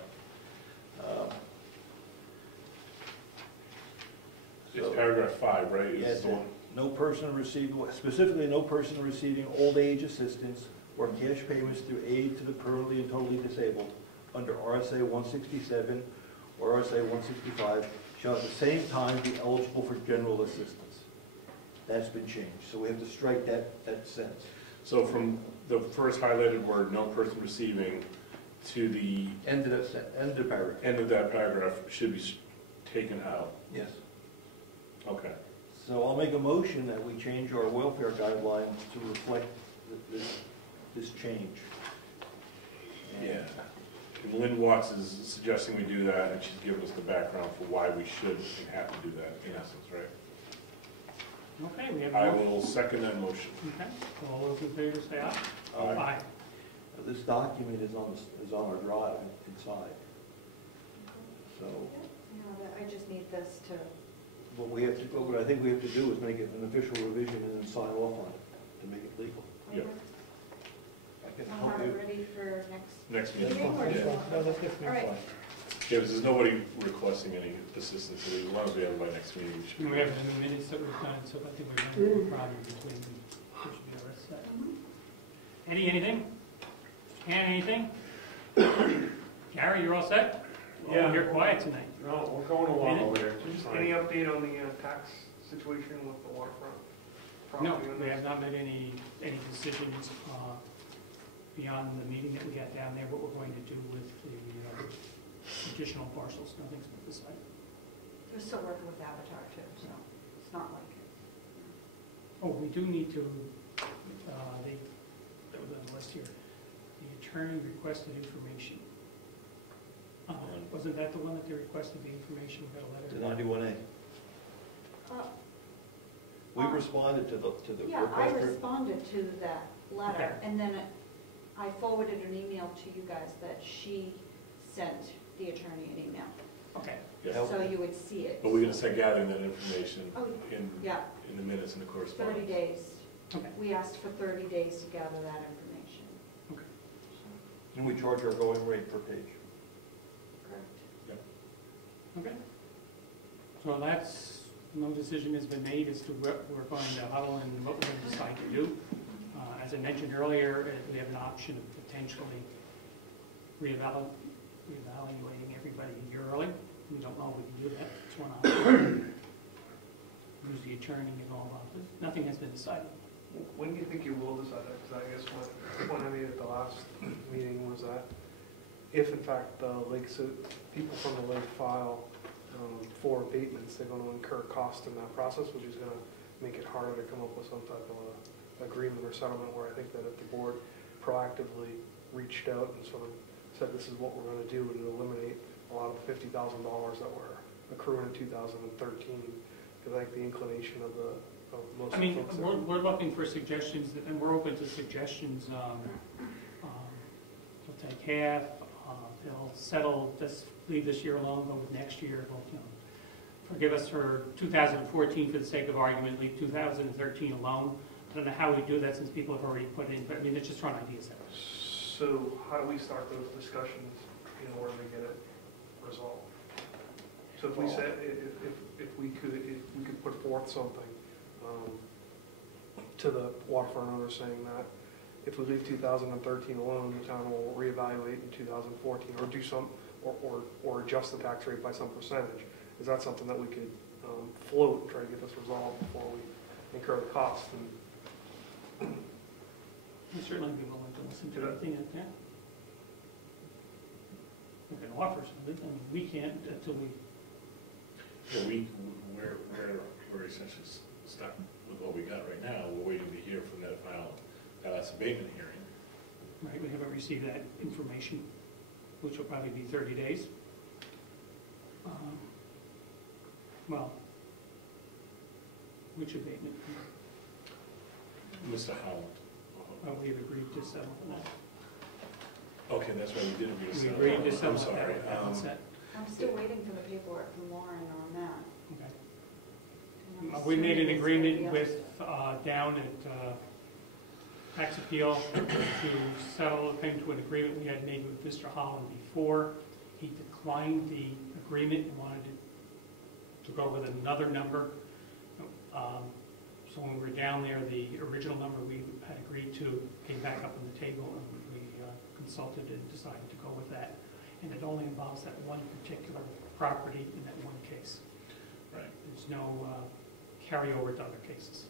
It's paragraph 5, right? Is Yes, the one- no person receiving, specifically no person receiving old age assistance or cash payments through aid to the permanently and totally disabled under RSA 167 or RSA 165 shall at the same time be eligible for general assistance. That's been changed, so we have to strike that sentence. So from the first highlighted word, no person receiving, to the End of the paragraph. end of that paragraph should be taken out. Yes. Okay. So I'll make a motion that we change our welfare guidelines to reflect this change. Yeah. And Lynn Watts is suggesting we do that, and she's given us the background for why we should and have to do that, in essence, right? Okay, we have. I a motion. will second that motion. Okay. All those in favor say aye. Aye. This document is on our drive inside. So I just need this to, what I think we have to do is make it an official revision and then sign off on it to make it legal. Yeah. I can I'll help have it you. ready for next Next meeting. meeting or? Yeah. No, that's good. All right. Yeah, because there's nobody requesting any assistance, so as long as we have it by next meeting, we should. And we have the minutes that we've done, so I think we're going to have a problem between them. We should be all right set. Eddie, anything? Ann, anything? Gary, you're all set? Yeah. Oh, you're quiet tonight. No, we're going along Minute? over there. Any update on the tax situation with the waterfront? No, property we owners? have not made any decisions beyond the meeting that we got down there, what we're going to do with the additional parcels. Nothing's been decided. We're still working with Avatar too, so it's not like. Oh, we do need to, that was on the list here. The attorney requested information. Wasn't that the one that they requested the information, we got a letter? The 91A. We responded to the Yeah, I request. responded to that letter, Okay. and then I forwarded an email to you guys that she sent the attorney an email, Okay. Yeah. so you would see it. But we're gonna start gathering that information Oh, in yeah, the minutes and the 30 correspondence. days. Okay. We asked for 30 days to gather that information. And we charge our going rate per page. Correct. Okay. So no decision has been made as to what we're going to huddle and what we're going to decide to do. As I mentioned earlier, we have an option of potentially reevaluating everybody a year early. We don't know if we can do that. It's one option. Use the attorney and all about this. Nothing has been decided. When do you think you will decide that? Because I guess when I made it the last meeting was that if in fact the lake, so people from the lake file for abatements, they're going to incur cost in that process, which is going to make it harder to come up with some type of agreement or settlement, where I think that if the board proactively reached out and sort of said this is what we're going to do, it would eliminate a lot of the $50,000 that were accruing in 2013. Because I think the inclination of most I mean, folks we're looking for suggestions, and we're open to suggestions. They'll take half, they'll settle, just leave this year alone, go with next year. They'll, forgive us for 2014 for the sake of argument, leave 2013 alone. I don't know how we do that since people have already put in, but I mean, it's just throwing ideas out. So how do we start those discussions in order to get it resolved? So if we said, if we could put forth something to the waterfront owner saying that if we leave 2013 alone, the town will reevaluate in 2014 or do some, or adjust the tax rate by some percentage. Is that something that we could float and try to get this resolved before we incur the cost? We'd certainly be willing to listen to anything like that. We can offer something. I mean, we can't until we. Yeah, we're essentially stuck with what we got right now. We're waiting to hear from that last abatement hearing. Right, we haven't received that information, which will probably be 30 days. Well, which abatement? Mr. Howland. We have agreed to settle for that. Okay, that's right, we did agree to We settle. agreed to settle I'm sorry. that set. I'm still waiting for the paperwork from Lauren on that. Okay. And I'm We made an assuming it's agreement gonna be with, down at Tax Appeal to settle, came to an agreement we had made with Mr. Holland before. He declined the agreement and wanted to go with another number. So when we were down there, the original number we had agreed to came back up on the table, and we consulted and decided to go with that. And it only involves that one particular property in that one case. Right. There's no carryover to other cases.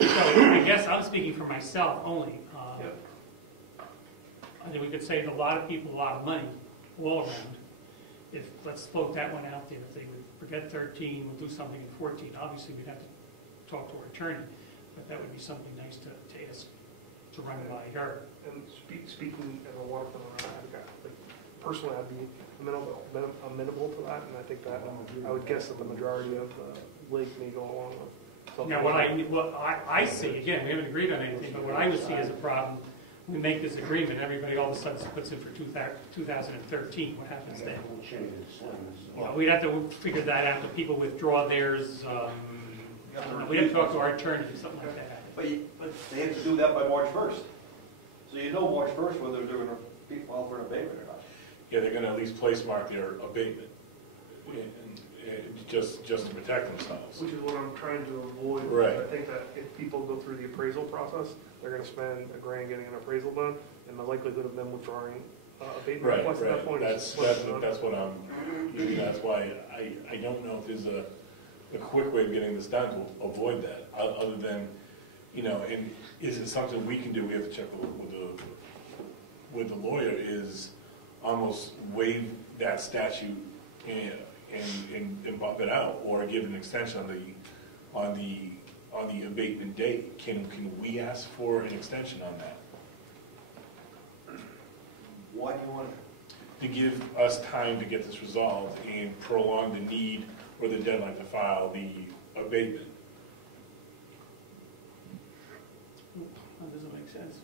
So I guess I'm speaking for myself only. I think we could save a lot of people a lot of money all around. If, let's float that one out there, if they would forget 13, we'll do something in 14. Obviously, we'd have to talk to our attorney, but that would be something nice to ask, to run by her. And speaking as a waterfront owner, personally, I'd be amenable to that, and I think that I would guess that the majority of the lake may go along with something. Now, what I see, again, we haven't agreed on anything, but what I would see as a problem, we make this agreement, everybody all of a sudden puts in for 2013. What happens then? We'd have to figure that out. The people withdraw theirs. We have to talk to our attorney or something like that. But they have to do that by March 1st. So you know March 1st whether they're going to file for an abatement or not. Yeah, they're going to at least place mark their abatement, just to protect themselves. Which is what I'm trying to avoid. Right. I think that if people go through the appraisal process, they're going to spend $1,000 getting an appraisal done, and the likelihood of them withdrawing abatement Right, request at that right. point That's what I'm. That's why I don't know if there's a quick way of getting this done to avoid that, other than, and is it something we can do? We have to check with the lawyer. Is almost waive that statute and bump it out, or give an extension on the abatement date. Can we ask for an extension on that? Why do you want To give us time to get this resolved and prolong the need or the deadline to file the abatement. That doesn't make sense.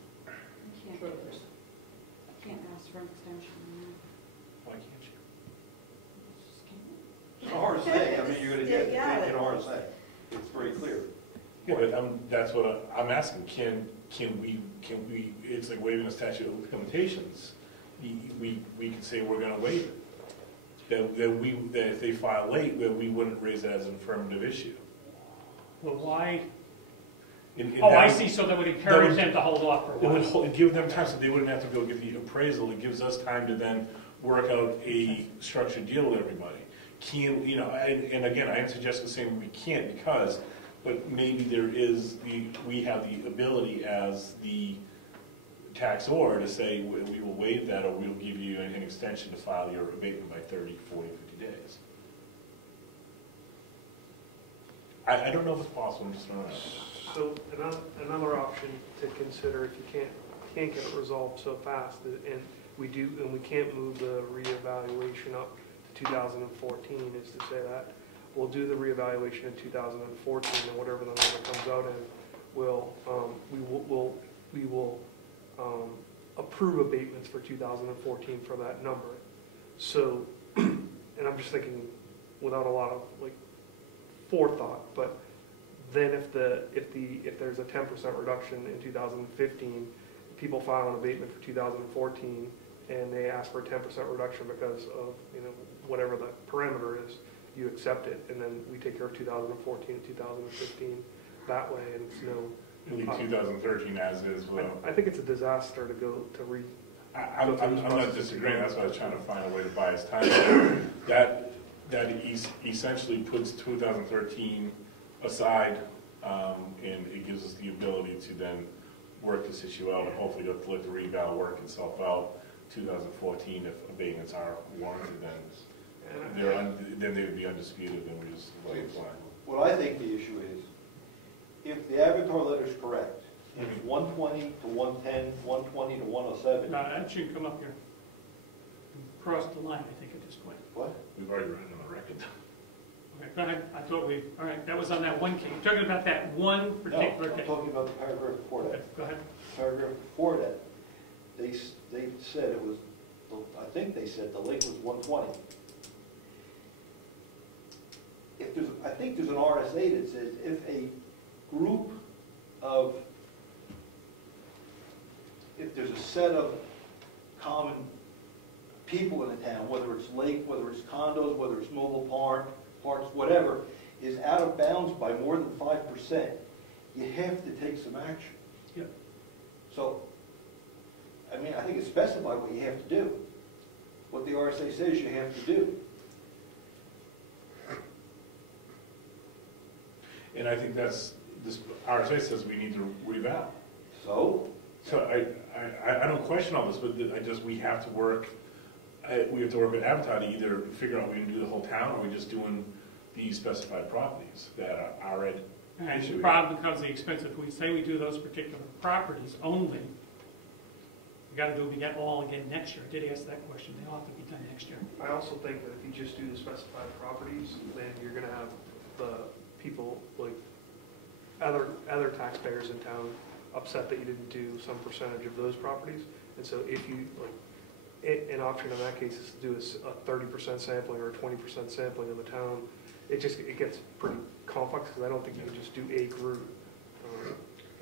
Can't ask for an extension. Why can't you? It's a RSA. I mean, you're going to get an RSA. It's very clear. Yeah, but that's what I'm asking. Can we? It's like waiving a statute of limitations. We can say we're going to waive it. That if they file late, that we wouldn't raise that as an affirmative issue. Well, why? Oh, I see, so that would encourage them to hold off for a It would while. give them time, so they wouldn't have to go get the appraisal. It gives us time to then work out a structured deal with everybody. Can, you know, and again, I am suggesting saying we can't because, but maybe we have the ability as the taxor to say, we will waive that, or we'll give you an extension to file your abatement by 30, 40, 50 days. I don't know if it's possible, I'm just throwing it out. So another option to consider if you can't get it resolved so fast, and we can't move the reevaluation up to 2014, is to say that we'll do the reevaluation in 2014, and whatever the number comes out in, we will approve abatements for 2014 for that number. So, and I'm just thinking without a lot of like forethought, but then if there's a 10% reduction in 2015, people file an abatement for 2014 and they ask for a 10% reduction because of, you know, whatever the parameter is, you accept it, and then we take care of 2014 and 2015 that way, and it's no. Leave 2013 as is. I think it's a disaster to go to re. I'm not disagreeing. That's why I was trying to find a way to buy us time. That essentially puts 2013 aside, and it gives us the ability to then work this issue out and hopefully let the reval work itself out. 2014, if abatements are warranted, then they would be undisputed, and we just lay it flat. What I think the issue is, if the Avatar letter is correct, it's 120 to 110, 120 to 107. No, that shouldn't come up here. Cross the line, I think, at this point. What? We've already written on the record. Okay, go ahead. I thought all right, that was on that one case. You're talking about that one particular No, I'm case. talking about the paragraph before that. Okay, go ahead. Paragraph before that, they said it was, I think they said the lake was 120. I think there's an RSA that says if a group of, if there's a set of common people in the town, whether it's lake, whether it's condos, whether it's mobile parks, whatever, is out of bounds by more than 5%, you have to take some action. Yep. So, I mean, I think it's specified what you have to do, what the RSA says you have to do. And I think this RSA says we need to revow. So I don't question all this, but we have to work. We have to work with Avatar to either figure out we're going to do the whole town, or we're just doing the specified properties that are at And issue. the problem becomes the expense. If we say we do those particular properties only, we got to do them again all again next year. I did ask that question. They all have to be done next year. I also think that if you just do the specified properties, then you're going to have the people, like other taxpayers in town, upset that you didn't do some percentage of those properties. And so if you, like, an option in that case is to do a 30% sampling or a 20% sampling of the town. It gets pretty complex, because I don't think you can just do a group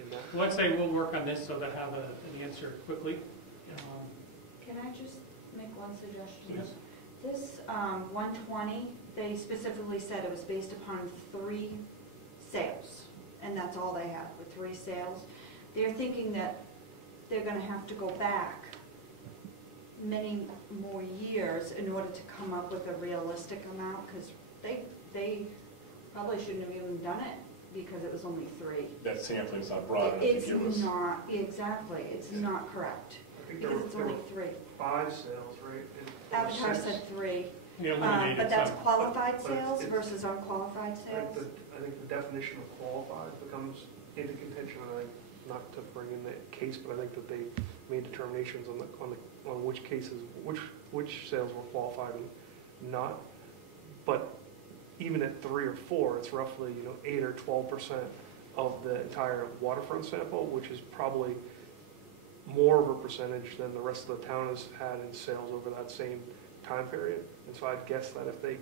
in that. Well, let's say we'll work on this so that I have an answer quickly. Can I just make one suggestion? Yes. This 120, they specifically said it was based upon 3 sales, and that's all they had, with 3 sales. They're thinking that they're going to have to go back many more years in order to come up with a realistic amount, because they probably shouldn't have even done it, because it was only 3. That sampling's not broad enough It's to give us. not, exactly, it's not correct, I think because it's there only were 3. 5 sales, right? And Avatar 6. said 3, We eliminated but that's some. qualified But sales it's- versus unqualified sales? I think the definition of qualified becomes into contention, and I think, not to bring in the case, but I think that they made determinations on which cases, which sales were qualified and not. But even at 3 or 4, it's roughly 8 or 12% of the entire waterfront sample, which is probably more of a percentage than the rest of the town has had in sales over that same time period. And so I'd guess that if they,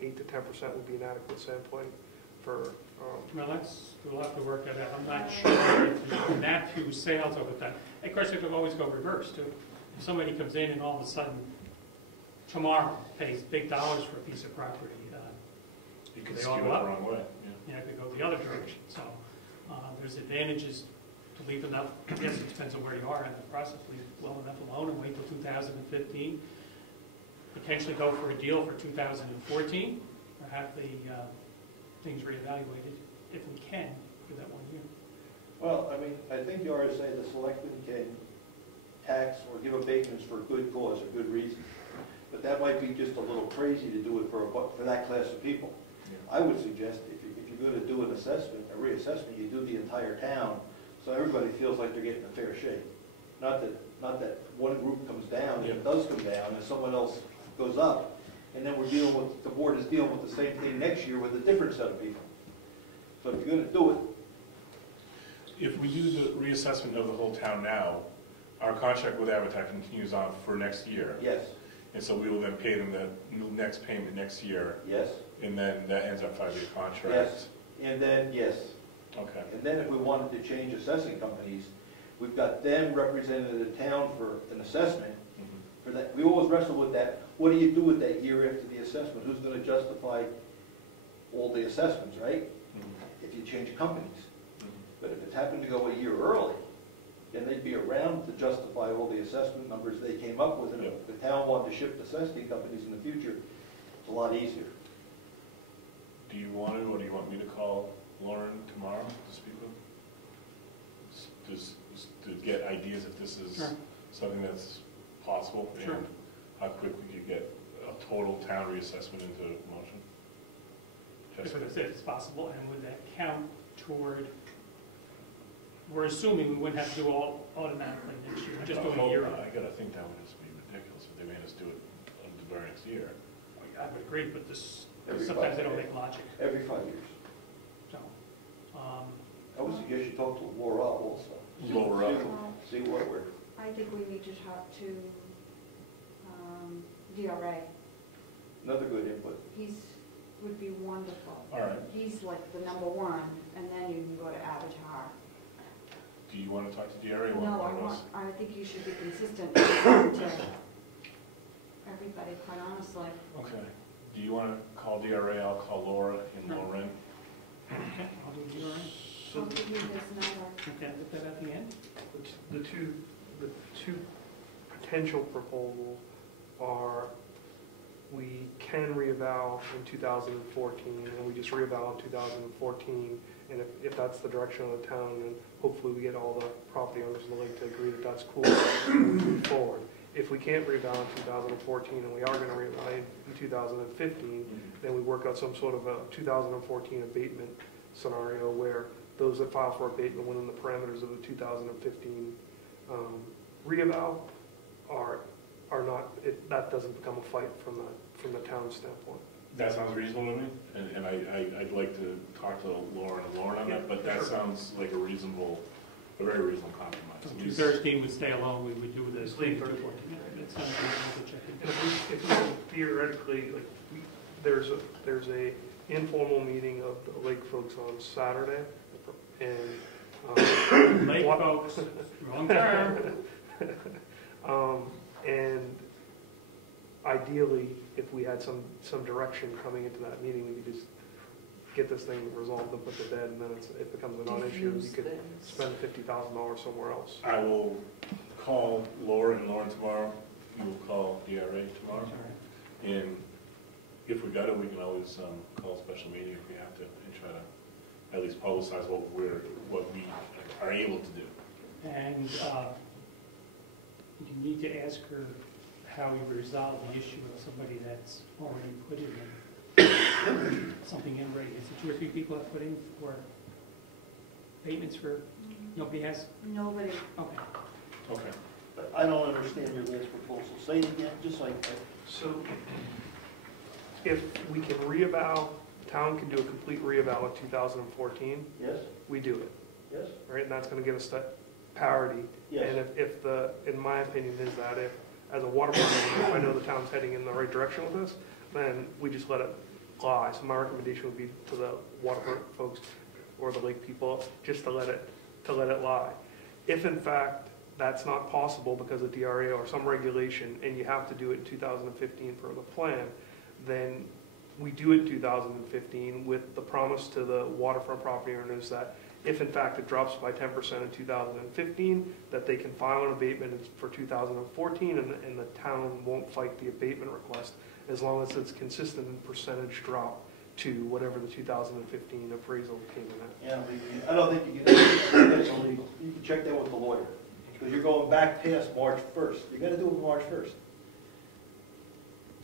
8 to 10% would be an adequate sampling for. Well, we'll have to work that out. I'm not sure if that through sales over time. Of course, it could always go reverse too. If somebody comes in and all of a sudden tomorrow pays big dollars for a piece of property, You could they skew all it go the up. wrong way. It could go the other direction. So There's advantages to leave enough, I guess it depends on where you are in the process, leave well enough alone and wait till 2015. Potentially go for a deal for 2014, or have the things reevaluated, if we can, for that 1 year. Well, I mean, I think the RSA, the selectmen can tax or give abatements for good cause or good reason. But that might be just a little crazy to do it for that class of people. I would suggest if you're going to do an assessment, a reassessment, you do the entire town, so everybody feels like they're getting a fair shake. Not that one group comes down, and it does come down, and someone else goes up, and then the board is dealing with the same thing next year with a different set of people. So if you're going to do it, if we do the reassessment of the whole town now, our contract with Avatar continues on for next year. yes, And so we will then pay them the next payment next year, yes, and then that ends up 5-year contract. yes, and then, yes. Okay. And then if we wanted to change assessing companies, we've got them representing the town for an assessment. For that, we always wrestle with that. What do you do with that year after the assessment? Who's going to justify all the assessments, right? If you change companies. But if it happened to go a year early, then they'd be around to justify all the assessment numbers they came up with. And if the town wanted to shift assessing companies in the future, it's a lot easier. Do you want to, or do you want me to call Lauren tomorrow to speak with? Just to get ideas if this is something that's possible, and how quick we could get a total town reassessment into motion? If it's possible, and would that count toward, we're assuming we wouldn't have to do all automatically next year, just doing a year. I gotta think that would just be ridiculous if they made us do it the very next year. I would agree, but this, Every sometimes 5 they don't years. make logic. Every 5 years. So, I would suggest you talk to Laura also. Lower up. See what we're, I think we need to talk to DRA. another good input. Would be wonderful. All right. He's like the #1, and then you can go to Avatar. Do you want to talk to DRA? No, I think you should be consistent with everybody, quite honestly. Okay. Do you want to call DRA? I'll call Laura and Lauren. okay, I'll do DRA. I'll give you this number. Okay, put that at the end. The two potential proposals are, we can reeval in 2014, and we just reeval in 2014, and if that's the direction of the town, then hopefully we get all the property owners in the lake to agree that that's cool, and we move forward. If we can't reeval in 2014, and we are going to reeval in 2015, then we work out some sort of a 2014 abatement scenario where those that file for abatement within the parameters of the 2015 reeval are not, that doesn't become a fight from the town standpoint. That sounds reasonable to me, and I'd like to talk to Laura and Lauren on that, but that sounds like a very reasonable compromise. So 213 would stay alone, we would do this. Leave 34. That sounds reasonable to check in. And if we theoretically, like, there's a informal meeting of the lake folks on Saturday, and Lake folks, wrong term. And ideally, if we had some direction coming into that meeting, we could just get this thing resolved and put to bed, and then it becomes a non-issue. You could spend $50,000 somewhere else. I will call Laura and Lauren tomorrow. You will call DRA tomorrow. And if we got it, we can always call a special meeting if we have to, and try to at least publicize what we are able to do. And you need to ask her how we resolve the issue of somebody that's already put in something in rate. Is it 2 or 3 people have put in for abatements for, nobody has? Nobody. Okay. Okay. But I don't understand your last proposal. Say it again, just like that. So if we can reeval, town can do a complete reeval in 2014, Yes, we do it, yes, right? And that's going to give us that parity. yes. And if in my opinion, is that if, as a waterfront, if I know the town's heading in the right direction with this, then we just let it fly. So my recommendation would be to the waterfront folks or the lake people, just to let it lie. If in fact that's not possible because of DRA or some regulation, and you have to do it in 2015 for the plan, then we do it in 2015 with the promise to the waterfront property owners that if in fact it drops by 10% in 2015, that they can file an abatement for 2014, and the town won't fight the abatement request as long as it's consistent in percentage drop to whatever the 2015 appraisal came in at. Yeah, I don't think you can, that's illegal. You can check that with the lawyer, because you're going back past March 1st. You gotta do it March 1st.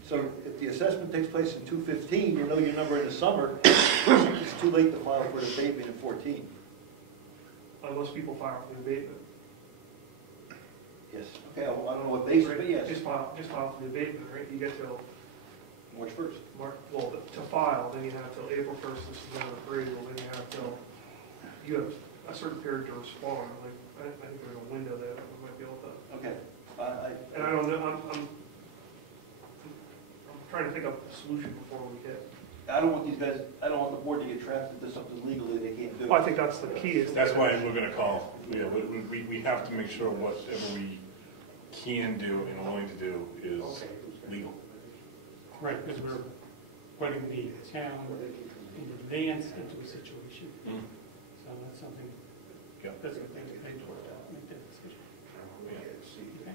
So if the assessment takes place in 2015, you know your number in the summer, it's too late to file for the abatement in 14. Unless people file for the abatement. Yes. Okay, I don't know what basis, but yes. Just file for the abatement, right? You get till March 1st. Well, to file, then you have till April 1st to submit an appraisal, then you have till, you have a certain period to respond. Like, I think there's a window there that we might be able to. Okay. And I don't know, I'm trying to think of a solution before we hit. I don't want these guys, I don't want the board to get trapped into something legally they can't do. Well, I think that's the key. Is That's why we're gonna call, yeah, we have to make sure whatever we can do and willing to do is legal. Right, because we're putting the town in advance into a situation. So that's something, that's a thing to make that decision. Okay.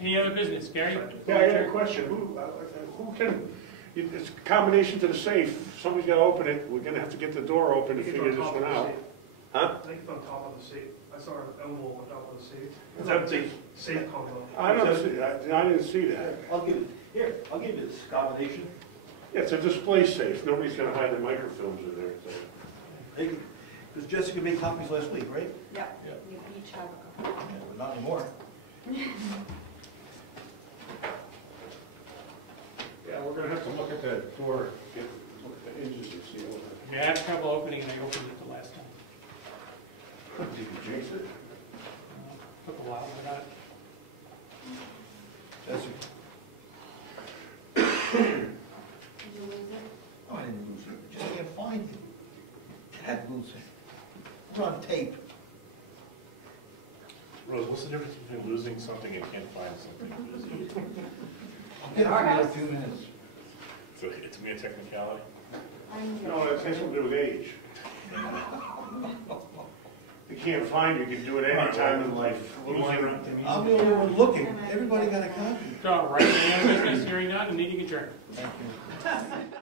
Any other business, Gary? Yeah, I got a question. Who can, it's a combination to the safe. Somebody's got to open it. We're going to have to get the door open to I think figure it's this on one top of the out. safe. Huh? I think it's on top of the safe. I saw an envelope on top of the safe. It's empty, safe combo. I don't see, I didn't see that. I'll give you this combination. Yeah, it's a display safe. Nobody's going to hide the microfilms in there. Because Jessica made copies last week, right? Yep, you each have a couple. Yeah, but not anymore. Yeah, we're going to have to look at that door, get look at the hinges and see what. If you had trouble opening it, I opened it the last time. You can chase it. Took a while, but Jessica. Did you lose it? Oh, I didn't lose it. Just can't find it. Dad lose it. It's on tape. Rose, what's the difference between losing something and can't find something? I'll get it for you in a few minutes. So it's me a technicality? No, it has something to do with age. You can't find, you can do it any time in life. I'm the only one looking. Everybody got a copy. so, right, any other business, hearing none, and meeting adjourned. Thank you.